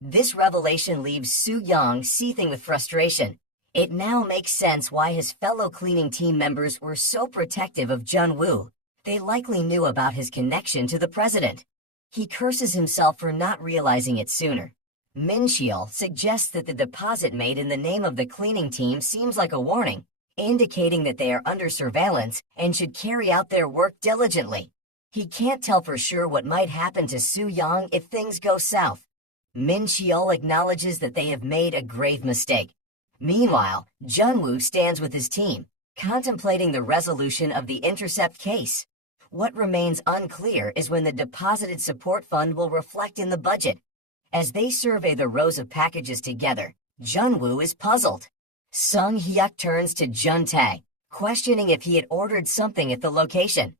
This revelation leaves Soo-young seething with frustration. It now makes sense why his fellow cleaning team members were so protective of Jun-Woo. They likely knew about his connection to the president. He curses himself for not realizing it sooner. Min-cheol suggests that the deposit made in the name of the cleaning team seems like a warning, indicating that they are under surveillance and should carry out their work diligently. He can't tell for sure what might happen to Soo-young if things go south. Min-cheol acknowledges that they have made a grave mistake. Meanwhile, Jun-Woo stands with his team, contemplating the resolution of the intercept case. What remains unclear is when the deposited support fund will reflect in the budget. As they survey the rows of packages together, Jun-Woo is puzzled. Sung Hyuk turns to Jun-tae, questioning if he had ordered something at the location.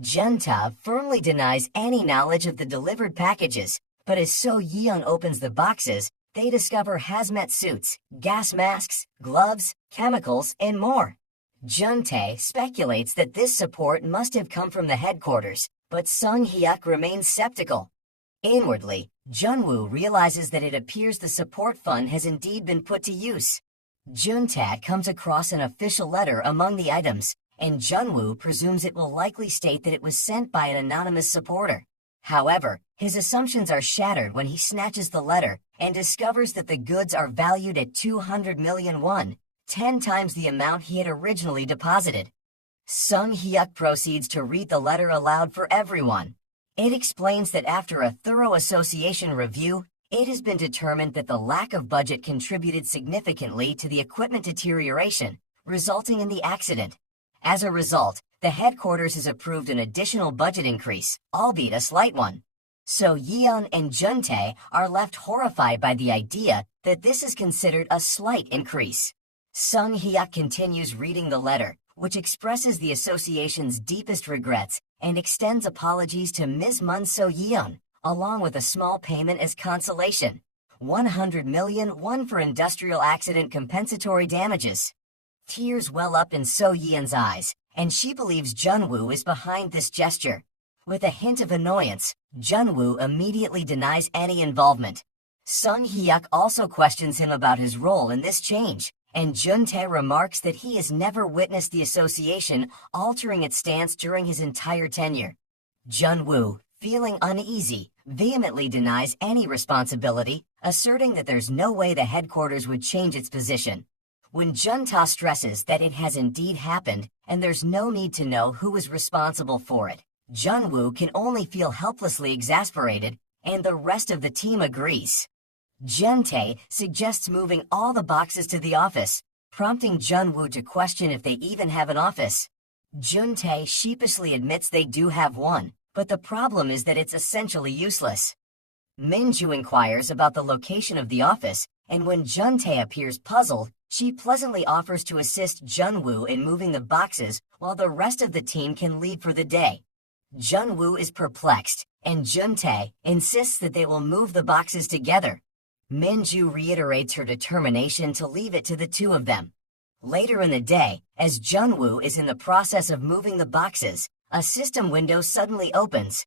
Jun-tae firmly denies any knowledge of the delivered packages, but as So-yeon opens the boxes, they discover hazmat suits, gas masks, gloves, chemicals, and more. Jun-tae speculates that this support must have come from the headquarters, but Sung Hyuk remains skeptical. Inwardly, Jun-Woo realizes that it appears the support fund has indeed been put to use. Jun-tae comes across an official letter among the items, and Jun-Woo presumes it will likely state that it was sent by an anonymous supporter. However, his assumptions are shattered when he snatches the letter and discovers that the goods are valued at 200 million won, 10 times the amount he had originally deposited. Sung Hyuk proceeds to read the letter aloud for everyone. It explains that after a thorough association review, it has been determined that the lack of budget contributed significantly to the equipment deterioration, resulting in the accident. As a result, the headquarters has approved an additional budget increase, albeit a slight one. So Yeon and Jun-tae are left horrified by the idea that this is considered a slight increase. Sung Hyuk continues reading the letter, which expresses the association's deepest regrets and extends apologies to Ms. Mun So-yeon, along with a small payment as consolation. 100 million won for industrial accident compensatory damages. Tears well up in So-yeon's eyes, and she believes Jun-Woo is behind this gesture. With a hint of annoyance, Jun-Woo immediately denies any involvement. Sung Hyuk also questions him about his role in this change, and Jun-tae remarks that he has never witnessed the association altering its stance during his entire tenure. Jun-Woo, feeling uneasy, vehemently denies any responsibility, asserting that there's no way the headquarters would change its position. When Jun-tae stresses that it has indeed happened and there's no need to know who is responsible for it, Jun-Woo can only feel helplessly exasperated, and the rest of the team agrees. Jun-tae suggests moving all the boxes to the office, prompting Jun-Woo to question if they even have an office. Jun-tae sheepishly admits they do have one, but the problem is that it's essentially useless. Minju inquires about the location of the office, and when Jun-tae appears puzzled, she pleasantly offers to assist Jun-Woo in moving the boxes while the rest of the team can leave for the day. Jun-Woo is perplexed, and Jun-tae insists that they will move the boxes together. Minju reiterates her determination to leave it to the two of them. Later in the day, as Jun-Woo is in the process of moving the boxes, a system window suddenly opens.